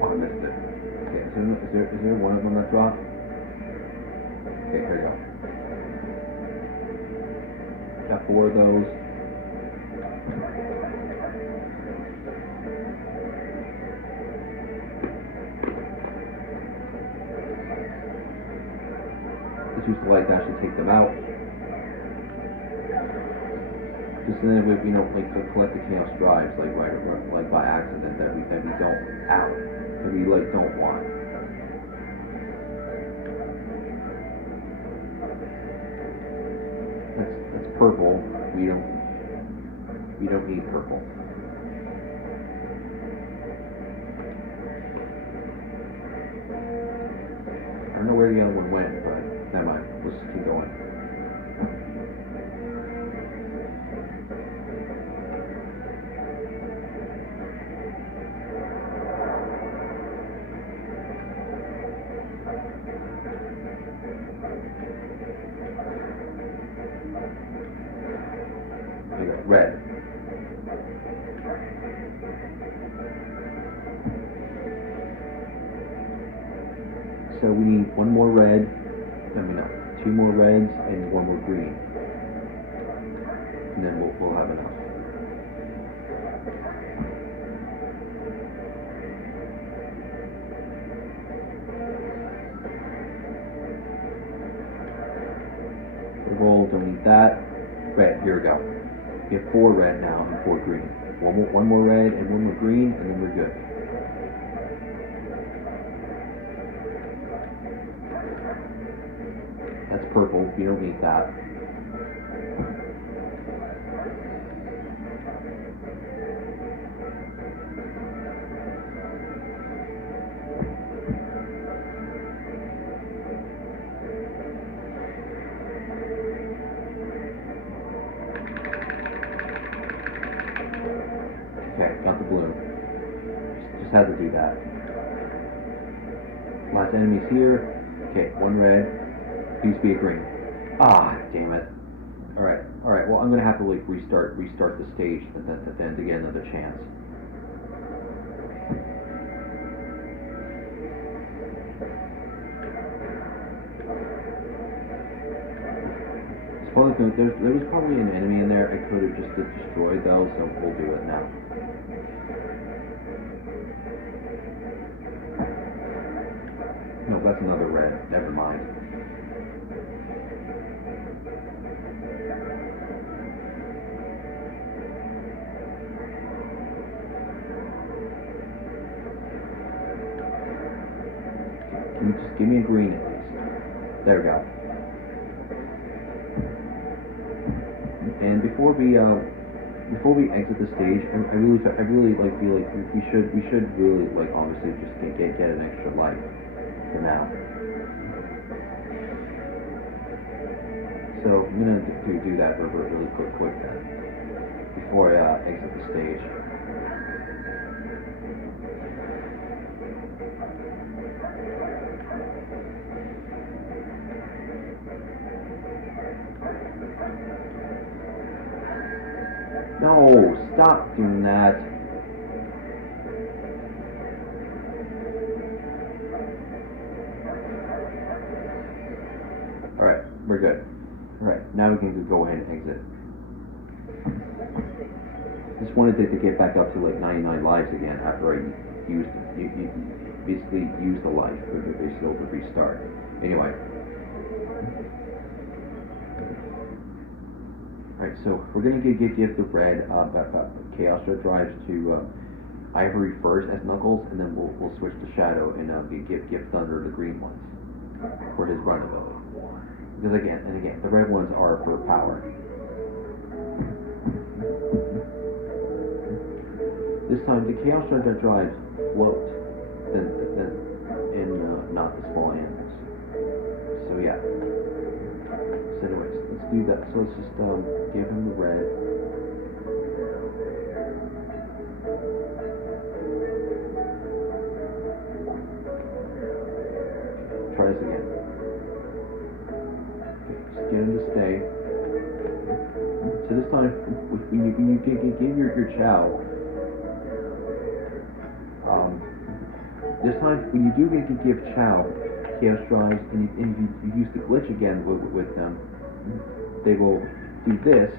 Oh, I missed it. Okay, is there one of them that dropped? Okay, here we go. Got 4 of those. Let's use the light to actually take them out. Just so then we don't like collect the chaos drives like by accident that we don't want. That's purple. We don't need purple. I don't know where the other one went, but never mind. Let's just keep going. There you go, red. So we need 1 more red, 2 more reds and 1 more green. And then we'll have enough. Purple, don't need that. Red, here we go. We have 4 red now and 4 green. One more red and 1 more green, and then we're good. That's purple. You don't need that. Okay, got the balloon. Just had to do that. Last enemy's here. Okay, one red. Please be a green. Ah, damn it. Alright. Well, I'm gonna have to like restart the stage then to get another chance. There was probably an enemy in there I could have just destroyed though, so we'll do it now. No, that's another red. Never mind. Can you just give me a green at least? There we go. And before we exit the stage, I really like feel like we should really like obviously just get an extra life for now. So I'm gonna do that really quick then before I exit the stage. No, stop doing that. Alright, we're good. Alright, now we can go ahead and exit. Just wanted to get back up to like 99 lives again after I basically used the life, basically to restart. Anyway. Alright, so we're going to give the red Chaos drives to Ivory first as Knuckles, and then we'll switch to Shadow and give Thunder the green ones for his run ability. Because again, the red ones are for power. This time the Chaos drives float and not the small animals. So yeah. So anyways, let's do that. So let's just give him the red. Try this again. Just get him to stay. So this time, when you give your Chao, this time when you do give Chao Chaos drives, and if you use the glitch again with them, they will do this,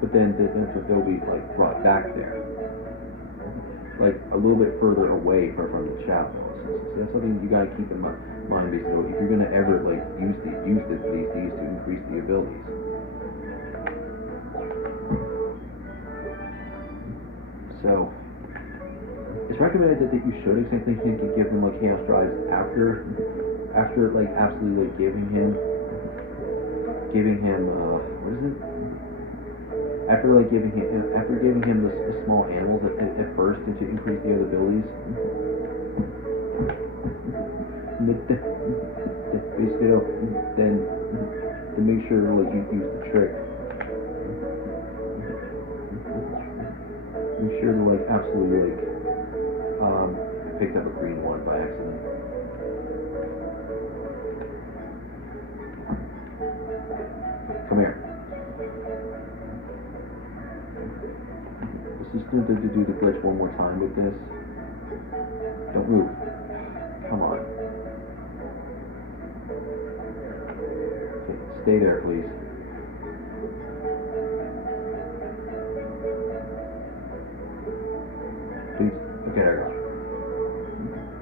but then they'll be like brought back there, like a little bit further away from the Chao. So that's something you gotta keep in mind, basically, if you're gonna ever like use these to increase the abilities. So it's recommended that you should give them like Chaos drives after like absolutely like giving him what is it? After giving him the small animals at first to increase the other abilities. Basically, then to make sure like you use the trick. Make sure to like absolutely like picked up a green one by accident. Come here. Let's just do the glitch one more time with this. Don't move. Come on. Okay, stay there, please. Please. Okay, there we go.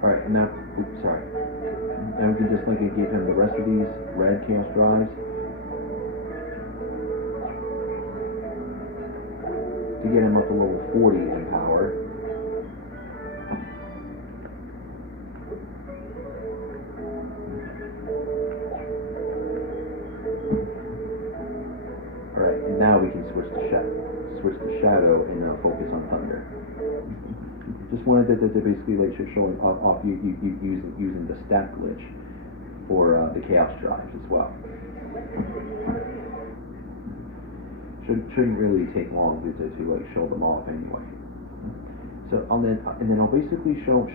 Alright, and now, oops, sorry. Now we can just like give him the rest of these red Chaos drives to get him up to level 40 in power. Alright, and now we can switch to Shadow and focus on Thunder. Just wanted to basically like showing off you using the stat glitch for the Chaos drives as well. Shouldn't really take long to like show them off anyway. So and then I'll basically show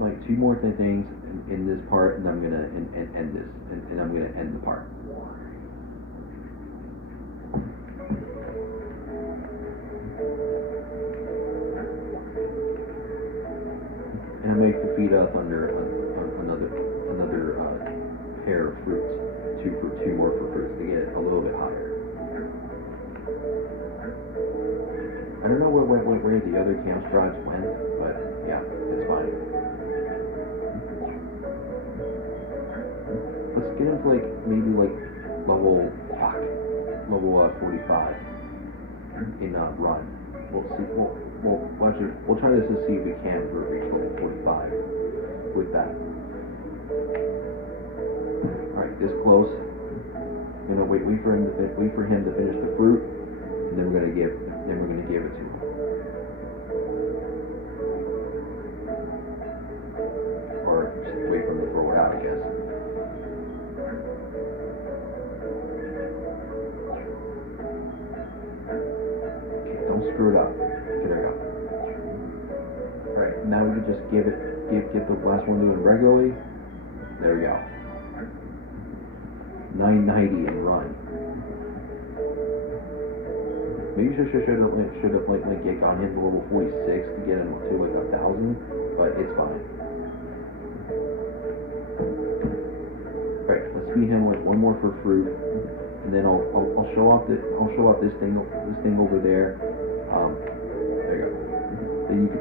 like two more things in this part, and I'm gonna end this, and I'm gonna end the part. And I make the feet up under another pair of fruits, two more for fruits to get it a little bit higher. I don't know where the other camp drives went, but yeah, it's fine. Let's get him to like maybe like level 45 in run. We'll see. We'll try this to see if we can reach level 45 with that. All right, this close. You know, wait for him to finish the fruit, and then we're gonna give it to him. Or just wait for him to throw it out, I guess. Okay, don't screw it up. Okay, there we go. Alright, now we can just give the last one to him regularly. There we go. 990 and run. Maybe should have like gone him to level 46 to get him to like 1,000, but it's fine. Alright, let's feed him like one more for fruit, and then I'll show off this thing over there. There you go.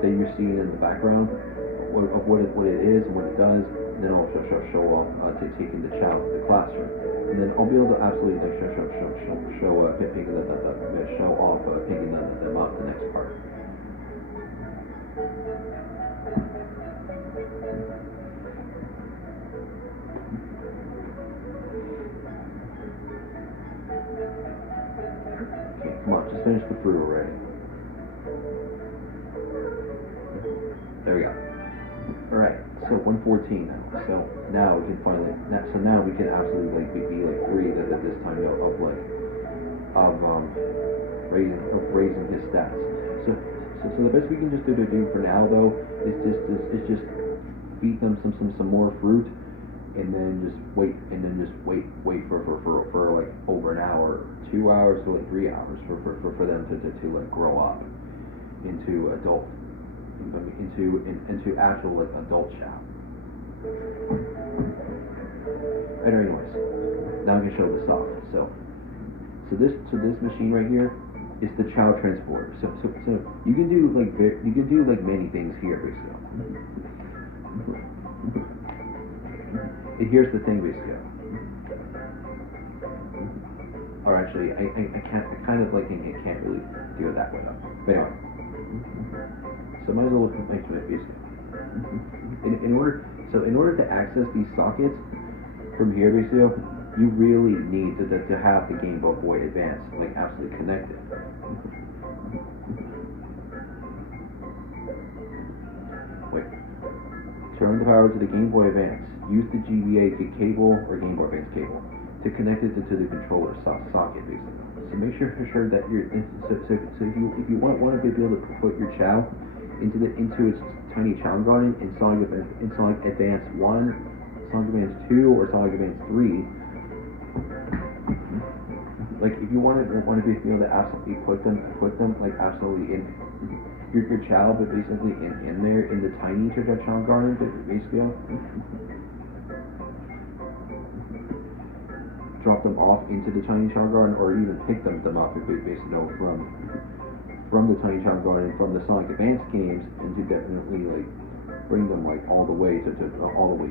That you're seeing in the background of what it is and what it does. And then I'll show off taking the Chao to the classroom, and then I'll be able to absolutely like show off picking them up the next part. Okay, come on, just finish the fruit already. There we go. Alright, so 114 now. So now we can finally, now we can absolutely like be like free at this time of raising his stats. So the best we can just do for now though is just feed them some more fruit, and then just wait for like over an hour, 2 hours to like 3 hours for them to like grow up into actual like adult Chao. And anyways, now I can show this off. So this machine right here is the Chao transporter. So you can do like many things here basically. And here's the thing basically. Or actually, I can't really do it that way though. But anyway. So might as well look at basically. In order to access these sockets from here, basically, you really need to have the Game Boy Advance like absolutely connected. Wait. Turn the power to the Game Boy Advance. Use the GBA cable or Game Boy Advance cable to connect it to the controller socket, basically. So make sure that you're if you want to be able to put your Chao into its tiny Chao garden in Sonic Advance 1, Sonic Advance 2, or Sonic Advance 3. Like if you want to be able to absolutely put them like absolutely in your Chao, but basically in there in the tiny Chao garden, but basically drop them off into the tiny Chao garden, or even pick them up basically from the tiny Chao garden from the Sonic Advance games, and to definitely like bring them like all the way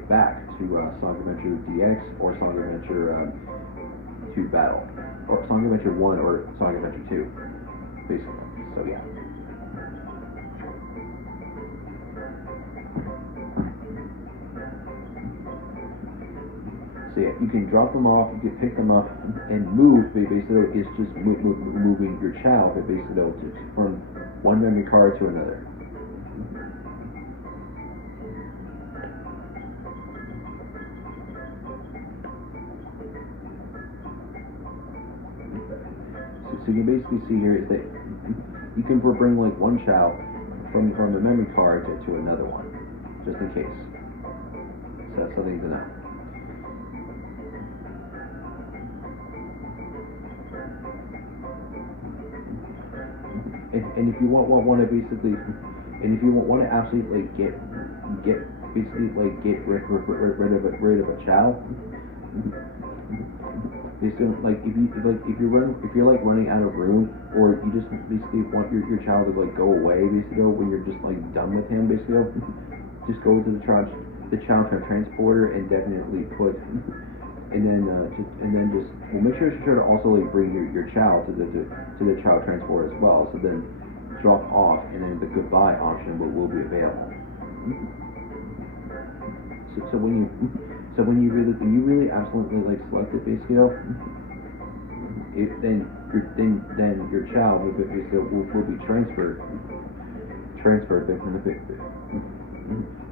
back to Sonic Adventure DX or Sonic Adventure 2 Battle, or Sonic Adventure 1 or Sonic Adventure 2, basically. So yeah. So yeah, you can drop them off, you can pick them up, and move. Basically, it's just moving your Chao, basically, from one memory card to another. So you can basically see here is that you can bring like one Chao from the memory card to another one, just in case. So that's something to know. And if you want to basically, and if you want to actually like get basically like get rid of a Chao, basically like if you're like running out of room, or you just basically want your Chao to like go away basically when you're just like done with him basically, just go to the Chao transporter and definitely put. And then just make sure to also like bring your Chao to the Chao transport as well. So then drop off, and then the goodbye option will be available. So when you really absolutely like select it basically, then your Chao will be transferred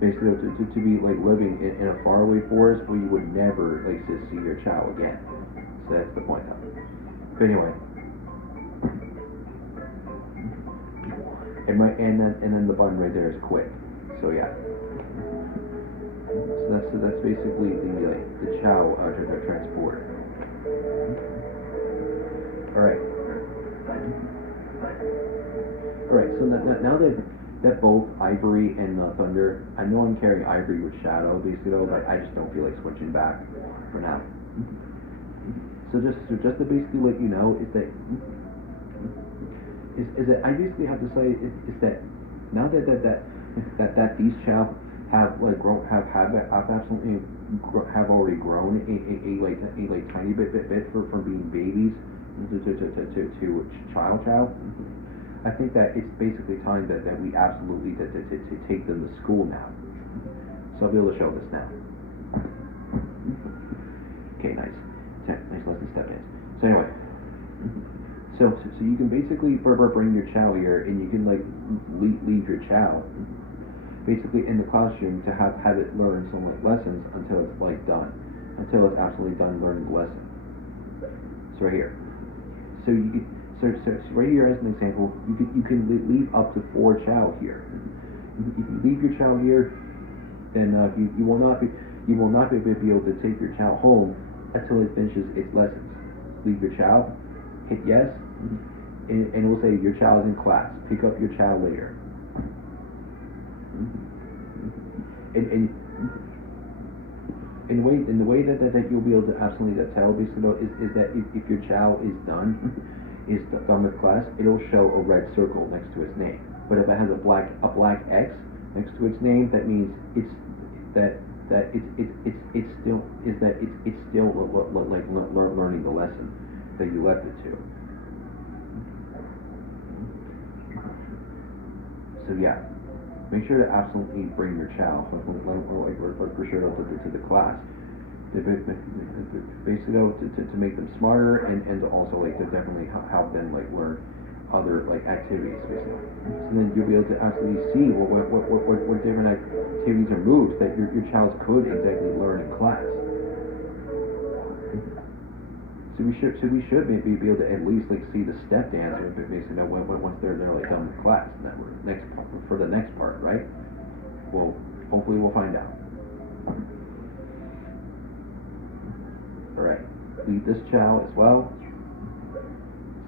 basically to be like living in a faraway forest where you would never like to see your Chao again. So that's the point of it. But anyway, and then the button right there is quit. So yeah. So that's basically the Chao transport. All right. So now that both Ivory and Thunder, I know I'm carrying Ivory with Shadow basically, but I just don't feel like switching back for now. So just to basically let you know is that I basically have to say is that now that these Chao have like grown have absolutely have already grown a tiny bit from being babies to child Chao. I think that it's basically time that we absolutely to take them to school now. So I'll be able to show this now. Okay, nice lesson step in. So anyway, so you can basically bring your Chao here, and you can like leave your Chao basically in the classroom to have it learn some like lessons until it's like done, until it's absolutely done learning the lesson. So right here. So you can. So right here as an example, you can leave up to 4 Chao here. If you leave your Chao here, then you will not be able to take your Chao home until it finishes its lessons. Leave your Chao, hit yes, and it will say your Chao is in class. Pick up your Chao later. And the way that you'll be able to absolutely tell basically is that if your Chao is done with class, it'll show a red circle next to its name. But if it has a black X next to its name, that means it's still learning the lesson that you left it to. So yeah, make sure to absolutely bring your Chao for sure to the class. Basically to make them smarter and to also like to definitely help them like learn other like activities basically. So then you'll be able to actually see what different activities or moves that your Chao could exactly learn in class. So we should maybe be able to at least like see the step dance basically once they're like done with class, and that we're for the next part, right? Well, hopefully we'll find out. Alright, leave this Chao as well.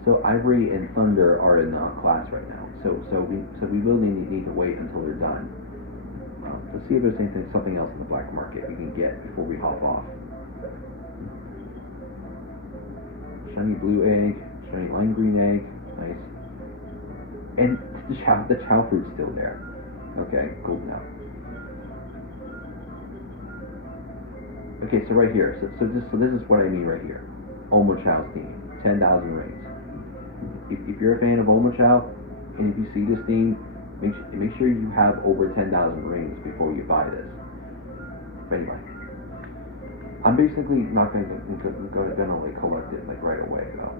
So Ivory and Thunder are in class right now. So we will need to wait until they're done. Let's see if there's something else in the black market we can get before we hop off. Shiny blue egg, shiny lime green egg, nice. And the Chao fruit's still there. Okay, cool now. Okay, so right here, so this is what I mean right here. Omo Chao's theme, 10,000 rings. If you're a fan of Omo Chao, and if you see this theme, make sure you have over 10,000 rings before you buy this. But anyway, I'm basically not gonna like collect it like right away though.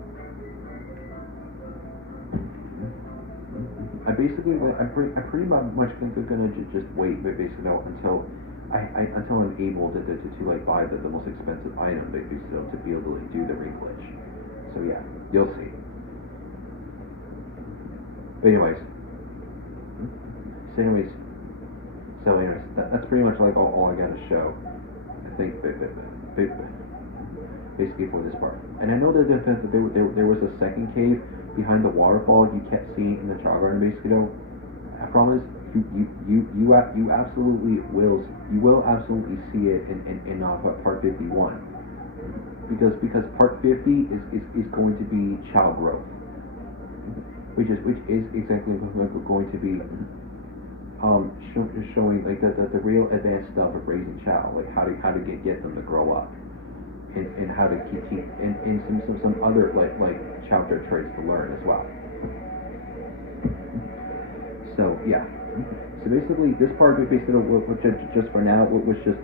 I'm pretty much gonna just wait, but basically until I'm able to like buy the most expensive item, basically to be able to like do the ring glitch. So yeah, you'll see. But anyways, anyways, that's pretty much like all I got to show. I think basically for this part. And I know that there was a second cave behind the waterfall you kept seeing in the Chao Garden, basically though. I promise you absolutely will absolutely see it in part 51, because part 50 is going to be Chao growth, which is exactly going to be showing like the real advanced stuff of raising Chao, like how to get them to grow up, and how to keep and some other like Chao traits to learn as well. So yeah, so basically this part basically just for now was just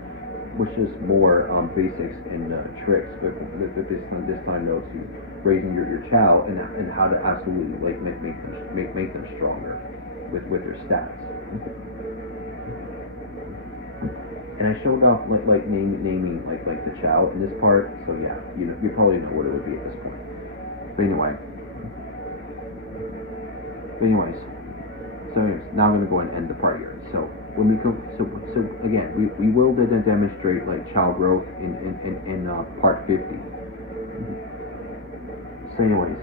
more basics and tricks, but this time though to raising your Chao and how to absolutely like make them stronger with their stats. And I showed off like naming like the Chao in this part, so yeah, you probably know what it would be at this point. But anyways. So now I'm going to go and end the part here. So when we go, so again, we will then demonstrate like Chao growth in part 50. So anyways,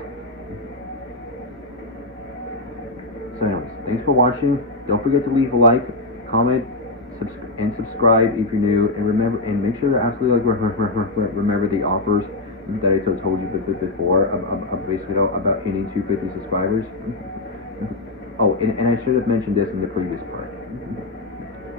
thanks for watching. Don't forget to leave a like, comment, and subscribe if you're new, and make sure to absolutely like remember the offers that I told you before basically about hitting 250 subscribers. Oh, and I should have mentioned this in the previous part.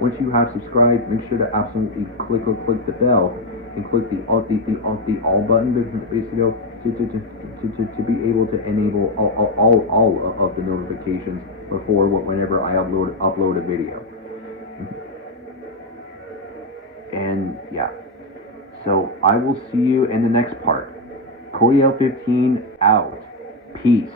Once you have subscribed, make sure to absolutely click the bell and click the all button basically to be able to enable all of the notifications before whenever I upload a video. And yeah, so I will see you in the next part. Cordial 15 out. Peace.